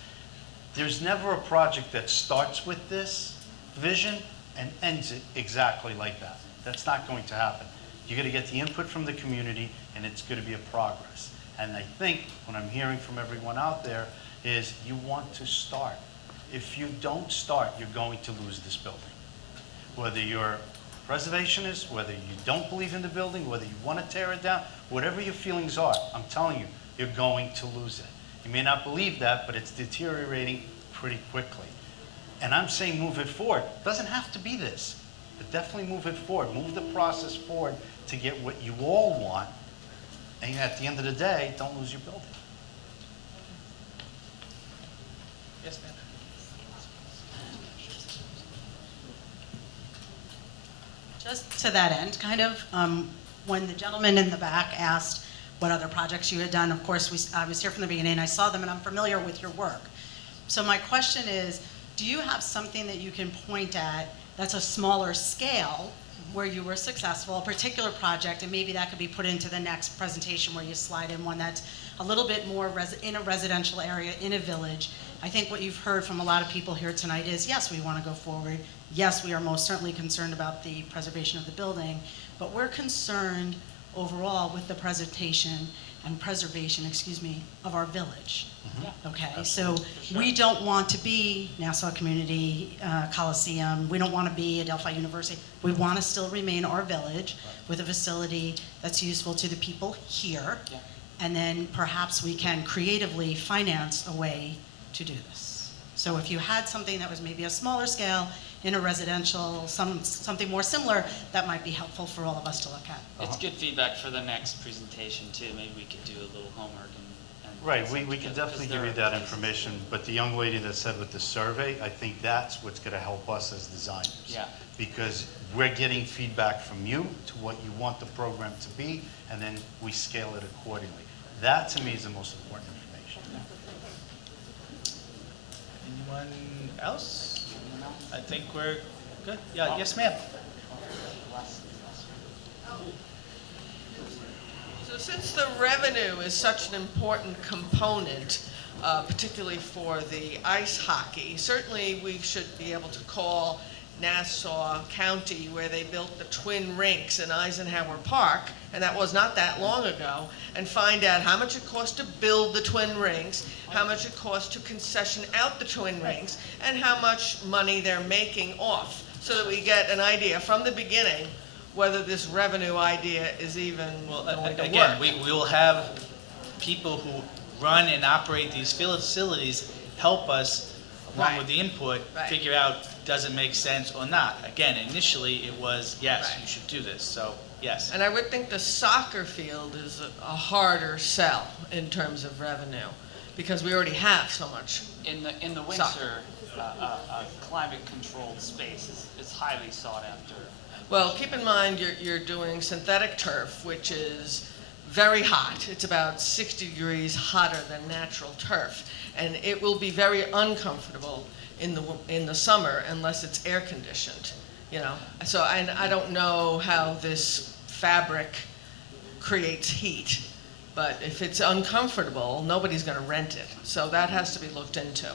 There's never a project that starts with this vision and ends it exactly like that. That's not going to happen. You're going to get the input from the community, and it's going to be a progress. And I think what I'm hearing from everyone out there is you want to start. If you don't start, you're going to lose this building. Whether you're a reservationist, whether you don't believe in the building, whether you want to tear it down, whatever your feelings are, I'm telling you, you're going to lose it. You may not believe that, but it's deteriorating pretty quickly. And I'm saying move it forward. It doesn't have to be this, but definitely move it forward. Move the process forward to get what you all want. And at the end of the day, don't lose your building. Yes, ma'am. Just to that end, kind of, when the gentleman in the back asked what other projects you had done, of course, I was here from the beginning, I saw them, and I'm familiar with your work. So my question is, do you have something that you can point at that's a smaller scale where you were successful, a particular project, and maybe that could be put into the next presentation where you slide in one that's a little bit more in a residential area, in a village. I think what you've heard from a lot of people here tonight is, yes, we want to go forward. Yes, we are most certainly concerned about the preservation of the building, but we're concerned overall with the presentation and preservation, of our village. Okay, so we don't want to be Nassau Community Coliseum, we don't want to be Adelphi University. We want to still remain our village with a facility that's useful to the people here. And then perhaps we can creatively finance a way to do this. So if you had something that was maybe a smaller scale in a residential, something more similar, that might be helpful for all of us to look at. It's good feedback for the next presentation too. Maybe we could do a little homework and Right, we can definitely give you that information, but the young lady that said with the survey, I think that's what's gonna help us as designers. Yeah. Because we're getting feedback from you to what you want the program to be, and then we scale it accordingly. That, to me, is the most important information. Anyone else? I think we're good. Yeah, yes, ma'am. So since the revenue is such an important component, particularly for the ice hockey, certainly we should be able to call Nassau County, where they built the twin rinks in Eisenhower Park, and that was not that long ago, and find out how much it cost to build the twin rinks, how much it cost to concession out the twin rinks, and how much money they're making off, so that we get an idea from the beginning whether this revenue idea is even going to Again, work. we will have people who run and operate these facilities help us, along with the input, figure out does it make sense or not. Again, initially it was, yes, you should do this, so yes. And I would think the soccer field is a harder sell in terms of revenue, because we already have so much. in the winter, Soccer. a climate-controlled space is highly sought after. Well, keep in mind, you're doing synthetic turf, which is very hot. It's about 60 degrees hotter than natural turf. And it will be very uncomfortable in the summer unless it's air conditioned, you know. So I don't know how this fabric creates heat, but if it's uncomfortable, nobody's gonna rent it. So that has to be looked into.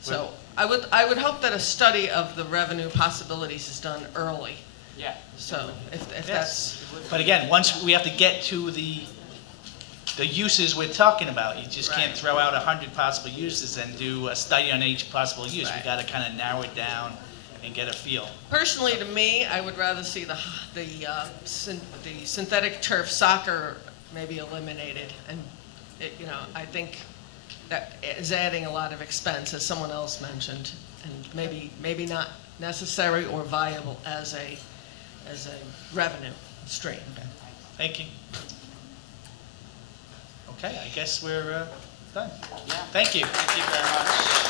So I would hope that a study of the revenue possibilities is done early. Yeah. So if Yes. that's, But again, once we have to get to the uses we're talking about, you just can't throw out 100 possible uses and do a study on each possible use. We gotta kind of narrow it down and get a feel. personally, to me, I would rather see the synthetic turf soccer maybe eliminated. And, you know, I think that is adding a lot of expense, as someone else mentioned, and maybe not necessary or viable as a revenue stream. Thank you. Okay, I guess we're done. Thank you. Thank you very much.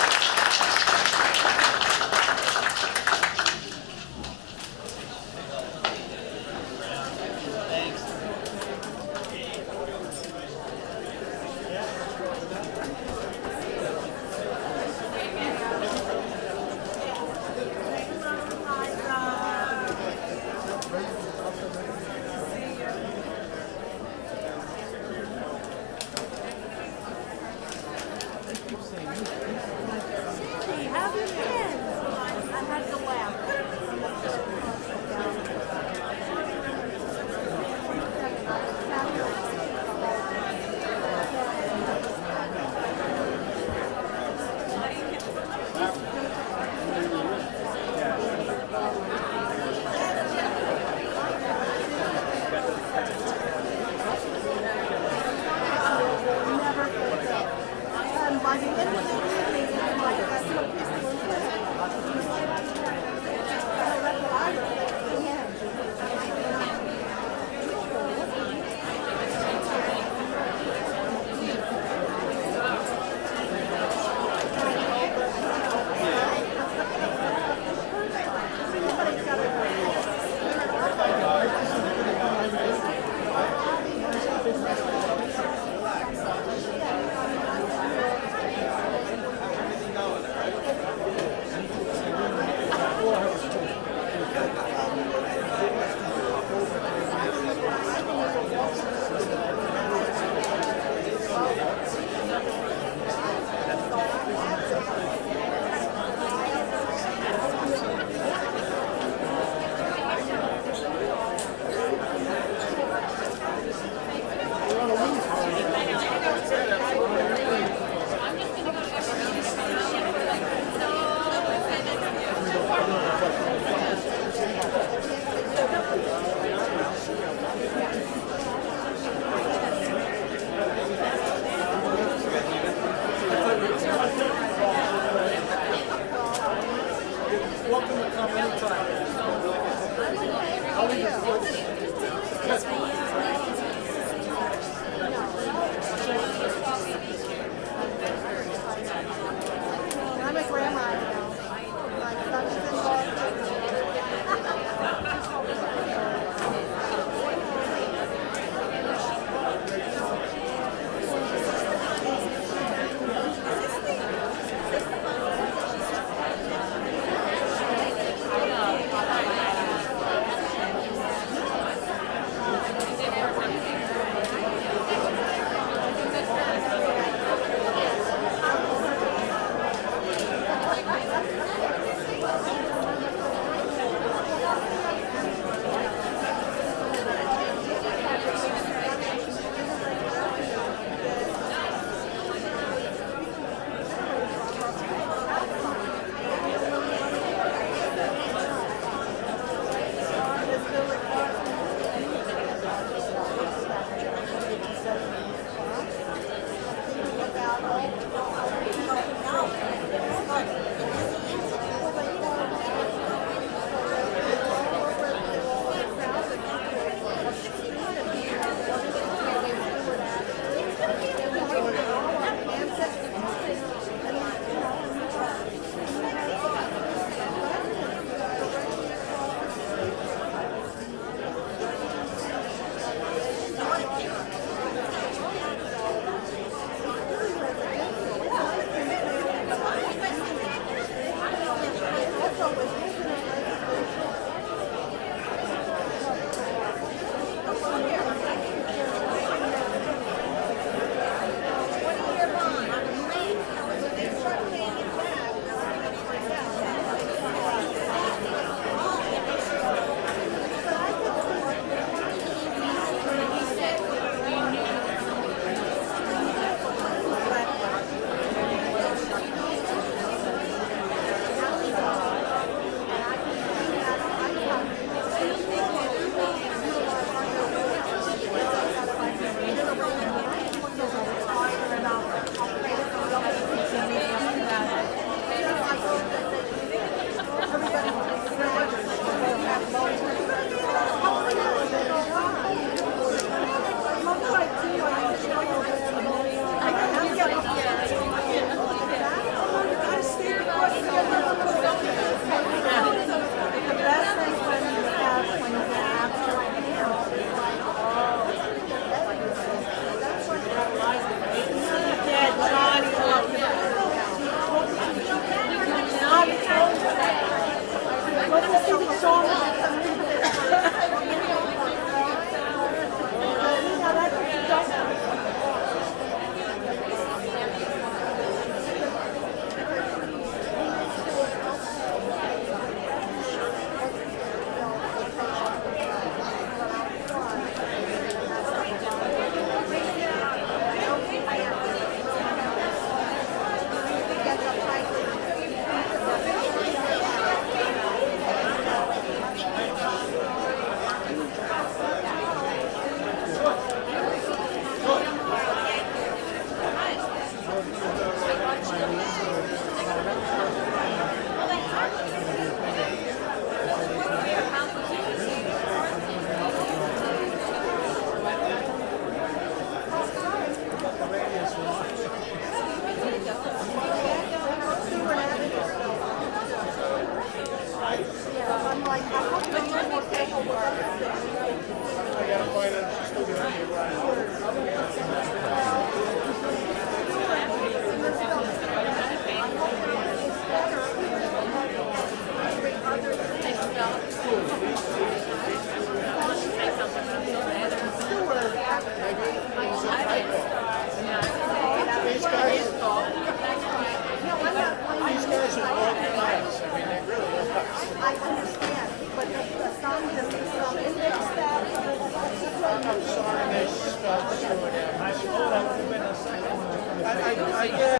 welcome to come anytime. I'll leave it for you.